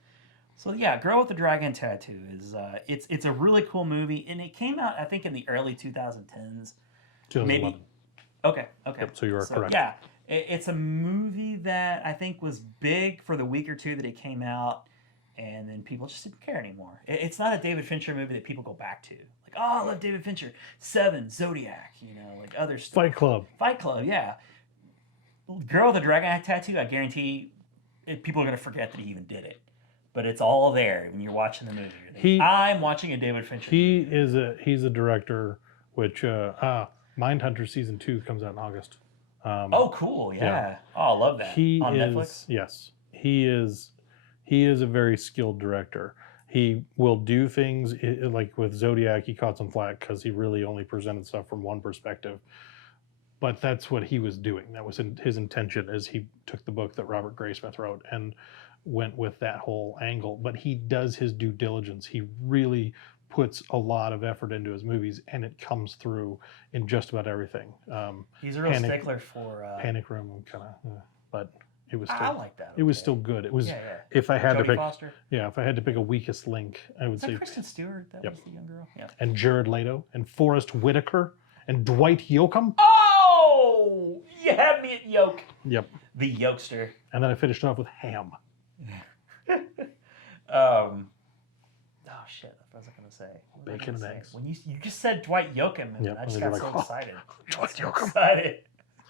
So yeah, Girl with the Dragon Tattoo is it's a really cool movie, and it came out I think in the early 2010s. 2011. Maybe. Okay. Yep, so you are correct. Yeah, it's a movie that I think was big for the week or two that it came out, and then people just didn't care anymore. It's not a David Fincher movie that people go back to. Like, oh, I love David Fincher. Seven, Zodiac, like other stuff. Fight Club, yeah. Girl with the Dragon Tattoo, I guarantee people are going to forget that he even did it. But it's all there when you're watching the movie. I'm watching a David Fincher movie. He's a director, which Mindhunter Season 2 comes out in August. Oh, cool! Yeah. Oh, I love that. On Netflix. Yes, he is a very skilled director. He will do things like with Zodiac. He caught some flack because he really only presented stuff from one perspective. But that's what he was doing. That was his intention. Is he took the book that Robert Graysmith wrote and went with that whole angle. But he does his due diligence. He really puts a lot of effort into his movies, and it comes through in just about everything. He's a real stickler for Panic Room, kind of, but it was. Still, I like that. It was still good. It was. If I had Jodie to pick, Foster. if I had to pick a weakest link, I would say Kristen Stewart. That was the young girl. Yeah. And Jared Leto and Forrest Whitaker and Dwight Yoakam. Oh, you had me at Yoke. Yep. The Yokester. And then I finished it off with Ham. Oh shit! What was I gonna say? Bacon and eggs. When you just said Dwight Yoakam, and I just got so excited. Dwight Yoakam. Excited.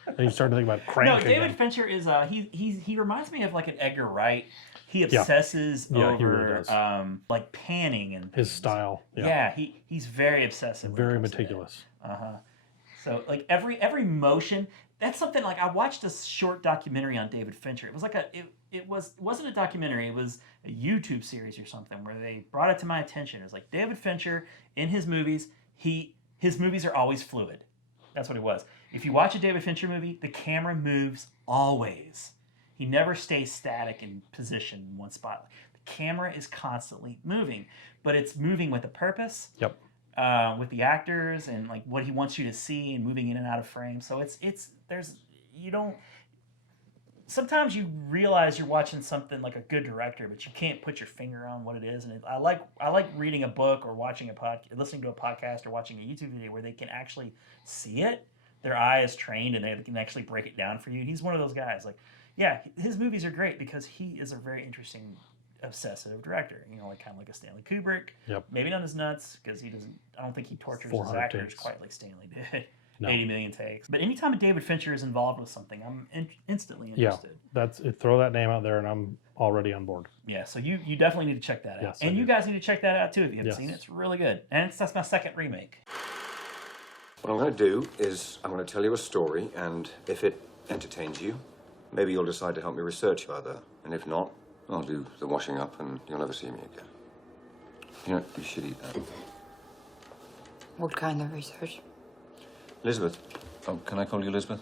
And you started to think about Crank. No, David again. Fincher is he reminds me of like an Edgar Wright. He obsesses over he really does. Like panning and His style. Yeah, he's very obsessive. Very meticulous. So like every motion. That's something like I watched a short documentary on David Fincher. It was like it wasn't a documentary. It was a YouTube series or something where they brought it to my attention. It was like David Fincher in his movies. His movies are always fluid. That's what it was. If you watch a David Fincher movie, the camera moves always. He never stays static in position in one spot. The camera is constantly moving, but it's moving with a purpose. Yep. With the actors and like what he wants you to see and moving in and out of frame. So sometimes you realize you're watching something like a good director, but you can't put your finger on what it is. And I like reading a book or watching listening to a podcast or watching a YouTube video where they can actually see it. Their eye is trained and they can actually break it down for you. He's one of those guys. Like, yeah, his movies are great because he is a very interesting, obsessive director. You know, like kind of like a Stanley Kubrick. Yep. Maybe not as nuts because he doesn't. I don't think he tortures his actors takes. Quite like Stanley did. No. 80 million takes. But anytime David Fincher is involved with something, I'm instantly interested. Yeah, throw that name out there, and I'm already on board. Yeah, so you definitely need to check that out. Yes, and you guys need to check that out too if you haven't seen it. It's really good. And that's my second remake. What I'm going to do is I'm going to tell you a story, and if it entertains you, maybe you'll decide to help me research further. And if not, I'll do the washing up, and you'll never see me again. You know, you should eat that. What kind of research? Elizabeth. Oh, can I call you Elizabeth?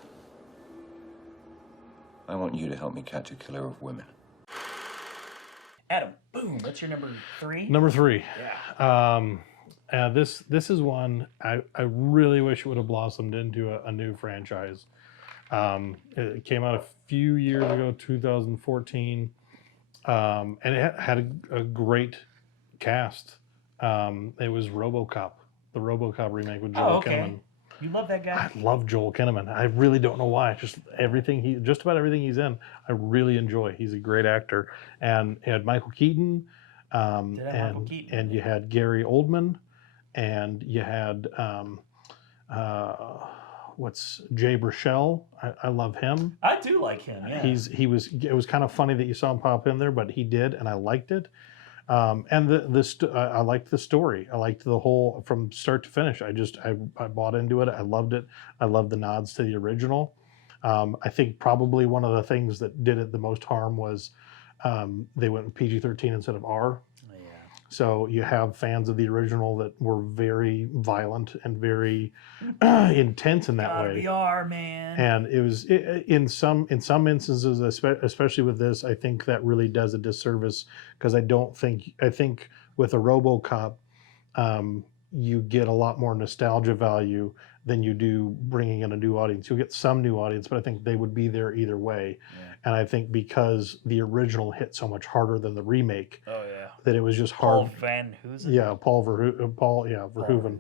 I want you to help me catch a killer of women. Adam, boom. What's your number 3? Number 3. Yeah. This is one I really wish it would have blossomed into a new franchise. It came out a few years ago, 2014, and it had a great cast. It was RoboCop, the RoboCop remake with Joel Kinnaman. You love that guy? I love Joel Kinnaman. I really don't know why. Just about everything he's in, I really enjoy. He's a great actor. And it had Michael Keaton, and you had Gary Oldman, and you had Jay Baruchel. I love him. I do like him. Yeah. It was kind of funny that you saw him pop in there, but he did, and I liked it. And I liked the story. I liked the whole from start to finish. I bought into it. I loved it. I loved the nods to the original. I think probably one of the things that did it the most harm was they went PG-13 instead of R. Oh, yeah. So you have fans of the original that were very violent and very intense in that way. R, man. And it was in some instances, especially with this, I think that really does a disservice because I think with a RoboCop, you get a lot more nostalgia value than you do bringing in a new audience. You'll get some new audience, but I think they would be there either way. Yeah. And I think because the original hit so much harder than the remake, that it was just hard. Paul Van Hoosen? Yeah, Verhoeven.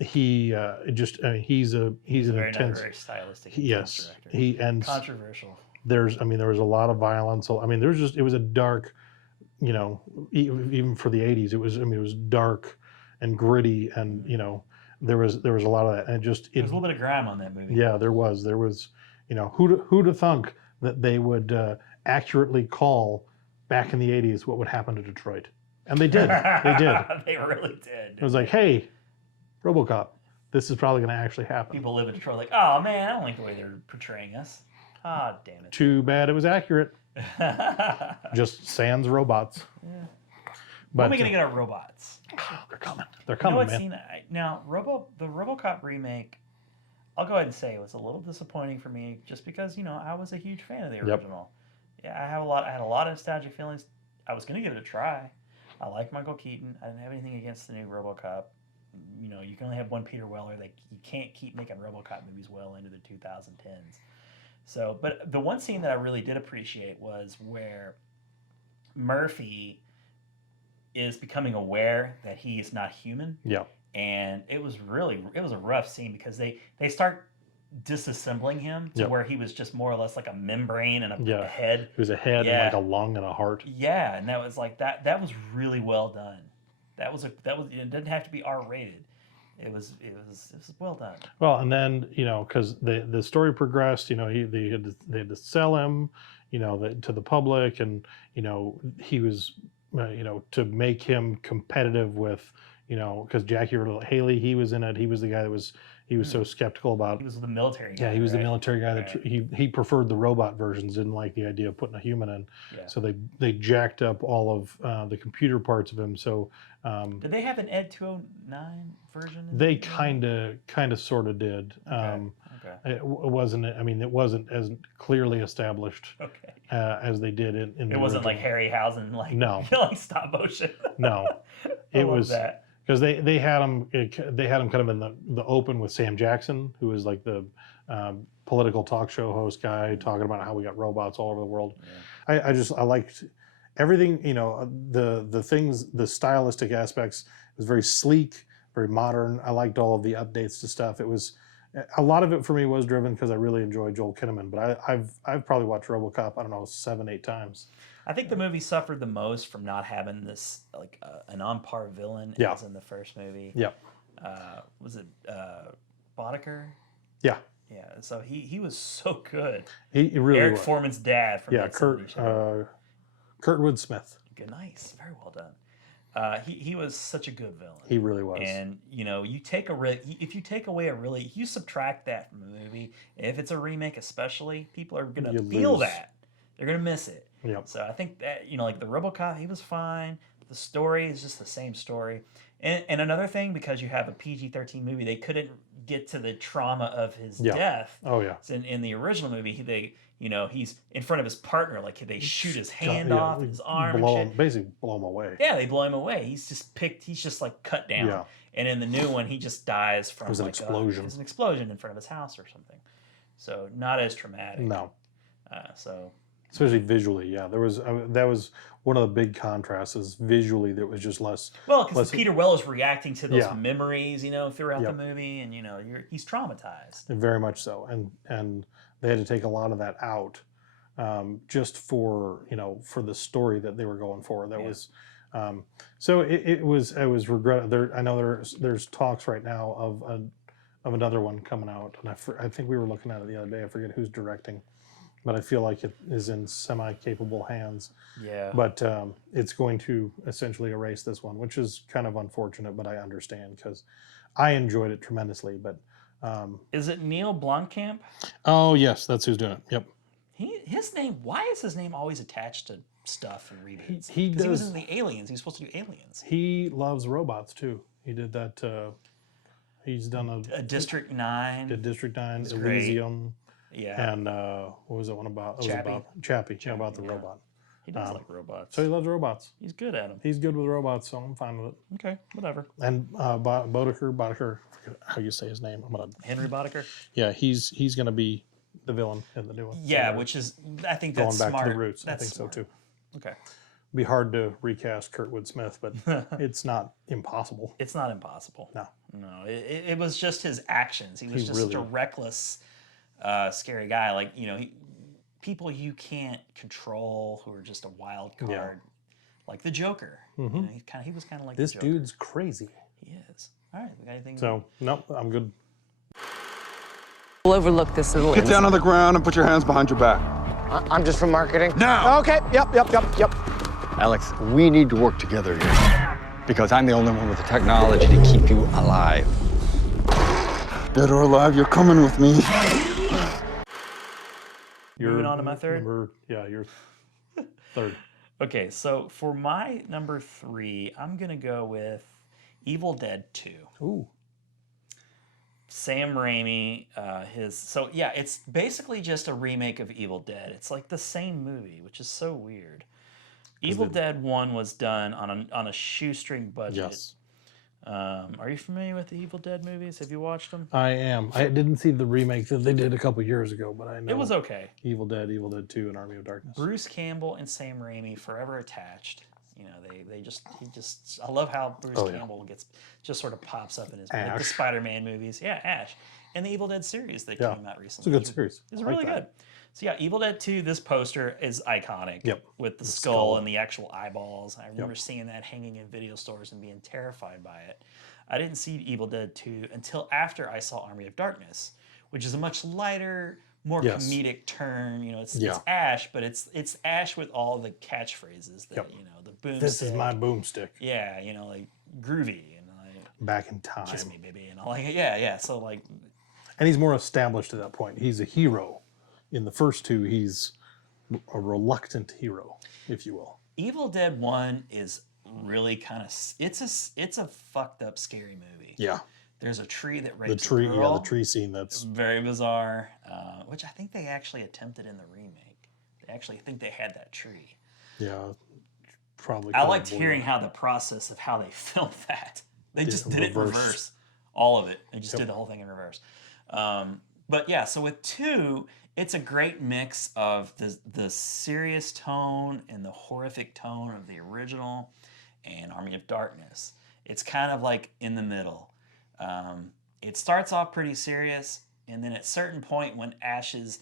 He's an intense, very stylistic. Yes, director. Controversial. There was a lot of violence. I mean, it was a dark, even for the 80s, it was dark and gritty, and there was a lot of that, and there was a little bit of grime on that movie. Yeah, there was, who'd thunk that they would accurately call back in the 80s what would happen to Detroit, and they did. They did. They really did. It was like, hey, RoboCop, this is probably going to actually happen. People live in Detroit like, oh man, I don't like the way they're portraying us. Ah, damn it. Too bad it was accurate. Just sans robots. Yeah. But, when are we going to get our robots? Oh, they're coming. They're coming, man. Now, the RoboCop remake, I'll go ahead and say it was a little disappointing for me just because, I was a huge fan of the original. Yeah, I had a lot of nostalgic feelings. I was going to give it a try. I like Michael Keaton. I didn't have anything against the new RoboCop. You can only have one Peter Weller. You can't keep making RoboCop movies well into the 2010s. So, but the one scene that I really did appreciate was where Murphy is becoming aware that he's not human. Yeah. And it was a rough scene because they start disassembling him to where he was just more or less like a membrane and a head. He was a head and like a lung and a heart. Yeah, and that was like that was really well done. That was it didn't have to be R-rated. It was well done. Well, and then because the story progressed, they had to sell him, to the public, and he was, to make him competitive with, because Jackie Earle Haley, he was in it. He was the guy that was so skeptical about. He was the military guy. Yeah, he was the military guy that he preferred the robot versions, didn't like the idea of putting a human in. Yeah. So they jacked up all of the computer parts of him. So did they have an Ed 209 version? They kind of sort of did. Okay. It wasn't. I mean, it wasn't as clearly established as they did in the It wasn't original. like Harryhausen, like no, like stop motion. No, it was that. Because they had him kind of in the open with Sam Jackson, who was like the political talk show host guy, talking about how we got robots all over the world. Yeah. I liked everything. The things, the stylistic aspects. It was very sleek, very modern. I liked all of the updates to stuff. It was a lot of it for me was driven because I really enjoyed Joel Kinnaman. But I've probably watched RoboCop 7-8 times. I think the movie suffered the most from not having this like an on par villain as in the first movie. Yeah. Was it Boddicker? Yeah. Yeah. So he was so good. He really Eric was. Foreman's dad from that Kurtwood Smith. Good, nice, very well done. He was such a good villain. He really was. And if you subtract that from the movie, if it's a remake especially, people are gonna feel that. They're gonna miss it. Yep. So I think that like the RoboCop, he was fine. The story is just the same story. And another thing, because you have a PG-13 movie, they couldn't get to the trauma of his death. Oh yeah. So in the original movie, he's in front of his partner, like they shoot his hand off, his arm, basically blow him away. Yeah, they blow him away. He's just like cut down. Yeah. And in the new one, he just dies from an explosion. It was an explosion in front of his house or something. So not as traumatic. No. So. Especially visually, yeah. That was one of the big contrasts. Is visually there was just less. Well, because Peter Weller's reacting to those Yeah. memories, throughout the movie, and he's traumatized. Very much so, and they had to take a lot of that out, just for for the story that they were going for. That was, so it was regret. I know there's talks right now of another one coming out, and I think we were looking at it the other day. I forget who's directing. But I feel like it is in semi-capable hands. Yeah. But it's going to essentially erase this one, which is kind of unfortunate, but I understand because I enjoyed it tremendously. But is it Neil Blomkamp? Oh yes, that's who's doing it. Yep. His name. Why is his name always attached to stuff and reboots? He does. He was in the Aliens. He's supposed to do Aliens. He loves robots too. He did that. He's done a District 9. Did District 9, It's Elysium. Yeah. And what was it one about? It was about Chappie, about the robot. He does like robots. So he loves robots. He's good at them. He's good with robots, so I'm fine with it. Okay, whatever. And Boddicker, how you say his name? Henry Boddicker? Yeah, he's going to be the villain in the new one. Yeah, so which is, I think that's going back smart. to the roots. That's I think smart. so too. Okay. It'd be hard to recast Kurtwood Smith, but it's not impossible. It's not impossible. No. It was just his actions. He was just such a reckless, scary guy. Like, people you can't control who are just a wild card, like the Joker. Mm-hmm. He was kind of like this the Joker. dude's crazy. He is. All right, we got anything? So nope, I'm good. We'll overlook this little. Get down on the ground and put your hands behind your back. I'm just from marketing. Now. Okay. Yep. Alex, we need to work together here because I'm the only one with the technology to keep you alive. Dead or alive, you're coming with me. Moving on to my third? Your third. Okay, so for my number 3, I'm going to go with Evil Dead 2. Ooh. Sam Raimi, it's basically just a remake of Evil Dead. It's like the same movie, which is so weird. Evil Dead 1 was done on a shoestring budget. Yes. Are you familiar with the Evil Dead movies? Have you watched them? I am. I didn't see the remake that they did a couple years ago, but I know it was okay. Evil Dead 2, and Army of Darkness. Bruce Campbell and Sam Raimi forever attached. You know, I love how Bruce Campbell just sort of pops up in his like the Spider-Man movies. Yeah, Ash. And the Evil Dead series that came out recently. It's a good series. It's really good. So yeah, Evil Dead 2, this poster is iconic. Yep. With the skull and the actual eyeballs. I remember seeing that hanging in video stores and being terrified by it. I didn't see Evil Dead 2 until after I saw Army of Darkness, which is a much lighter, more comedic turn. You know, it's Ash, but it's Ash with all the catchphrases that you know, the boomstick. This is my boomstick. Yeah, you know, like groovy and like back in time. Kiss me, baby, and all like yeah. So like, and he's more established at that point. He's a hero. In the first 2, he's a reluctant hero, if you will. Evil Dead 1 is really kind of it's a fucked up scary movie. Yeah. There's a tree that rapes a girl. Yeah, the tree scene that's very bizarre, which I think they actually attempted in the remake. I think they had that tree. Yeah, probably. I liked hearing how the process of how they filmed that. They just did it in reverse, all of it. They just did the whole thing in reverse. But yeah, so with 2, it's a great mix of the serious tone and the horrific tone of the original and Army of Darkness. It's kind of like in the middle. It starts off pretty serious, and then at a certain point when Ash's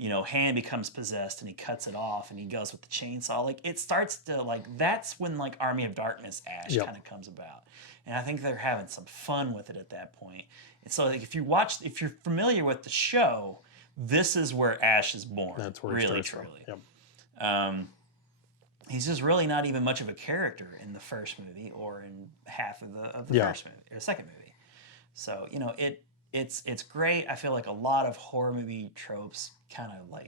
hand becomes possessed and he cuts it off and he goes with the chainsaw, like it starts to that's when Army of Darkness Ash kind of comes about. And I think they're having some fun with it at that point. And so if you're familiar with the show, this is where Ash is born. That's where really, truly. Yep. He's just really not even much of a character in the first movie or in half of the first movie or the second movie. So it's great. I feel like a lot of horror movie tropes kind of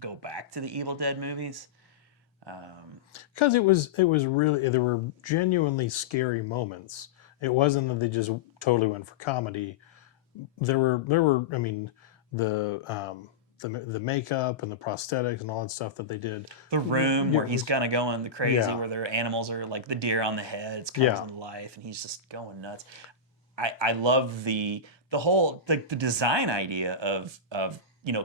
go back to the Evil Dead movies. Because it was really, there were genuinely scary moments. It wasn't that they just totally went for comedy. There were I mean, the makeup and the prosthetics and all that stuff that they did. The room where he's kind of going the crazy, where their animals are like the deer on the head, it's comes to life, and he's just going nuts. I love the whole the design idea of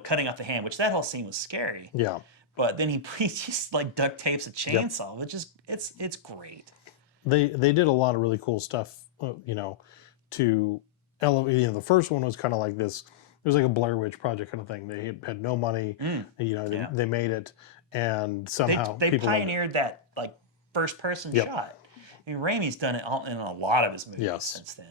cutting off the hand, which that whole scene was scary. Yeah. But then he just duct tapes a chainsaw, which is it's great. They did a lot of really cool stuff, to elevate. The first one was kind of like this. It was like a Blair Witch Project kind of thing. They had no money, they made it, and somehow they pioneered that first person shot. I mean, Raimi's done it in a lot of his movies since then.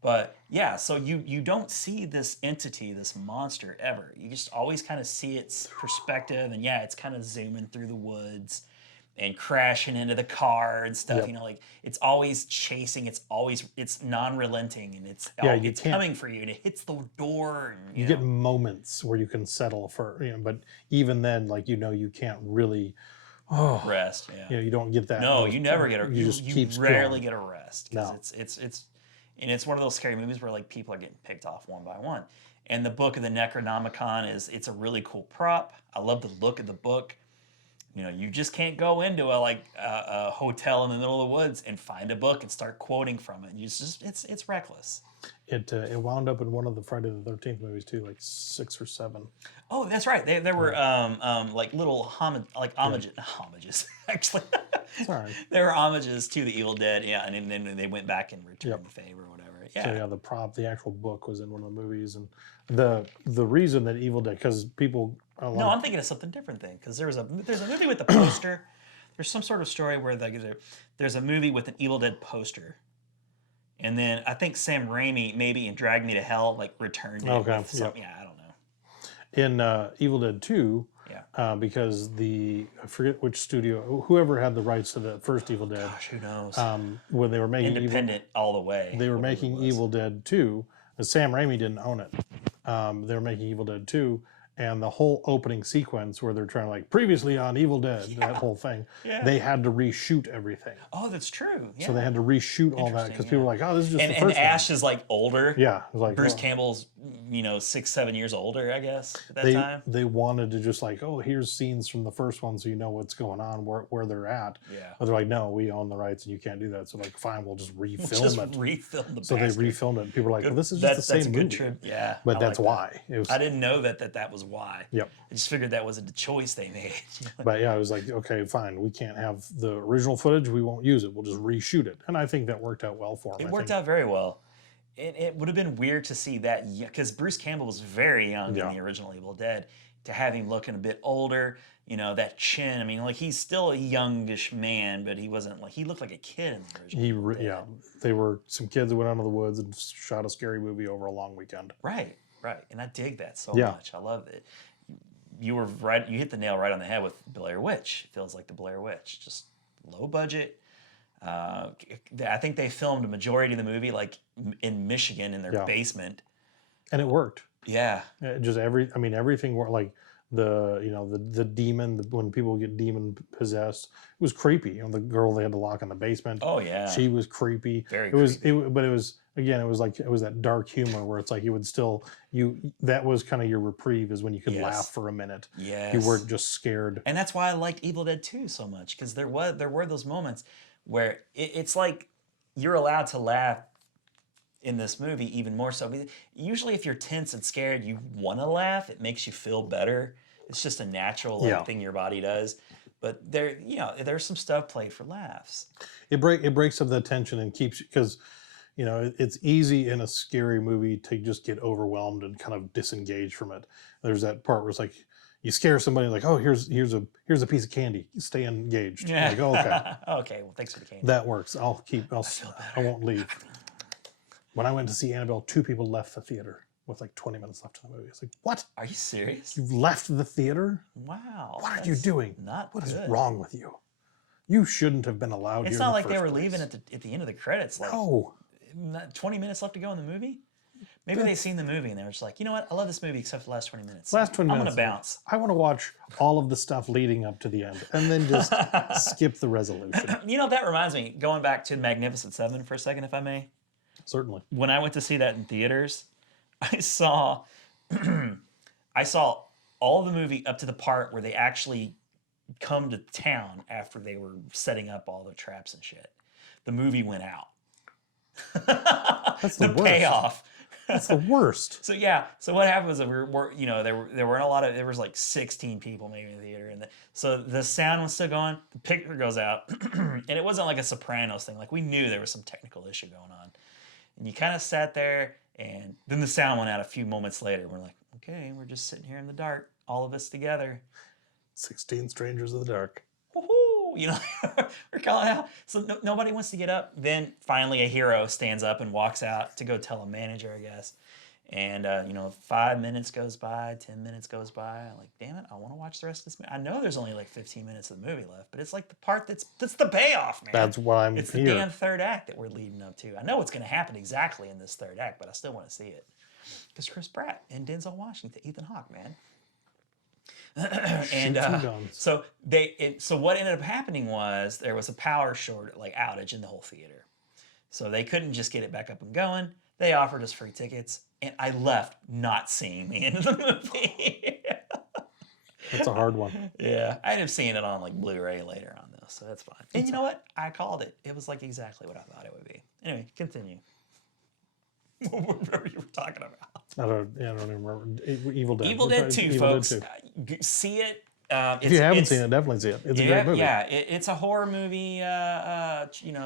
But yeah, so you don't see this entity, this monster ever. You just always kind of see its perspective, and it's kind of zooming through the woods and crashing into the car and stuff. It's always chasing. It's non-relenting, and it's coming for you, and it hits the door. And, you get moments where you can settle for, but even then, you can't really rest. Yeah, you don't get that. No, you never get a. You rarely going. Get a rest because it's one of those scary movies where people are getting picked off one by one. And the book of the Necronomicon it's a really cool prop. I love the look of the book. You just can't go into a hotel in the middle of the woods and find a book and start quoting from it. It's reckless. It wound up in one of the Friday the 13th movies too, 6 or 7. Oh, that's right. There were little homages actually. Sorry. There were homages to the Evil Dead, and then they went back and returned the favor or whatever. Yeah. So the actual book was in one of the movies, and the reason that Evil Dead, because people. No, I'm thinking of something different thing, because there's a movie with the poster. There's some sort of story where there's a movie with an Evil Dead poster, and then I think Sam Raimi maybe in Drag Me to Hell returned it with something. Yeah, I don't know. In Evil Dead 2, because I forget which studio, whoever had the rights to the first Evil Dead. Gosh, who knows? When they were making independent all the way. They were making Evil Dead 2. Sam Raimi didn't own it. They were making Evil Dead 2, and the whole opening sequence where they're trying to like previously on Evil Dead, that whole thing, they had to reshoot everything. Oh, that's true. Yeah. So they had to reshoot all that because people were like, "Oh, this is just the first And Ash is like older. Yeah, it was like Bruce Campbell's, 6-7 years older, I guess, at that time. They wanted to just like, oh, here's scenes from the first one, so you know what's going on, where they're at. Yeah. But they're like, no, we own the rights, and you can't do that. So like, fine, we'll just refilm it. Refilm the. So they refilmed it. And people were like, well, this is just the same movie. Trip. Yeah, but that's why. It was, I didn't know that was why. Yep. I just figured that was a choice they made. But yeah, I was like, okay, fine, we can't have the original footage. We won't use it. We'll just reshoot it. And I think that worked out well for him. It worked out very well. It would have been weird to see that, because Bruce Campbell was very young in the original Evil Dead. To have him looking a bit older, that chin. I mean, like, he's still a youngish man, but he wasn't like, he looked like a kid in the original. They were some kids that went out of the woods and shot a scary movie over a long weekend. Right. And I dig that so much. I love it. You were right. You hit the nail right on the head with Blair Witch. It feels like the Blair Witch, just low budget. I think they filmed a majority of the movie like in Michigan in their basement, and it worked. Yeah, just everything worked. Like the demon, when people get demon possessed, it was creepy. The girl they had to lock in the basement. Oh yeah, she was creepy. Very. But it was that dark humor where it's like you would still that was kind of your reprieve, is when you could laugh for a minute. Yes. You weren't just scared. And that's why I liked Evil Dead 2 so much, because there were those moments where it's like you're allowed to laugh in this movie even more so. Usually if you're tense and scared, you want to laugh. It makes you feel better. It's just a natural thing your body does. But there's some stuff played for laughs. It breaks up the tension and keeps, because it's easy in a scary movie to just get overwhelmed and kind of disengage from it. There's that part where it's like you scare somebody, like, oh, here's a piece of candy. Stay engaged. Yeah. Like, oh, okay. Okay, well, thanks for the candy. That works. I won't leave. When I went to see Annabelle, 2 people left the theater with like 20 minutes left in the movie. It's like, what? Are you serious? You've left the theater? What are you doing? What is wrong with you? You shouldn't have been allowed. It's not like they were leaving at the end of the credits. Like, no. 20 minutes left to go in the movie? Maybe they've seen the movie and they were just like, you know what? I love this movie except for the last 20 minutes. I'm going to bounce. I want to watch all of the stuff leading up to the end and then just skip the resolution. That reminds me, going back to Magnificent Seven for a second, if I may. Certainly. When I went to see that in theaters, I saw all the movie up to the part where they actually come to town after they were setting up all the traps and shit. The movie went out. That's the worst. Payoff. That's the worst. So what happened was there weren't a lot of, there was like 16 people maybe in the theater, and so the sound was still going. The picture goes out, and it wasn't like a Sopranos thing. Like, we knew there was some technical issue going on, and you kind of sat there, and then the sound went out a few moments later. We're like, okay, we're just sitting here in the dark, all of us together. 16 strangers in the dark. Woohoo! We're calling out. So nobody wants to get up. Then finally a hero stands up and walks out to go tell a manager, I guess. And, 5 minutes goes by, 10 minutes goes by. I'm like, damn it, I want to watch the rest of this movie. I know there's only like 15 minutes of the movie left, but it's like the part that's the payoff, man. That's why I'm It's here. the damn third act that we're leading up to. I know what's going to happen exactly in this third act, but I still want to see it. Because Chris Pratt and Denzel Washington, Ethan Hawke, man. And so what ended up happening was there was a power outage in the whole theater. So they couldn't just get it back up and going. They offered us free tickets, and I left not seeing the end of the movie. That's a hard one. Yeah, I ended up seeing it on like Blu-ray later on though, so that's fine. And you know what? I called it. It was like exactly what I thought it would be. Anyway, continue. Whatever you were talking about. I don't even remember. Evil Dead. Evil Dead 2, folks. See it. If you haven't seen it, definitely see it. It's a great movie. Yeah, it's a horror movie,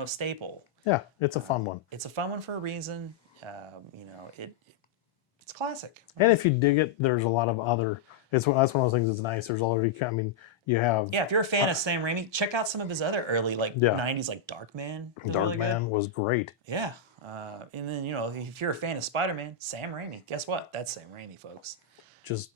staple. Yeah, it's a fun one. It's a fun one for a reason. It's classic. And if you dig it, there's a lot of other. That's one of those things that's nice. There's already. You have. Yeah, if you're a fan of Sam Raimi, check out some of his other early 90s like Darkman. Darkman was great. Yeah. And then, if you're a fan of Spider-Man, Sam Raimi. Guess what? That's Sam Raimi, folks. Just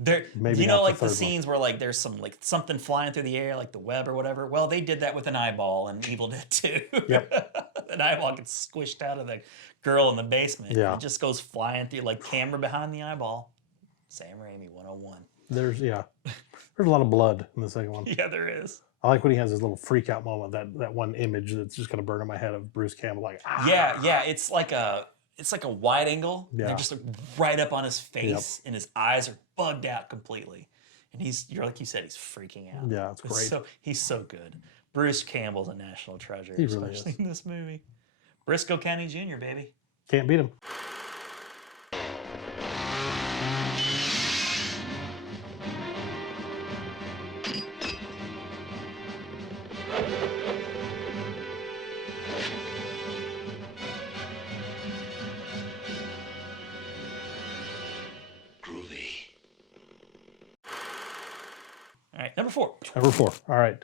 There, Maybe you know, not like the third one. scenes where like there's some like something flying through the air, like the web or whatever. Well, they did that with an eyeball, and Evil Dead too. Yep. An eyeball gets squished out of the girl in the basement. Yeah. It just goes flying through, like camera behind the eyeball. Sam Raimi 101. There's a lot of blood in the second one. Yeah, there is. I like when he has his little freak out moment. That one image that's just gonna burn in my head of Bruce Campbell, like Yeah, it's like a wide angle. Yeah. They're just like right up on his face, and his eyes are bugged out completely. And you're like you said, he's freaking out. Yeah, it's great. He's so good. Bruce Campbell's a national treasure, He really especially is. in this movie. Briscoe County Jr., baby. Can't beat him. All right, number 4. Number 4. All right.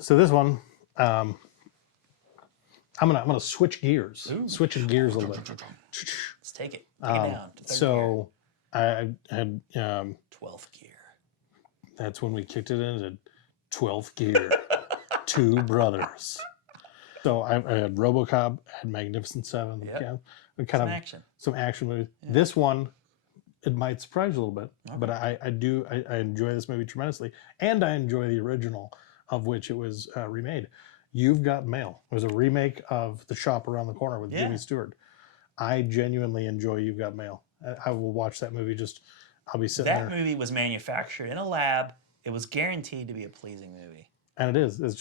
So this one, I'm gonna switch gears. Switching gears a little bit. Let's take it. Take it down to third So I had 12th gear. That's when we kicked it into 12th gear. Two brothers. So I had RoboCop, I had Magnificent Seven. Yep. Kind Some of action. Some action movies. Yeah. This one, it might surprise you a little bit, Okay. but I enjoy this movie tremendously, and I enjoy the original, of which it was remade. You've Got Mail. It was a remake of The Shop Around the Corner with Jimmy Stewart. I genuinely enjoy You've Got Mail. I will watch that movie. I'll be sitting there. That movie was manufactured in a lab. It was guaranteed to be a pleasing movie. And it is. It's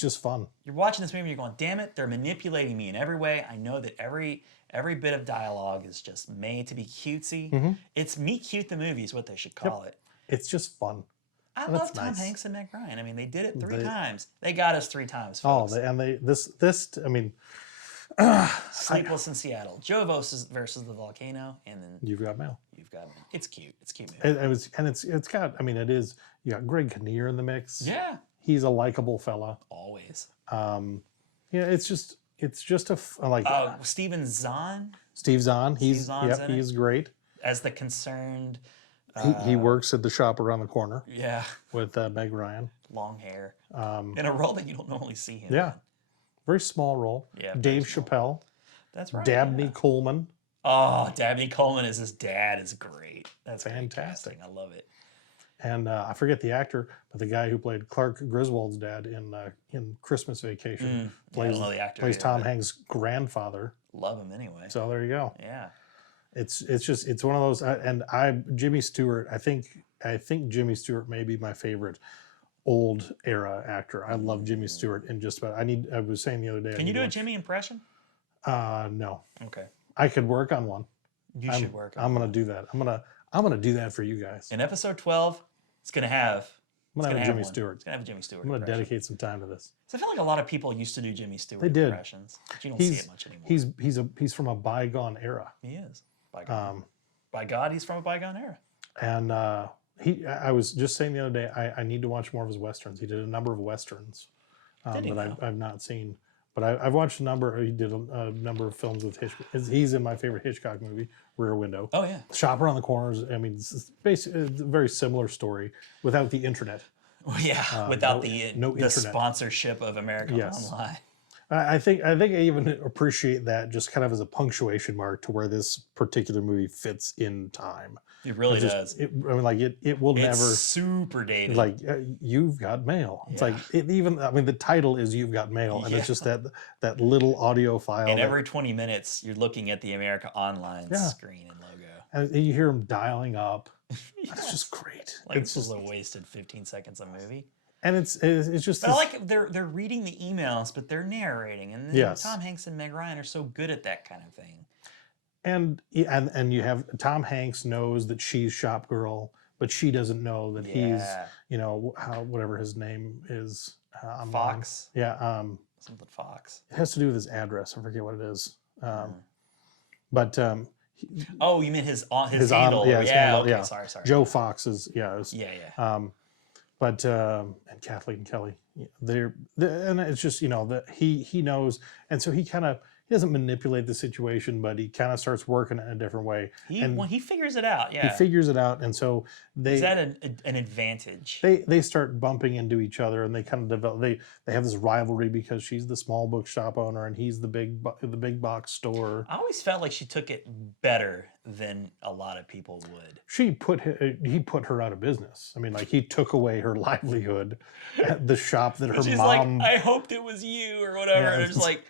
just fun. You're watching this movie and you're going, damn it, they're manipulating me in every way. I know that every bit of dialogue is just made to be cutesy. Mm-hmm. It's Meet Cute the Movie is what they should call it. It's just fun. I And love it's Tom nice. Hanks and Meg Ryan. I mean, they did it 3 times. They got us 3 times, Oh, folks. I mean, Sleepless in Seattle, Joe versus the volcano, and then You've Got Mail. You've Got Mail. It's cute. It's a cute movie. It's got. I mean, it is. You got Greg Kinnear in the mix. Yeah. He's a likable fella. Always. Yeah, it's just like Steven Zahn. Steve Zahn. Steve Zahn's in it. He's great. As the concerned. He works at the shop around the corner. Yeah. With Meg Ryan. Long hair. In a role that you don't normally see him. Yeah. Very small role. Yeah. Dave Chappelle. That's right. Dabney yeah. Coleman. Oh, Dabney Coleman as his dad is great. That's fantastic. I love it. And I forget the actor, but the guy who played Clark Griswold's dad in Christmas Vacation I don't know the actor plays either, Tom but- Hanks' grandfather. Love him anyway. So there you go. Yeah. It's one of those, Jimmy Stewart. I think Jimmy Stewart may be my favorite old era actor. I love Jimmy Stewart in just about. I was saying the other day. Can you do a Jimmy impression? No. Okay. I could work on one. You should work on I'm gonna do that. I'm gonna do that for you guys. In episode 12, it's gonna have. I'm gonna have Jimmy Stewart. It's gonna have a Jimmy Stewart. I'm gonna impression. dedicate some time to this. So I feel like a lot of people used to do Jimmy Stewart They did. impressions, but you don't see it much anymore. He's from a bygone era. He is. By God, he's from a bygone era. And I was just saying the other day, I need to watch more of his westerns. He did a number of westerns that I've not seen. But I've watched a number. He did a number of films with Hitchcock. He's in my favorite Hitchcock movie, Rear Window. Oh yeah. Shop Around the Corners. I mean, it's basically a very similar story without the internet. Well, yeah, without the internet. sponsorship of America Online. I think I even appreciate that just kind of as a punctuation mark to where this particular movie fits in time. It really does. It will It's never super dated. like You've Got Mail. It's like the title is You've Got Mail, and it's just that little audio file. And every 20 minutes, you're looking at the America Online screen and logo. and you hear them dialing up. It's just great. Like It's this is just a wasted 15 seconds of movie. and it's just. But I like they're reading the emails, but they're narrating, and then Yes. Tom Hanks and Meg Ryan are so good at that kind of thing. And you have Tom Hanks knows that she's shop girl, but she doesn't know that he's whatever his name is. Fox. Yeah. Something Fox. It has to do with his address. I forget what it is. But Oh, you mean his his handle? his handle, Okay, sorry. Joe Fox is Yeah. But and Kathleen Kelly, and it's just that he knows, and so he doesn't manipulate the situation, but he kind of starts working it in a different way. He figures it out. Yeah, he figures it out, and so is that an advantage? They start bumping into each other, and they kind of develop. They have this rivalry because she's the small bookshop owner, and he's the big box store. I always felt like she took it better than a lot of people would. He put her out of business. I mean, like he took away her livelihood at the shop that her She's mom. Like, I hoped it was you or whatever. Yeah, and it's like,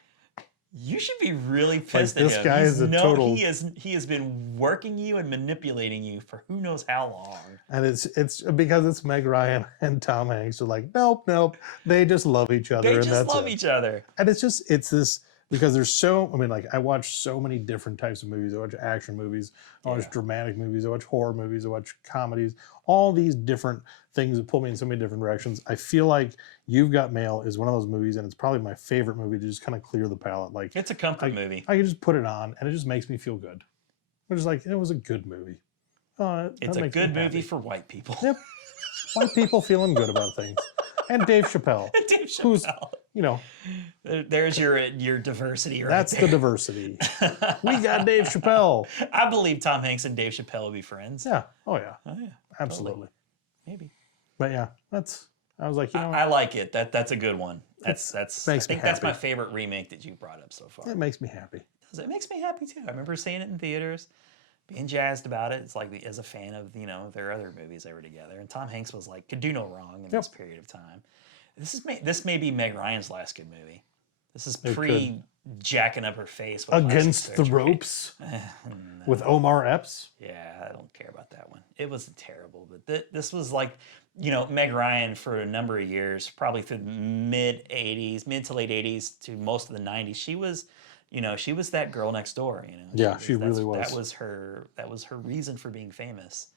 you should be really pissed at this him. guy is a total. He has been working you and manipulating you for who knows how long. And it's because it's Meg Ryan and Tom Hanks are like, nope. They just love each other. They just love each other. And it's this because there's so. I mean, like I watch so many different types of movies. I watch action movies. I watch dramatic movies. I watch horror movies. I watch comedies. All these different things that pull me in so many different directions. I feel like You've Got Mail is one of those movies, and it's probably my favorite movie to just kind of clear the palate. Like it's a comfort movie. I can just put it on, and it just makes me feel good. I'm just like, it was a good movie. It's a good movie for white people. Yep, white people feeling good about things. And Dave Chappelle. Who's, there's your diversity right That's there. the diversity. We got Dave Chappelle. I believe Tom Hanks and Dave Chappelle will be friends. Yeah. Oh yeah. Totally. Absolutely. Maybe. But yeah, I was like, I like it. That's a good one. I think that's my happy. favorite remake that you brought up so far. It makes me happy. It makes me happy too. I remember seeing it in theaters, being jazzed about it. It's like as a fan of their other movies they were together, and Tom Hanks was like could do no wrong in this period of time. This may be Meg Ryan's last good movie. This is pre jacking up her face with Against the Ropes with Omar Epps. Yeah, I don't care about that one. It was terrible, but this was like Meg Ryan for a number of years, probably through the mid to late 80s to most of the 90s. She was that girl next door. Yeah, she really was. That was her reason for being famous.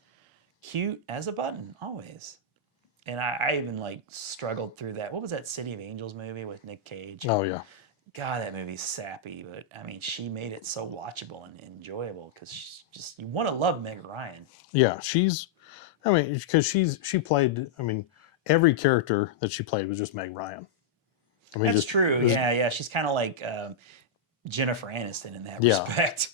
Cute as a button, always. And I even like struggled through that. What was that City of Angels movie with Nick Cage? Oh yeah. God, that movie's sappy, but I mean, she made it so watchable and enjoyable because you want to love Meg Ryan. Yeah, because she played. I mean, every character that she played was just Meg Ryan. I mean, that's true. Yeah. She's kind of like Jennifer Aniston in that respect.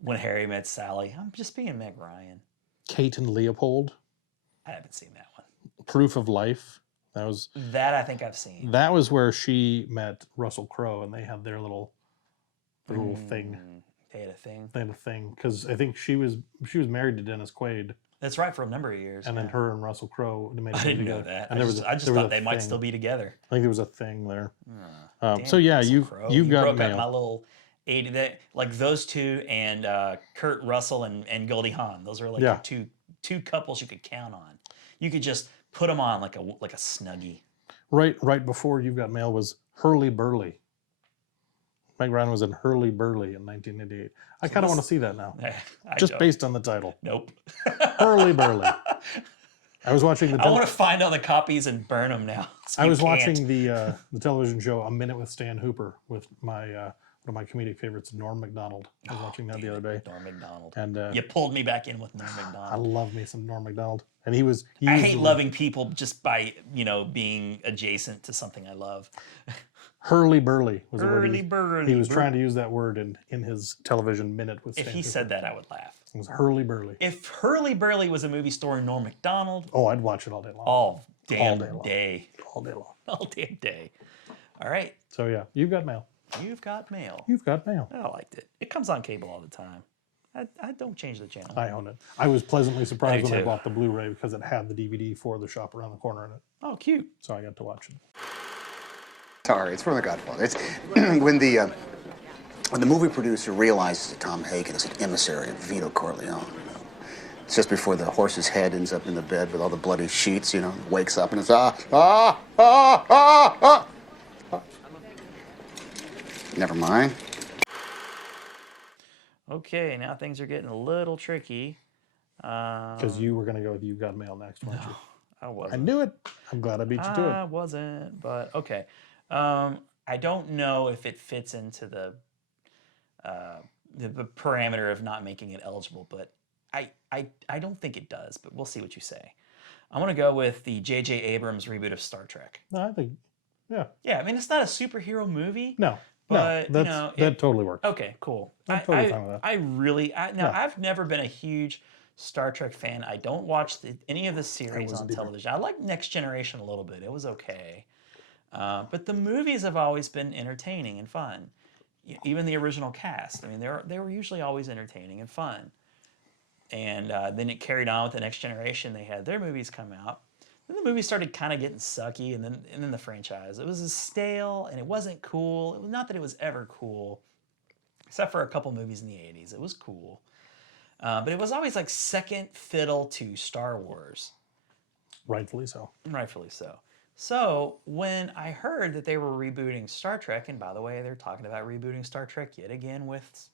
When Harry Met Sally, I'm just being Meg Ryan. Kate and Leopold. I haven't seen that one. Proof of Life. That I think I've seen. That was where she met Russell Crowe, and they had their little thing. They had a thing. They had a thing because I think she was married to Dennis Quaid. That's right, for a number of years. And then her and Russell Crowe made a I movie didn't together. know that. And I just thought they might still be together. I think there was a thing there. Damn, so yeah, you've got broke mail. up my little 80 like those two and Kurt Russell and Goldie Hawn. Those are like the two couples you could count on. You could just put them on like a snuggie. Right before You've Got Mail was Hurly Burly. Meg Ryan was in Hurly Burly in 1988. I kind of want to see that now. Just based on the title. Nope. Hurly Burly. I was watching I want to find all the copies and burn them now. So I was watching the television show A Minute with Stan Hooper with my one of my comedic favorites, Norm Macdonald. I was watching that the other day. Norm Macdonald. And you pulled me back in with Norm Macdonald. I love me some Norm Macdonald. And he I hate loving people just by, being adjacent to something I love. Hurly Burly was the word. Hurly Burly. He was trying to use that word in his television Minute with Stan If he Hooper. said that, I would laugh. It was Hurly Burly. If Hurly Burly was a movie starring Norm Macdonald. Oh, I'd watch it all day long. All damn day. All damn day. All right. So yeah, You've Got Mail. You've Got Mail. You've Got Mail. I liked it. It comes on cable all the time. I don't change the channel. I own it. I was pleasantly surprised when I bought the Blu-ray because it had the DVD for The Shop Around the Corner in it. Oh, cute. So I got to watch it. Sorry, it's from The Godfather. It's when the movie producer realizes that Tom Hagen is an emissary of Vito Corleone. It's just before the horse's head ends up in the bed with all the bloody sheets, wakes up and it's Never mind. Okay, now things are getting a little tricky. Because you were going to go with You've Got Mail next, weren't you? I wasn't. I knew it. I'm glad I beat you to it. I wasn't, but okay. I don't know if it fits into the parameter of not making it eligible, but I don't think it does, but we'll see what you say. I'm going to go with the J.J. Abrams reboot of Star Trek. No, I think, yeah. Yeah, I mean, it's not a superhero movie. No. But no, that totally works. Okay, cool. I'm totally fine with that. I've never been a huge Star Trek fan. I don't watch any of the series on television. I like Next Generation a little bit. It was okay. But the movies have always been entertaining and fun. Even the original cast. I mean, they were usually always entertaining and fun. And then it carried on with the Next Generation. They had their movies come out. Then the movie started kind of getting sucky, and then the franchise. It was stale, and it wasn't cool. It was not that it was ever cool, except for a couple movies in the 80s. It was cool. But it was always like second fiddle to Star Wars. Rightfully so. Rightfully so. So when I heard that they were rebooting Star Trek, and by the way, they're talking about rebooting Star Trek yet again with,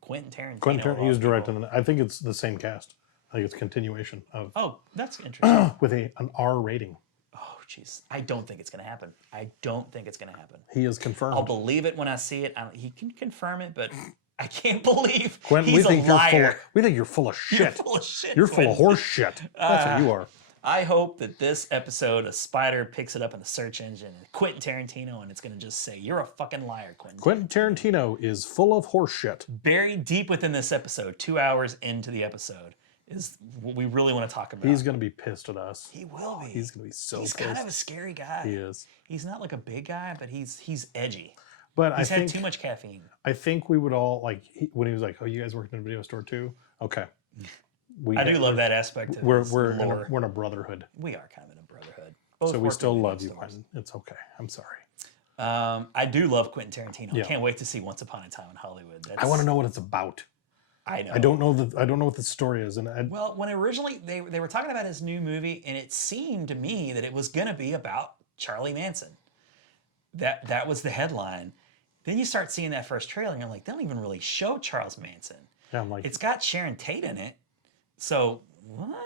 Quentin Tarantino. He was directing. I think it's the same cast. I think it's a continuation of. Oh, that's interesting. With an R rating. Oh, jeez. I don't think it's going to happen. He is confirmed. I'll believe it when I see it. He can confirm it, but I can't believe Quentin, he's a liar. We think you're full of shit. You're full of shit. You're full of horse shit. That's what you are. I hope that this episode, a spider picks it up in the search engine, and Quentin Tarantino, and it's going to just say, "You're a fucking liar, Quentin." Quentin Tarantino is full of horse shit. Buried deep within this episode, 2 hours into the episode, is what we really want to talk about. He's going to be pissed at us. He will be. He's going to be so pissed. He's kind of a scary guy. He is. He's not like a big guy, but he's edgy. But he's had too much caffeine. I think we would all, when he was like, "Oh, you guys worked in a video store too?" Okay. I do love that aspect of we're lore. we're in a brotherhood. We are kind of in a brotherhood. So we still love you, Quentin. It's okay. I'm sorry. I do love Quentin Tarantino. Yeah. Can't wait to see Once Upon a Time in Hollywood. I want to know what it's about. I know. I don't know what the story is. Well, when originally they were talking about his new movie, and it seemed to me that it was going to be about Charlie Manson. That was the headline. Then you start seeing that first trailer, and you're like, they don't even really show Charles Manson. Yeah, I'm like, it's got Sharon Tate in it. So what?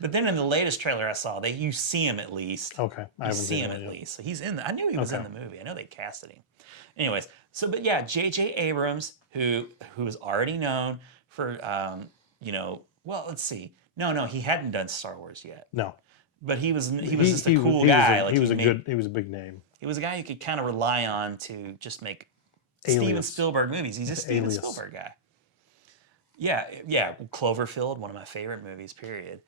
But then in the latest trailer I saw, you see him at least. Okay, I haven't seen him at least. So he's in. I knew he was in the movie. I know they casted him. Anyways, but yeah, J.J. Abrams, who is already known for, well, let's see. No, he hadn't done Star Wars yet. No. But he was just a cool guy. He was a big name. He was a guy you could kind of rely on to just make Alias. Steven Spielberg movies. He's a Steven Spielberg guy. Yeah. Cloverfield, one of my favorite movies, period.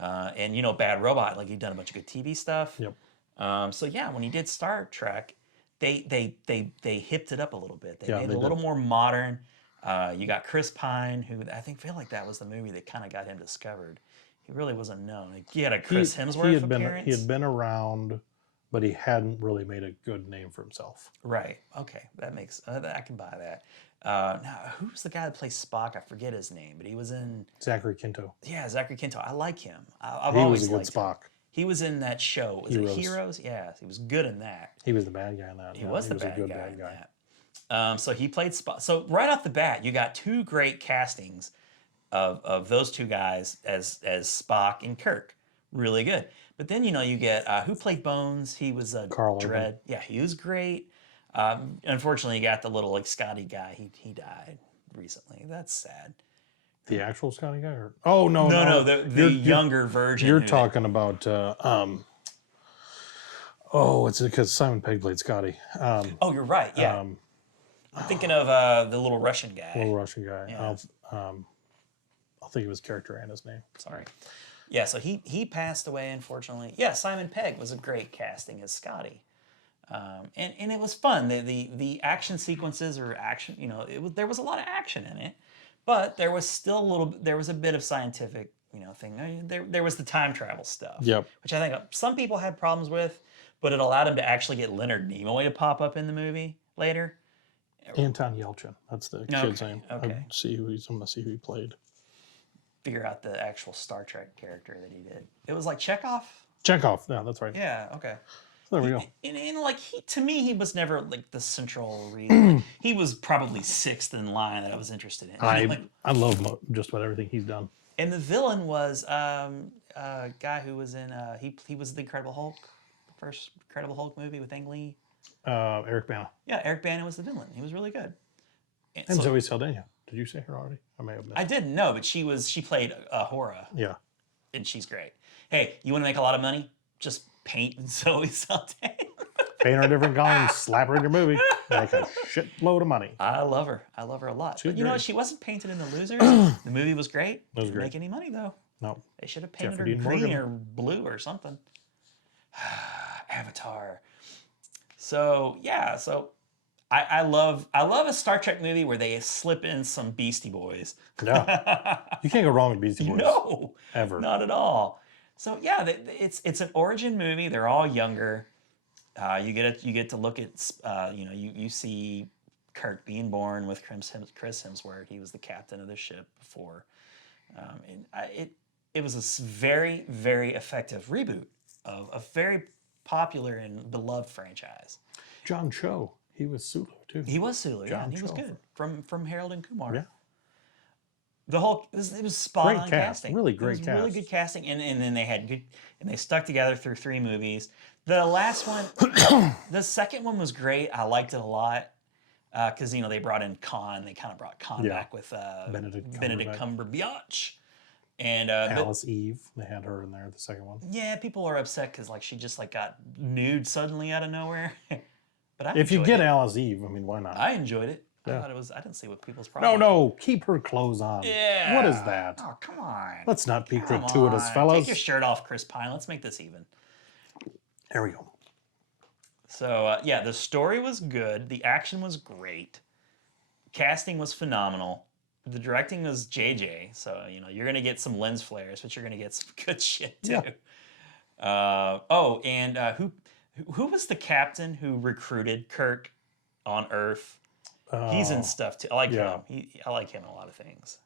And Bad Robot, like he'd done a bunch of good TV stuff. Yep. So yeah, when he did Star Trek, they hipped it up a little bit. They made it a did. little more modern. You got Chris Pine, who I feel like that was the movie that kind of got him discovered. He really wasn't known. He had a Chris Hemsworth appearance. He had been around, but he hadn't really made a good name for himself. Right. Okay. That makes. I can buy that. Now, who's the guy that plays Spock? I forget his name, but he was in Zachary Quinto. Yeah, Zachary Quinto. I like him. I've he always was a good liked Spock. him. He was in that show. Was it Heroes? Yeah, he was good in that. He was the bad guy in that. He was a good bad guy. So he played Spock. So right off the bat, you got two great castings of those two guys as Spock and Kirk. Really good. But then you get who played Bones? He was Carl Dredd. Urban. Yeah, he was great. Unfortunately, you got the little Scotty guy. He died recently. That's sad. The actual Scotty guy? No, the younger version. You're talking about. It's because Simon Pegg played Scotty. You're right. Yeah. I'm thinking of the little Russian guy. Yeah. I'll think of his character and his name. Sorry. Yeah, so he passed away, unfortunately. Yeah, Simon Pegg was a great casting as Scotty. And it was fun. The action sequences or action, there was a lot of action in it, but there was still there was a bit of scientific, thing. There was the time travel stuff, which I think some people had problems with, but it allowed him to actually get Leonard Nimoy to pop up in the movie later. Anton Yelchin. That's the kid's name. Okay. I'm gonna see who he played. Figure out the actual Star Trek character that he did. It was like Chekhov. Chekhov. Yeah, that's right. Yeah. Okay. There we go. And to me, he was never like the central reason. He was probably sixth in line that I was interested in. I love just about everything he's done. And the villain was a guy who was in he was the Incredible Hulk, the first Incredible Hulk movie with Ang Lee. Eric Bana. Yeah, Eric Bana was the villain. He was really good. And Zoe Saldana. Did you say her already? I may have missed. I didn't know, but she played Hora. Yeah. And she's great. Hey, you want to make a lot of money? Just paint Zoe Saldana. Paying her a different color and slap her in your movie. Make a shitload of money. I love her. I love her a lot. She's But you know great. what? She wasn't painted in The Losers. The movie was great. It was Didn't great. make any money though. No. They should have painted Jeffrey her Dean green Morgan. or blue or something. Avatar. So yeah, so I love a Star Trek movie where they slip in some Beastie Boys. Yeah. You can't go wrong with Beastie Boys. No, Ever. not at all. So yeah, it's an origin movie. They're all younger. You get to look at you see Kirk being born with Chris Hemsworth. He was the captain of the ship before, and it was a very, very effective reboot of a very popular and beloved franchise. John Cho, he was Sulu too. He was Sulu, yeah, and he was Cho. good from Harold and Kumar. Yeah. The whole it was spot on casting. Really great cast. Really good casting, and then they had good, and they stuck together through 3 movies. The last one, the second one was great. I liked it a lot because they brought in Khan. They kind of brought Khan back with Benedict Cumberbatch. And Alice Eve, they had her in there, the second one. Yeah, people are upset because she just got nude suddenly out of nowhere. But if you get Alice Eve, I mean, why not? I enjoyed it. Yeah. I thought it was. I didn't see what people's problem. No, keep her clothes on. Yeah. What is that? Oh, come on. Let's not be Come gratuitous, on. fellas. Take your shirt off, Chris Pine. Let's make this even. There we go. So yeah, the story was good. The action was great. Casting was phenomenal. The directing was JJ, so you're gonna get some lens flares, but you're gonna get some good shit too. Yeah. Who was the captain who recruited Kirk on Earth? He's in stuff too. I like him. I like him in a lot of things.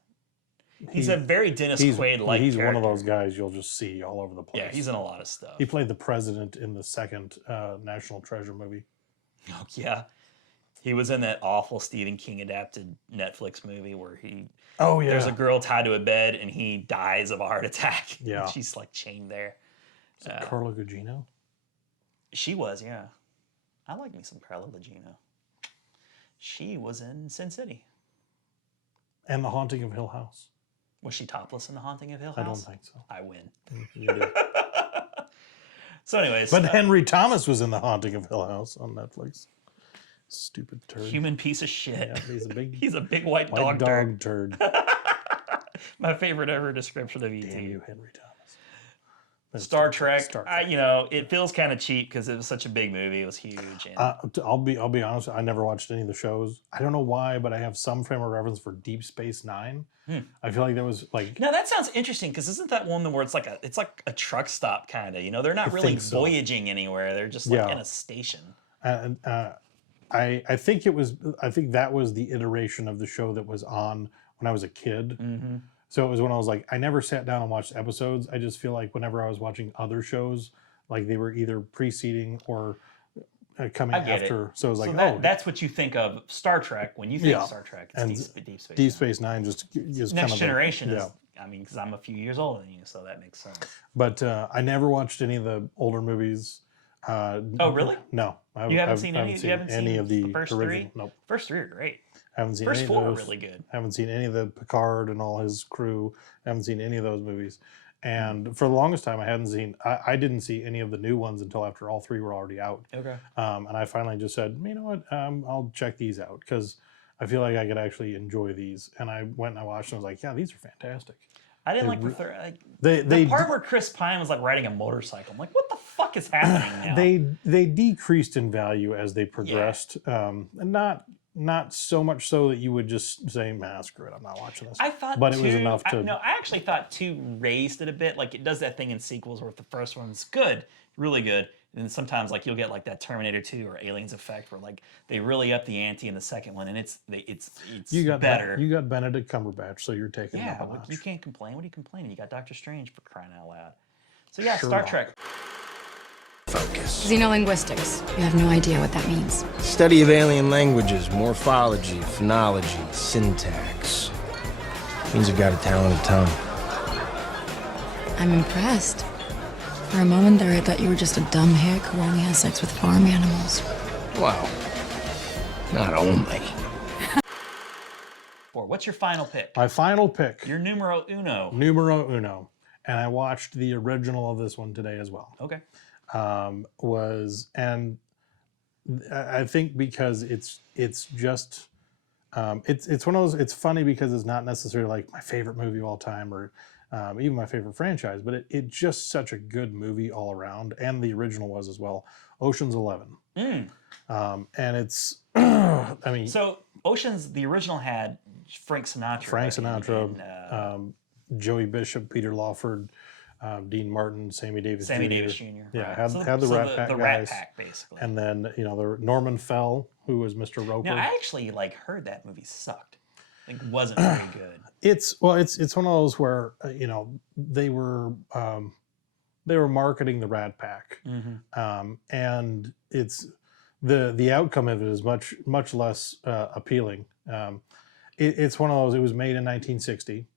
He's a very Dennis Quaid-like He's character. one of those guys you'll just see all over the place. Yeah, he's in a lot of stuff. He played the president in the second National Treasure movie. Oh yeah. He was in that awful Stephen King adapted Netflix movie where there's a girl tied to a bed and he dies of a heart attack. Yeah. She's chained there. Is it Carla Gugino? She was, yeah. I like me some Carla Gugino. She was in Sin City. And The Haunting of Hill House. Was she topless in The Haunting of Hill House? I don't think so. I win. You did. So anyways. But Henry Thomas was in The Haunting of Hill House on Netflix. Stupid turd. Human piece of shit. Yeah, he's a big white dog turd. My favorite ever description of ET. Damn you, Henry Thomas. Star Trek. It feels kind of cheap because it was such a big movie. It was huge. And I'll be honest. I never watched any of the shows. I don't know why, but I have some frame of reference for Deep Space Nine. I feel like that was Now that sounds interesting because isn't that one where it's like a truck stop kind of? They're not really voyaging anywhere. They're just in a station. And I think it was. I think that was the iteration of the show that was on when I was a kid. Mm-hmm. So it was when I was I never sat down and watched episodes. I just feel like whenever I was watching other shows, they were either preceding or coming after. So it was that's what you think of Star Trek when you think of Star Trek. It's Deep Space Nine just Next Generation is. I mean, because I'm a few years older than you, so that makes sense. But I never watched any of the older movies. Oh, really? No. You haven't seen any of the first original. 3? Nope. First 3 are great. Haven't seen First any 4 of are those. really good. Haven't seen any of the Picard and all his crew. Haven't seen any of those movies. And for the longest time, I didn't see any of the new ones until after all 3 were already out. Okay. And I finally just said, you know what, I'll check these out because I feel like I could actually enjoy these. And I went and I watched them. I was like, yeah, these are fantastic. I didn't the part where Chris Pine was riding a motorcycle. I'm like, what the fuck is happening now? They decreased in value as they progressed, and not so much so that you would just say, "Man, screw it, I'm not watching this." I thought, but it was enough to. I actually thought 2 raised it a bit. It does that thing in sequels where the first one's good, really good, and then sometimes you'll get that Terminator 2 or Aliens effect where they really up the ante in the second one, and it's better. You got Benedict Cumberbatch, so you're taking it yeah. up a notch. You can't complain. What are you complaining? You got Doctor Strange for crying out loud. So yeah, Sherlock. Star Trek. Focus. Xenolinguistics. You have no idea what that means. Study of alien languages, morphology, phonology, syntax. Means you've got a talented tongue. I'm impressed. For a moment there, I thought you were just a dumb hick who only has sex with farm animals. Wow. Not only. What's your final pick? My final pick. Your numero uno. Numero uno. And I watched the original of this one today as well. Okay. I think because it's just it's one of those. It's funny because it's not necessarily like my favorite movie of all time or even my favorite franchise, but it's just such a good movie all around, and the original was as well. Ocean's 11, and it's I mean, so Ocean's the original had Frank Sinatra, and, Joey Bishop, Peter Lawford, Dean Martin, Sammy Davis Jr. Yeah, right. had the Rat Pack the guys. Rat Pack basically. And then the Norman Fell, who was Mr. Roper. Now I actually heard that movie sucked. Like wasn't very good. It's one of those where they were marketing the Rat Pack, and it's the outcome of it is much less appealing. It's one of those. It was made in 1960.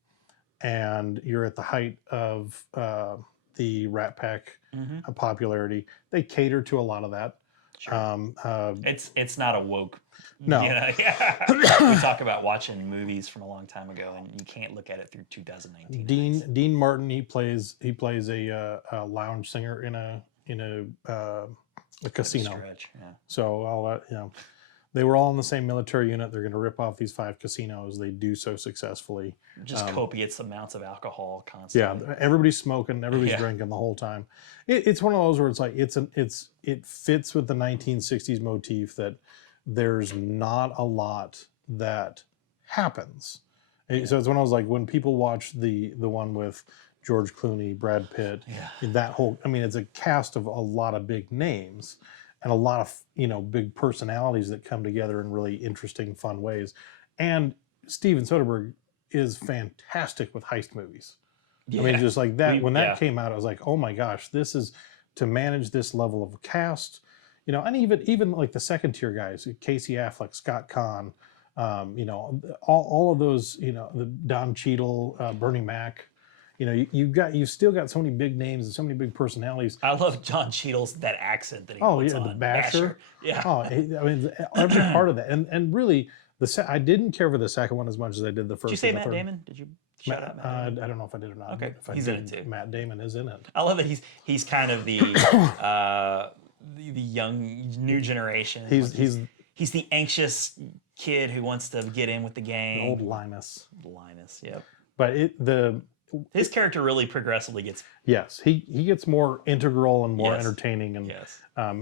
And you're at the height of the Rat Pack popularity. They cater to a lot of that. Sure. It's not a woke. No. We talk about watching movies from a long time ago, and you can't look at it through 2019. Dean Martin, he plays a lounge singer in a casino. Stretch, yeah. So all that they were all in the same military unit. They're going to rip off these 5 casinos. They do so successfully. Just copious amounts of alcohol constantly. Yeah, everybody's smoking, everybody's drinking the whole time. It's one of those where it's like it fits with the 1960s motif that there's not a lot that happens. So it's one of those like when people watch the one with George Clooney, Brad Pitt, that whole. I mean, it's a cast of a lot of big names. And a lot of big personalities that come together in really interesting, fun ways. And Steven Soderbergh is fantastic with heist movies. Yeah. I mean, just like that. When that came out, I was like, oh my gosh, this is to manage this level of cast. And even like the second tier guys, Casey Affleck, Scott Conn, all of those, the Don Cheadle, Bernie Mac. You've still got so many big names and so many big personalities. I love John Cheadle's that accent that he puts on. The Basher. Yeah. I mean, every part of that, and really, I didn't care for the second one as much as I did the first. Did you say Matt Damon? Did you shout out Matt Damon? I don't know if I did or not. Okay, he's in it too. Matt Damon is in it. I love that he's kind of the the young new generation. He's the anxious kid who wants to get in with the gang. The old Linus. Yep. But his character really progressively gets. Yes, he gets more integral and more entertaining and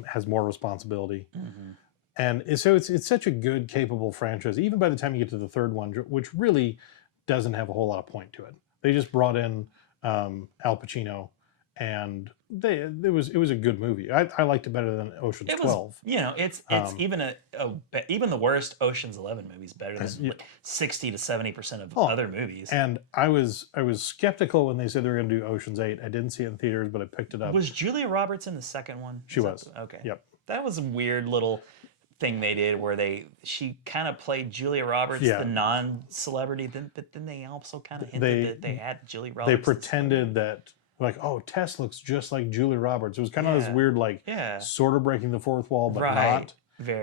has more responsibility. Mm-hmm. And so it's such a good, capable franchise. Even by the time you get to the third one, which really doesn't have a whole lot of point to it, they just brought in Al Pacino, and it was a good movie. I liked it better than Ocean's 12. It's even the worst Ocean's 11 movies better than 60 to 70% of other movies. And I was skeptical when they said they were going to do Ocean's 8. I didn't see it in theaters, but I picked it up. Was Julia Roberts in the second one? She was. Okay. Yep. That was a weird little thing they did where she kind of played Julia Roberts, the non-celebrity, but then they also kind of hinted that they had Julia Roberts. They pretended that. Like, oh, Tess looks just like Julia Roberts. It was kind of this weird, sort of breaking the fourth wall, but not.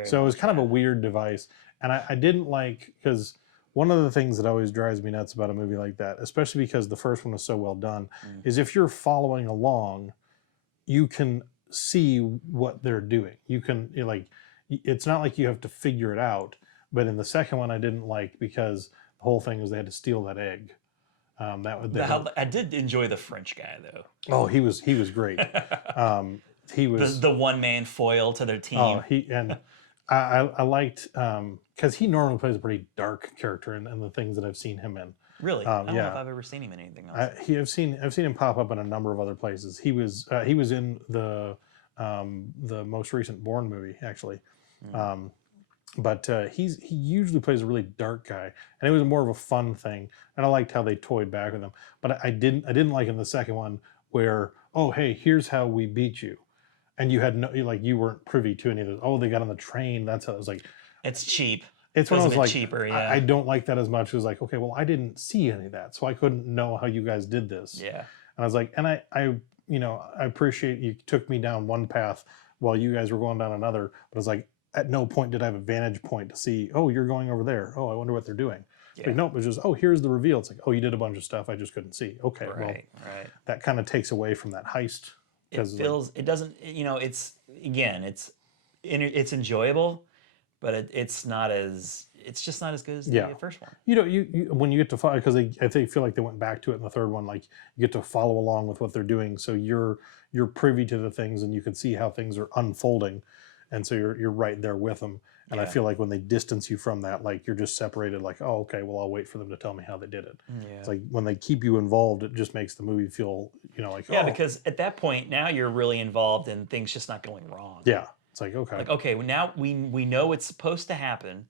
So it was kind of a weird device. And I didn't like, because one of the things that always drives me nuts about a movie like that, especially because the first one was so well done, is if you're following along, you can see what they're doing. You can, it's not like you have to figure it out. But in the second one, I didn't like because the whole thing was they had to steal that egg. I did enjoy the French guy though. Oh, he was great. He was the one man foil to their team. Oh, I liked because he normally plays a pretty dark character in the things that I've seen him in. Really, I don't know if I've ever seen him in anything else. I've seen him pop up in a number of other places. He was in the most recent Bourne movie actually. But he usually plays a really dark guy, and it was more of a fun thing. And I liked how they toyed back with him. But I didn't like in the second one where, oh hey, here's how we beat you, and you had you weren't privy to any of those. Oh, they got on the train. That's how it was like. It's cheap. It's one of those cheaper. Yeah. I don't like that as much. It was like, okay, well, I didn't see any of that, so I couldn't know how you guys did this. Yeah. And I was like, and I appreciate you took me down one path while you guys were going down another. But I was like, at no point did I have a vantage point to see, oh, you're going over there. Oh, I wonder what they're doing. Yeah. Like, nope, it was just, oh, here's the reveal. It's like, oh, you did a bunch of stuff I just couldn't see. Okay, right. That kind of takes away from that heist. It doesn't, it's it's enjoyable, but it's just not as good as the first one. You when you get to follow, because I feel like they went back to it in the third one. Like you get to follow along with what they're doing, so you're privy to the things, and you can see how things are unfolding, and so you're right there with them. And I feel like when they distance you from that, like you're just separated. Like, oh, okay, well, I'll wait for them to tell me how they did it. Yeah. It's like when they keep you involved, it just makes the movie feel, like because at that point now you're really involved and things just not going wrong. Yeah, it's like okay, well, now we know it's supposed to happen.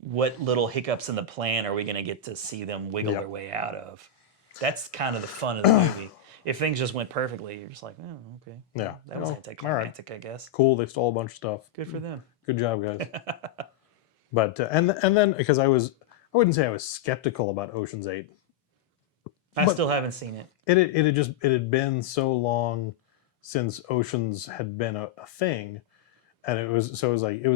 What little hiccups in the plan are we going to get to see them wiggle their way out of? That's kind of the fun of the movie. If things just went perfectly, you're just like, oh, okay. Yeah. That was anticlimactic, I guess. Cool, they stole a bunch of stuff. Good for them. Good job, guys. But and then because I wouldn't say I was skeptical about Ocean's 8. I still haven't seen it. It had been so long since Oceans had been a thing. And it was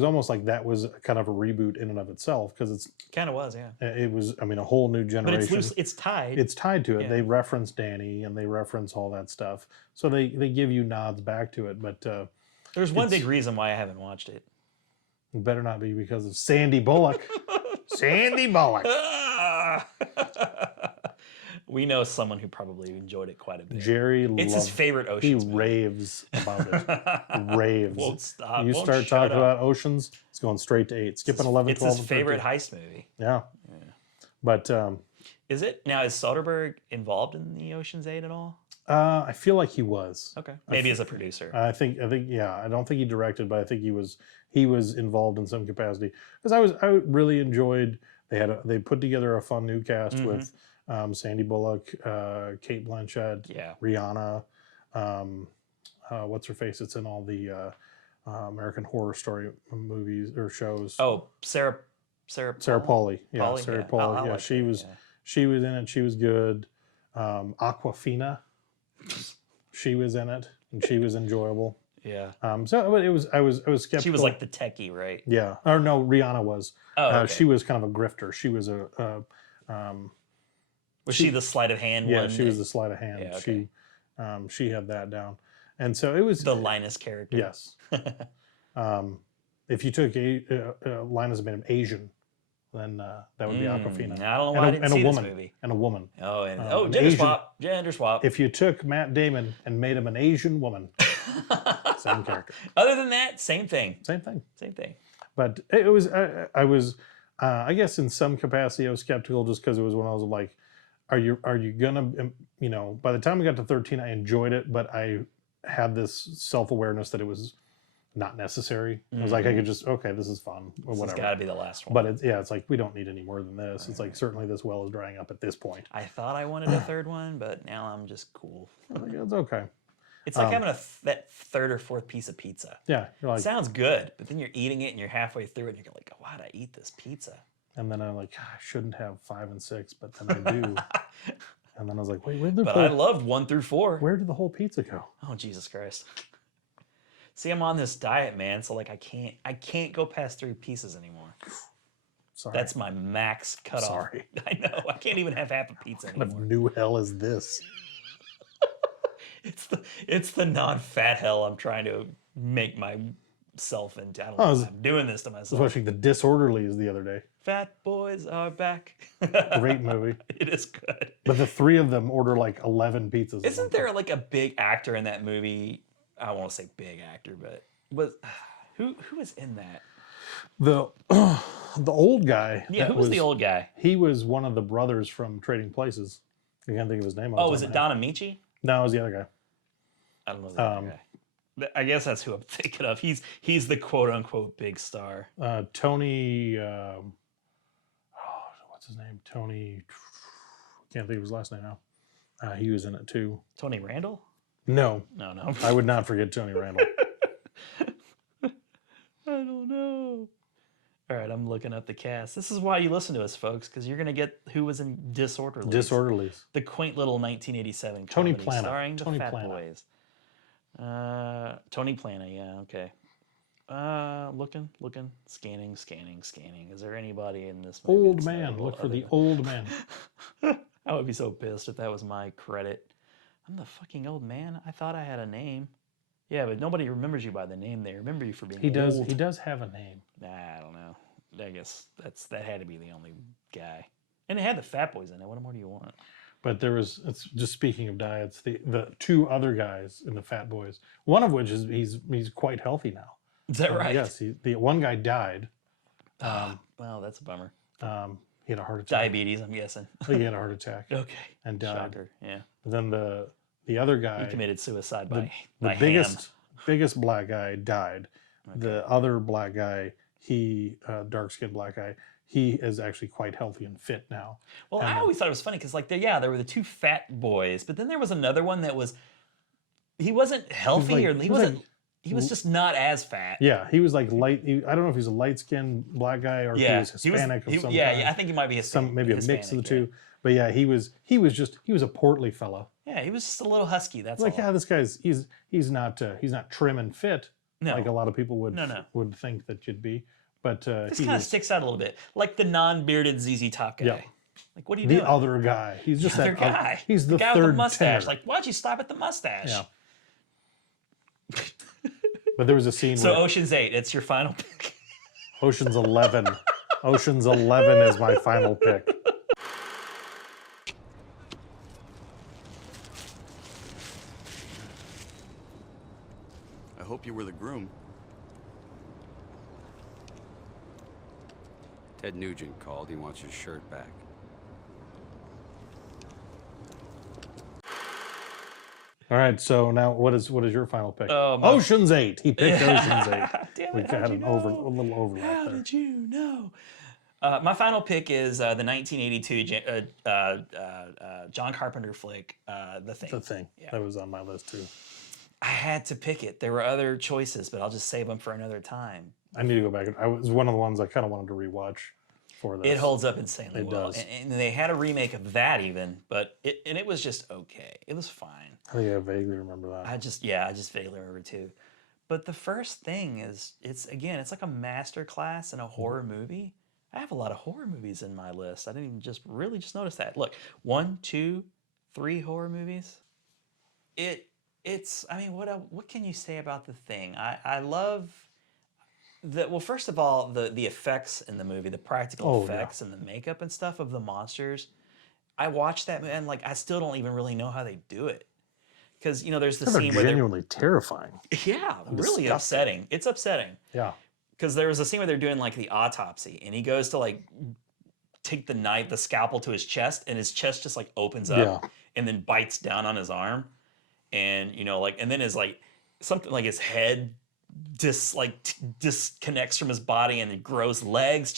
almost like that was kind of a reboot in and of itself, because it's kind of was, yeah. It was, I mean, a whole new generation. But it's loose, it's tied. It's tied to it. They reference Danny and they reference all that stuff, so they give you nods back to it. But there's one big reason why I haven't watched it. It better not be because of Sandy Bullock. Sandy Bullock. We know someone who probably enjoyed it quite a bit. Jerry it's his favorite Oceans movie. Raves about it. Raves. Won't stop. You won't start talking about Oceans, it's going straight to 8. Skipping 11, 12, It's his favorite heist movie. Yeah. But is it? Now, is Soderbergh involved in the Ocean's 8 at all? I feel like he was. Okay. Maybe as a producer. I think yeah. I don't think he directed, but I think he was involved in some capacity. Because I really enjoyed, they put together a fun new cast with Sandy Bullock, Cate Blanchett, Rihanna, what's her face? It's in all the American Horror Story movies or shows. Oh, Sarah Pauly. Yeah, Pauly? Sarah Pauly. Yeah, she was in it. She was good. Aquafina, she was in it, and she was enjoyable. Yeah. So, but I was skeptical. She was like the techie, right? Yeah. Or no, Rihanna was. Oh, okay. She was kind of a grifter. She was was she the sleight of hand one? Yeah, she was the sleight of hand. Yeah, okay. She had that down. And so it was... The Linus character. Yes. If you took Linus made him Asian, then that would be Aquafina. I don't know why I didn't see this movie. And a woman. Oh, gender swap. Gender swap. If you took Matt Damon and made him an Asian woman, same character. Other than that, same thing. Same thing. Same thing. But it was, I was, I guess in some capacity I was skeptical, just because it was when I was like, are you gonna, by the time we got to 13, I enjoyed it, but I had this self-awareness that it was not necessary. I was like, I could just, okay, this is fun, or whatever. It's got to be the last one. But it's like, we don't need any more than this. Right. It's like, certainly this well is drying up at this point. I thought I wanted a third one, but now I'm just cool. It's okay. It's like having that third or fourth piece of pizza. Yeah. You're like, it sounds good, but then you're eating it and you're halfway through it and you're like, why'd I eat this pizza? And then I'm like, I shouldn't have 5 and 6, but then I do. And then I was like, wait, where did I loved 1 through 4. Where did the whole pizza go? Oh, Jesus Christ. See, I'm on this diet, man, so like I can't go past 3 pieces anymore. Sorry. That's my max cutoff. Sorry. I know. I can't even have half a pizza anymore. What kind of new hell is this? It's the non-fat hell I'm trying to make myself into. I don't know. I'm doing this to myself. I was watching The Disorderlies the other day. Fat boys are back. Great movie. It is good. But the 3 of them order like 11 pizzas. Isn't there like a big actor in that movie? I won't say big actor, but who is in that? The old guy. Yeah, who was the old guy? He was one of the brothers from Trading Places. I can't think of his name. Oh, was it Don Amici? No, it was the other guy. I don't know the other guy. I guess that's who I'm thinking of. He's the quote unquote big star. Tony. What's his name? Tony. Can't think of his last name now. He was in it too. Tony Randall? No. No. I would not forget Tony Randall. I don't know. All right, I'm looking up the cast. This is why you listen to us, folks, because you're going to get who was in Disorderlies. Disorderlies. The quaint little 1987 Tony comedy Plana. starring the Tony Fat Plana. Boys. Tony Plana, yeah, okay. Looking, scanning. Is there anybody in this movie? Old man. Look for the old man. I would be so pissed if that was my credit. I'm the fucking old man. I thought I had a name. Yeah, but nobody remembers you by the name. They remember you for being He does. old. He does have a name. Nah, I don't know. I guess that had to be the only guy. And it had the Fat Boys in it. What more do you want? But there was. It's just speaking of diets. The two other guys in the Fat Boys. One of which is he's quite healthy now. Is that right? Yes. The one guy died. Well, that's a bummer. He had a heart attack. Diabetes, I'm guessing. He had a heart attack. Okay. And died. Shocker. Yeah. And then the other guy. He committed suicide the by biggest black guy died. Okay. The other black guy, dark-skinned black guy, he is actually quite healthy and fit now. Well, I always thought it was funny because, like, there were the two fat boys, but then there was another one that he wasn't healthy he was just not as fat. Yeah, he was like light. I don't know if he's a light-skinned black guy or if he was Hispanic of some kind. Yeah, I think he might be Hispanic. Maybe a mix of the two. But yeah, he was a portly fellow. Yeah, he was just a little husky. That's like, all. Yeah, this guy's he's not trim and fit like a lot of people would think that you'd be. But this kind of sticks out a little bit, like the non-bearded ZZ Top guy. Yeah. Like, what are you doing? The other guy. He's just that guy. He's the guy third with the mustache. tenor. Like, why'd you stop at the mustache? Yeah. But there was a scene. So Ocean's 8, it's your final pick. Ocean's 11. Ocean's 11 is my final pick. I hope you were the groom. Ted Nugent called. He wants his shirt back. All right, so now what is your final pick? Oh, Ocean's 8. He picked Ocean's 8. Damn We it, had a little overlap How there. did you know? My final pick is the 1982 John Carpenter flick, The Thing. The Thing. Yeah. That was on my list too. I had to pick it. There were other choices, but I'll just save them for another time. I need to go back. It was one of the ones I kind of wanted to rewatch for this. It holds up insanely well. Does. And they had a remake of that even, but it was just okay. It was fine. I think I vaguely remember that. I just vaguely remember too. But the first thing is, it's like a master class in a horror movie. I have a lot of horror movies in my list. I didn't even just notice that. Look, 1, 2, 3 horror movies. It's. I mean, what can you say about The Thing? I love that. Well, first of all, the effects in the movie, the practical effects and the makeup and stuff of the monsters. I watched that and like I still don't even really know how they do it. Because there's the scene where they're genuinely terrifying. Yeah, really upsetting. It's upsetting. Yeah. Because there was a scene where they're doing like the autopsy, and he goes to like take the scalpel to his chest, and his chest just like opens up and then bites down on his arm, and and then is like something like his head disconnects from his body and it grows legs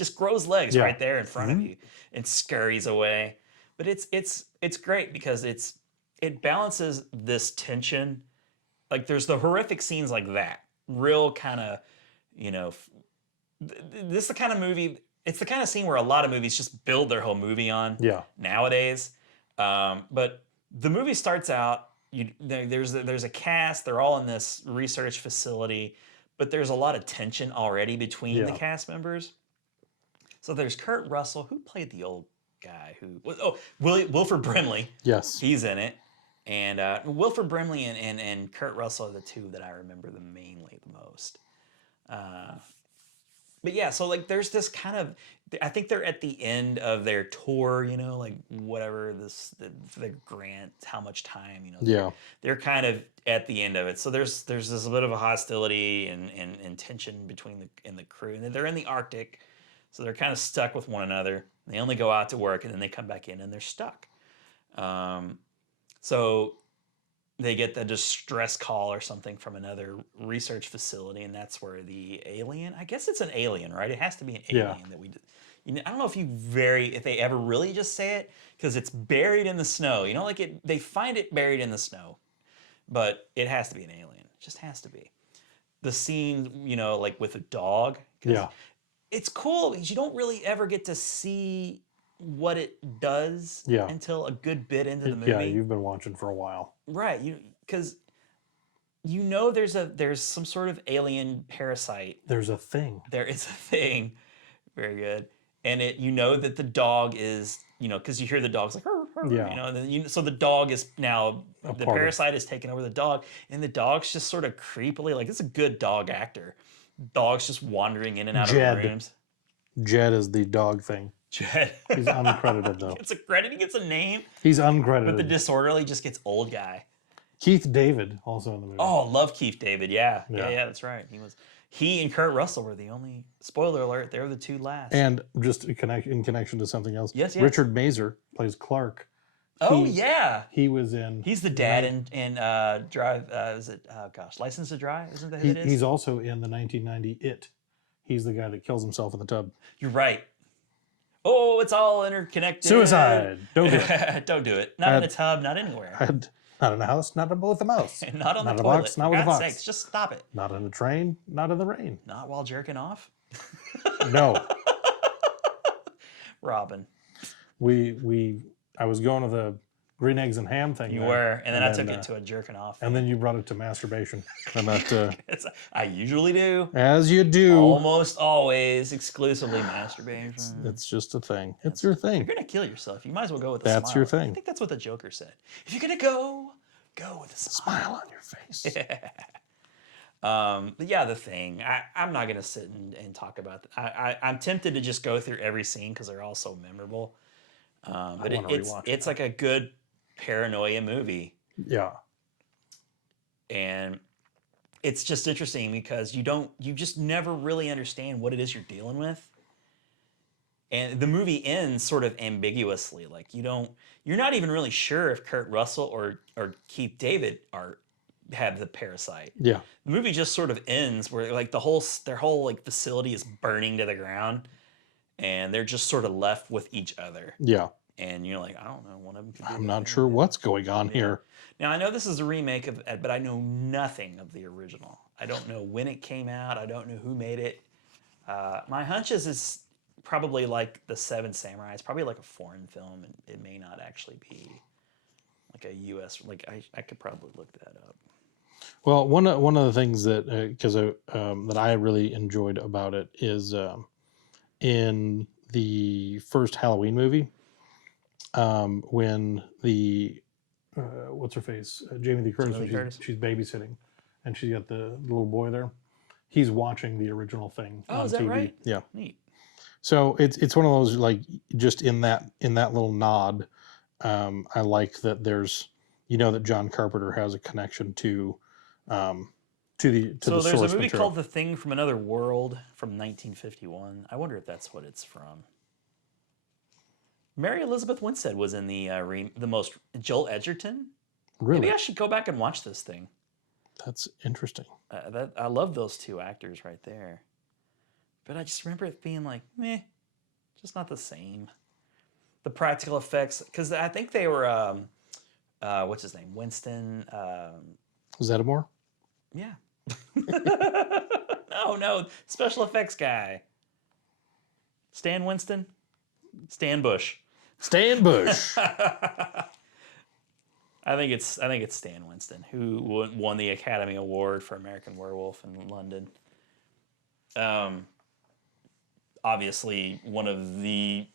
right there in front of you and scurries away. But it's great because it balances this tension. Like there's the horrific scenes like that, real kind of, this is the kind of movie, it's the kind of scene where a lot of movies just build their whole movie on nowadays. But the movie starts out, there's a cast, they're all in this research facility, but there's a lot of tension already between the cast members. So there's Kurt Russell, who played the old guy Wilford Brimley. Yes. He's in it. And Wilford Brimley and Kurt Russell are the two that I remember mainly the most. But yeah, so like there's this kind of, I think they're at the end of their tour, like whatever the grant, how much time, they're kind of at the end of it. So there's this bit of a hostility and tension between the crew, and they're in the Arctic, so they're kind of stuck with one another. They only go out to work and then they come back in and they're stuck. So they get the distress call or something from another research facility, and that's where the alien, I guess it's an alien, right? It has to be an alien that we, I don't know if they ever really just say it, because it's buried in the snow. They find it buried in the snow, but it has to be an alien. It just has to be. The scene, like with a dog. Yeah. It's cool because you don't really ever get to see what it does until a good bit into the movie. Yeah, you've been watching for a while. Right, because there's some sort of alien parasite. There's a thing. There is a thing. Very good. And that the dog is, because you hear the dog's like, "Rrr, Yeah. You know, and then so the dog is now the part of- parasite is taking over the dog, and the dog's just sort of creepily like it's a good dog actor. Dog's just wandering in and out Jed. of rooms. Jed is the dog thing. Jed. He's uncredited though. It's a credit. He gets a name. He's uncredited. But the disorderly just gets old guy. Keith David also in the movie. Oh, love Keith David. Yeah, Yeah. that's right. He and Kurt Russell were the only. Spoiler alert: they were the two last. And just in connection to something else. Yes. Richard Mazer plays Clark. Oh yeah. He was in. He's the dad in Drive. Is it? License to Drive? Isn't that who it is? He's also in the 1990 It. He's the guy that kills himself in the tub. You're right. Oh, it's all interconnected. Suicide. Don't do it. Don't do it. Not in a tub. Not anywhere. Not in a house. Not with a mouse. Not on the in a toilet. box. Not For with a God's box. sakes, just stop it. Not in a train. Not in the rain. Not while jerking off. No. Robin. I was going to the green eggs and ham thing. You there, were, and then I took it to a jerking off. And then you brought it to masturbation. And that, I usually do. as you do. Almost always, exclusively masturbation. It's just a thing. It's your thing. You're gonna kill yourself. You might as well go with a That's smile. your thing. I think that's what the Joker said. If you're gonna go with a Smile on your face. But yeah, the thing. I'm not gonna sit and talk about. I'm tempted to just go through every scene because they're all so memorable. But it's like a good paranoia movie. Yeah. And it's just interesting because you just never really understand what it is you're dealing with. And the movie ends sort of ambiguously. Like you're not even really sure if Kurt Russell or Keith David have the parasite. Yeah. The movie just sort of ends where like their whole like facility is burning to the ground and they're just sort of left with each other. Yeah. And you're like, I don't know, one of them could be I'm not sure what's going on here. Now, I know this is a remake of it, but I know nothing of the original. I don't know when it came out. I don't know who made it. My hunch is probably like The Seven Samurai. It's probably like a foreign film, and it may not actually be like a U.S. Like I could probably look that up. Well, one of the things that that I really enjoyed about it is in the first Halloween movie. When the what's her face, Jamie Lee Curtis, she's babysitting, and she's got the little boy there. He's watching the original thing on is that TV. right? Yeah. Neat. So it's one of those like just in that little nod. I like that there's that John Carpenter has a connection to the So source there's a movie material. called The Thing from Another World from 1951. I wonder if that's what it's from. Mary Elizabeth Winstead was in the most Joel Edgerton. Really? Maybe I should go back and watch this thing. That's interesting. I love those two actors right there. But I just remember it being like, meh, just not the same. The practical effects, because I think they were, what's his name? Winston. Zeddemore? Yeah. No, special effects guy. Stan Winston? Stan Bush. Stan Bush. I think it's Stan Winston who won the Academy Award for American Werewolf in London. Obviously one of the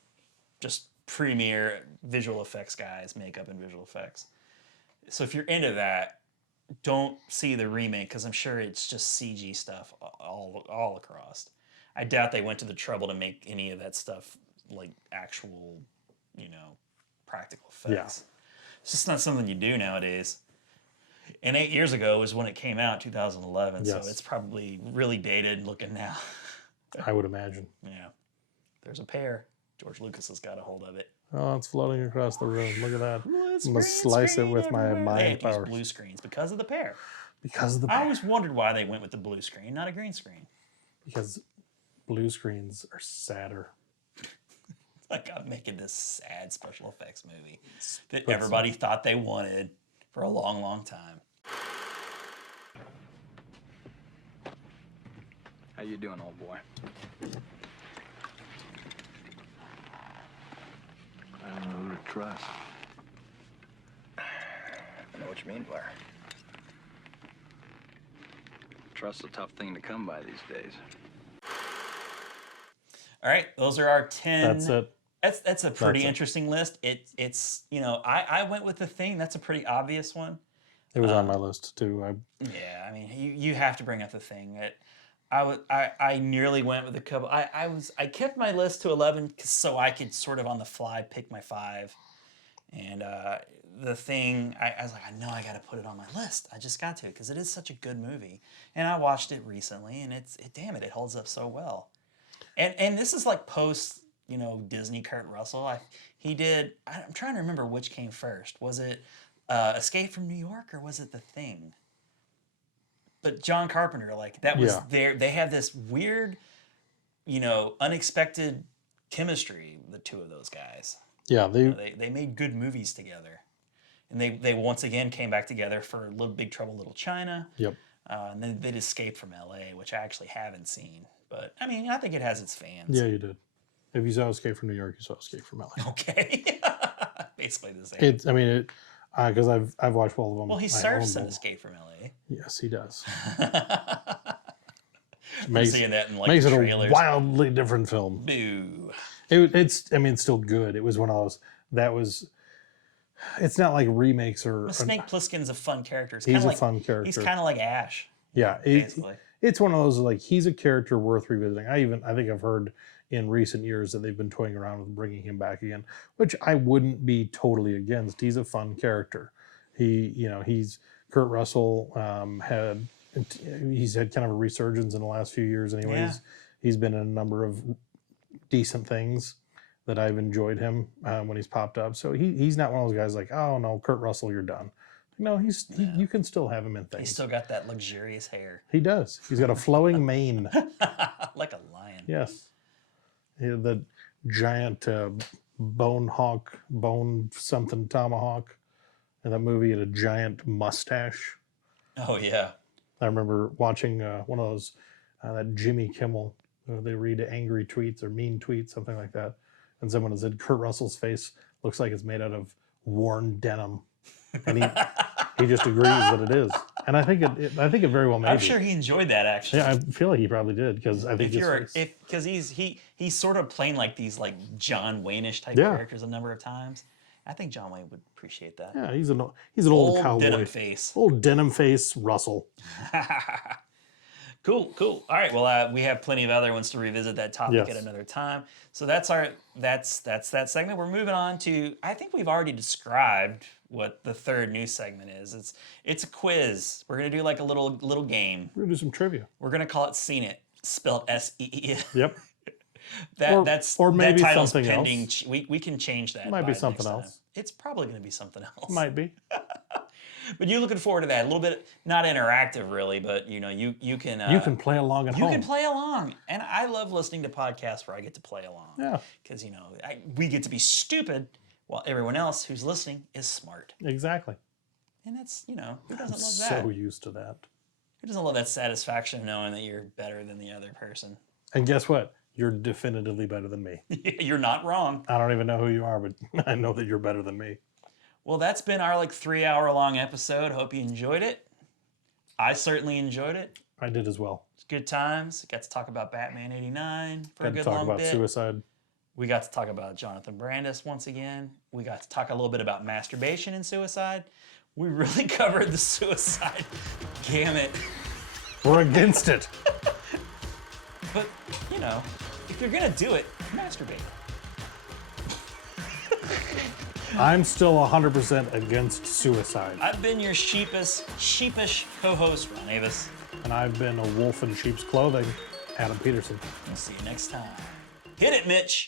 just premier visual effects guys, makeup and visual effects. So if you're into that, don't see the remake because I'm sure it's just CG stuff all across. I doubt they went to the trouble to make any of that stuff like actual, practical effects. Yeah. It's just not something you do nowadays. And 8 years ago was when it came out, 2011. Yes. So it's probably really dated looking now. I would imagine. Yeah. There's a pair. George Lucas has got a hold of it. Oh, it's floating across the room. Look at that. Well, I'm gonna slice it with my they mind have to use power. blue screens because of the pair. Because of the I pair. always wondered why they went with the blue screen, not a green screen. Because blue screens are sadder. Like I'm making this sad special effects movie that everybody thought they wanted for a long, long time. How you doing, old boy? I don't know who to trust. I know what you mean, Blair. Trust's a tough thing to come by these days. All right, those are our 10 That's it. That's a pretty interesting list. It's you know, I went with The Thing. That's a pretty obvious one. It was on my list too. Yeah, I mean, you have to bring up The Thing. I nearly went with a couple. I kept my list to 11 so I could sort of on the fly pick my 5. And The Thing, I was like, I know I got to put it on my list. I just got to because it is such a good movie. And I watched it recently, and damn it, it holds up so well. And this is like post, you know, Disney Kurt Russell. I'm trying to remember which came first. Was it Escape from New York or was it The Thing? But John Carpenter, like that was they had this weird, you know, unexpected chemistry, the two of those guys. Yeah, they made good movies together. And they once again came back together for Big Trouble Little China. Yep. And then they'd Escape from LA, which I actually haven't seen. But I mean, I think it has its fans. Yeah, you did. If you saw Escape from New York, you saw Escape from LA. Okay. Basically the same. Because I've watched both of them. Well, he surfs in Escape from LA. Yes, he does. Seeing that in like makes the it trailers. a wildly different film. Boo. It's still good. It was one of those. It's not like remakes or. Snake Plissken's a fun character. He's a fun character. He's kind of like Ash. Yeah, it's one of those like he's a character worth revisiting. I think I've heard in recent years that they've been toying around with bringing him back again, which I wouldn't be totally against. He's a fun character. He's Kurt Russell he's had kind of a resurgence in the last few years. Anyways, Yeah. He's been in a number of decent things that I've enjoyed him when he's popped up. So he's not one of those guys like, oh no, Kurt Russell, you're done. No, you can still have him in things. He's still got that luxurious hair. He does. He's got a flowing mane. Like a lion. Yes. The giant bone something tomahawk in that movie had a giant mustache. Oh, yeah. I remember watching one of those, that Jimmy Kimmel, they read angry tweets or mean tweets, something like that. And someone said, Kurt Russell's face looks like it's made out of worn denim. And he just agrees that it is. And I think it very well may I'm be. sure he enjoyed that, actually. Yeah, I feel like he probably did because I think because he's sort of playing like these like John Wayne-ish type Yeah. characters a number of times. I think John Wayne would appreciate that. Yeah, he's an old cowboy. Denim face. Old denim face Russell. Cool. All right. Well, we have plenty of other ones to revisit that topic at another time. So that's that segment. We're moving on to. I think we've already described what the third news segment is. It's a quiz. We're gonna do like a little game. We're gonna do some trivia. We're gonna call it Seen It, spelled S-E-E. Yep. Or maybe that title's something pending. else. We can change that. It might be by something next else. time. It's probably going to be something else. Might be. But you're looking forward to that. A little bit, not interactive really, but you can. You can play along at home. You can play along, and I love listening to podcasts where I get to play along. Yeah. Because we get to be stupid while everyone else who's listening is smart. Exactly. And that's who doesn't love that? So used to that. Who doesn't love that satisfaction of knowing that you're better than the other person? And guess what? You're definitively better than me. You're not wrong. I don't even know who you are, but I know that you're better than me. Well, that's been our 3-hour-long episode. Hope you enjoyed it. I certainly enjoyed it. I did as well. It's good times. Got to talk about Batman '89 for Got a good to talk long about bit. suicide. We got to talk about Jonathan Brandis once again. We got to talk a little bit about masturbation and suicide. We really covered the suicide gamut. We're against it. But, if you're going to do it, masturbate. I'm still 100% against suicide. I've been your sheepish co-host, Ron Avis. And I've been a wolf in sheep's clothing, Adam Peterson. We'll see you next time. Hit it, Mitch.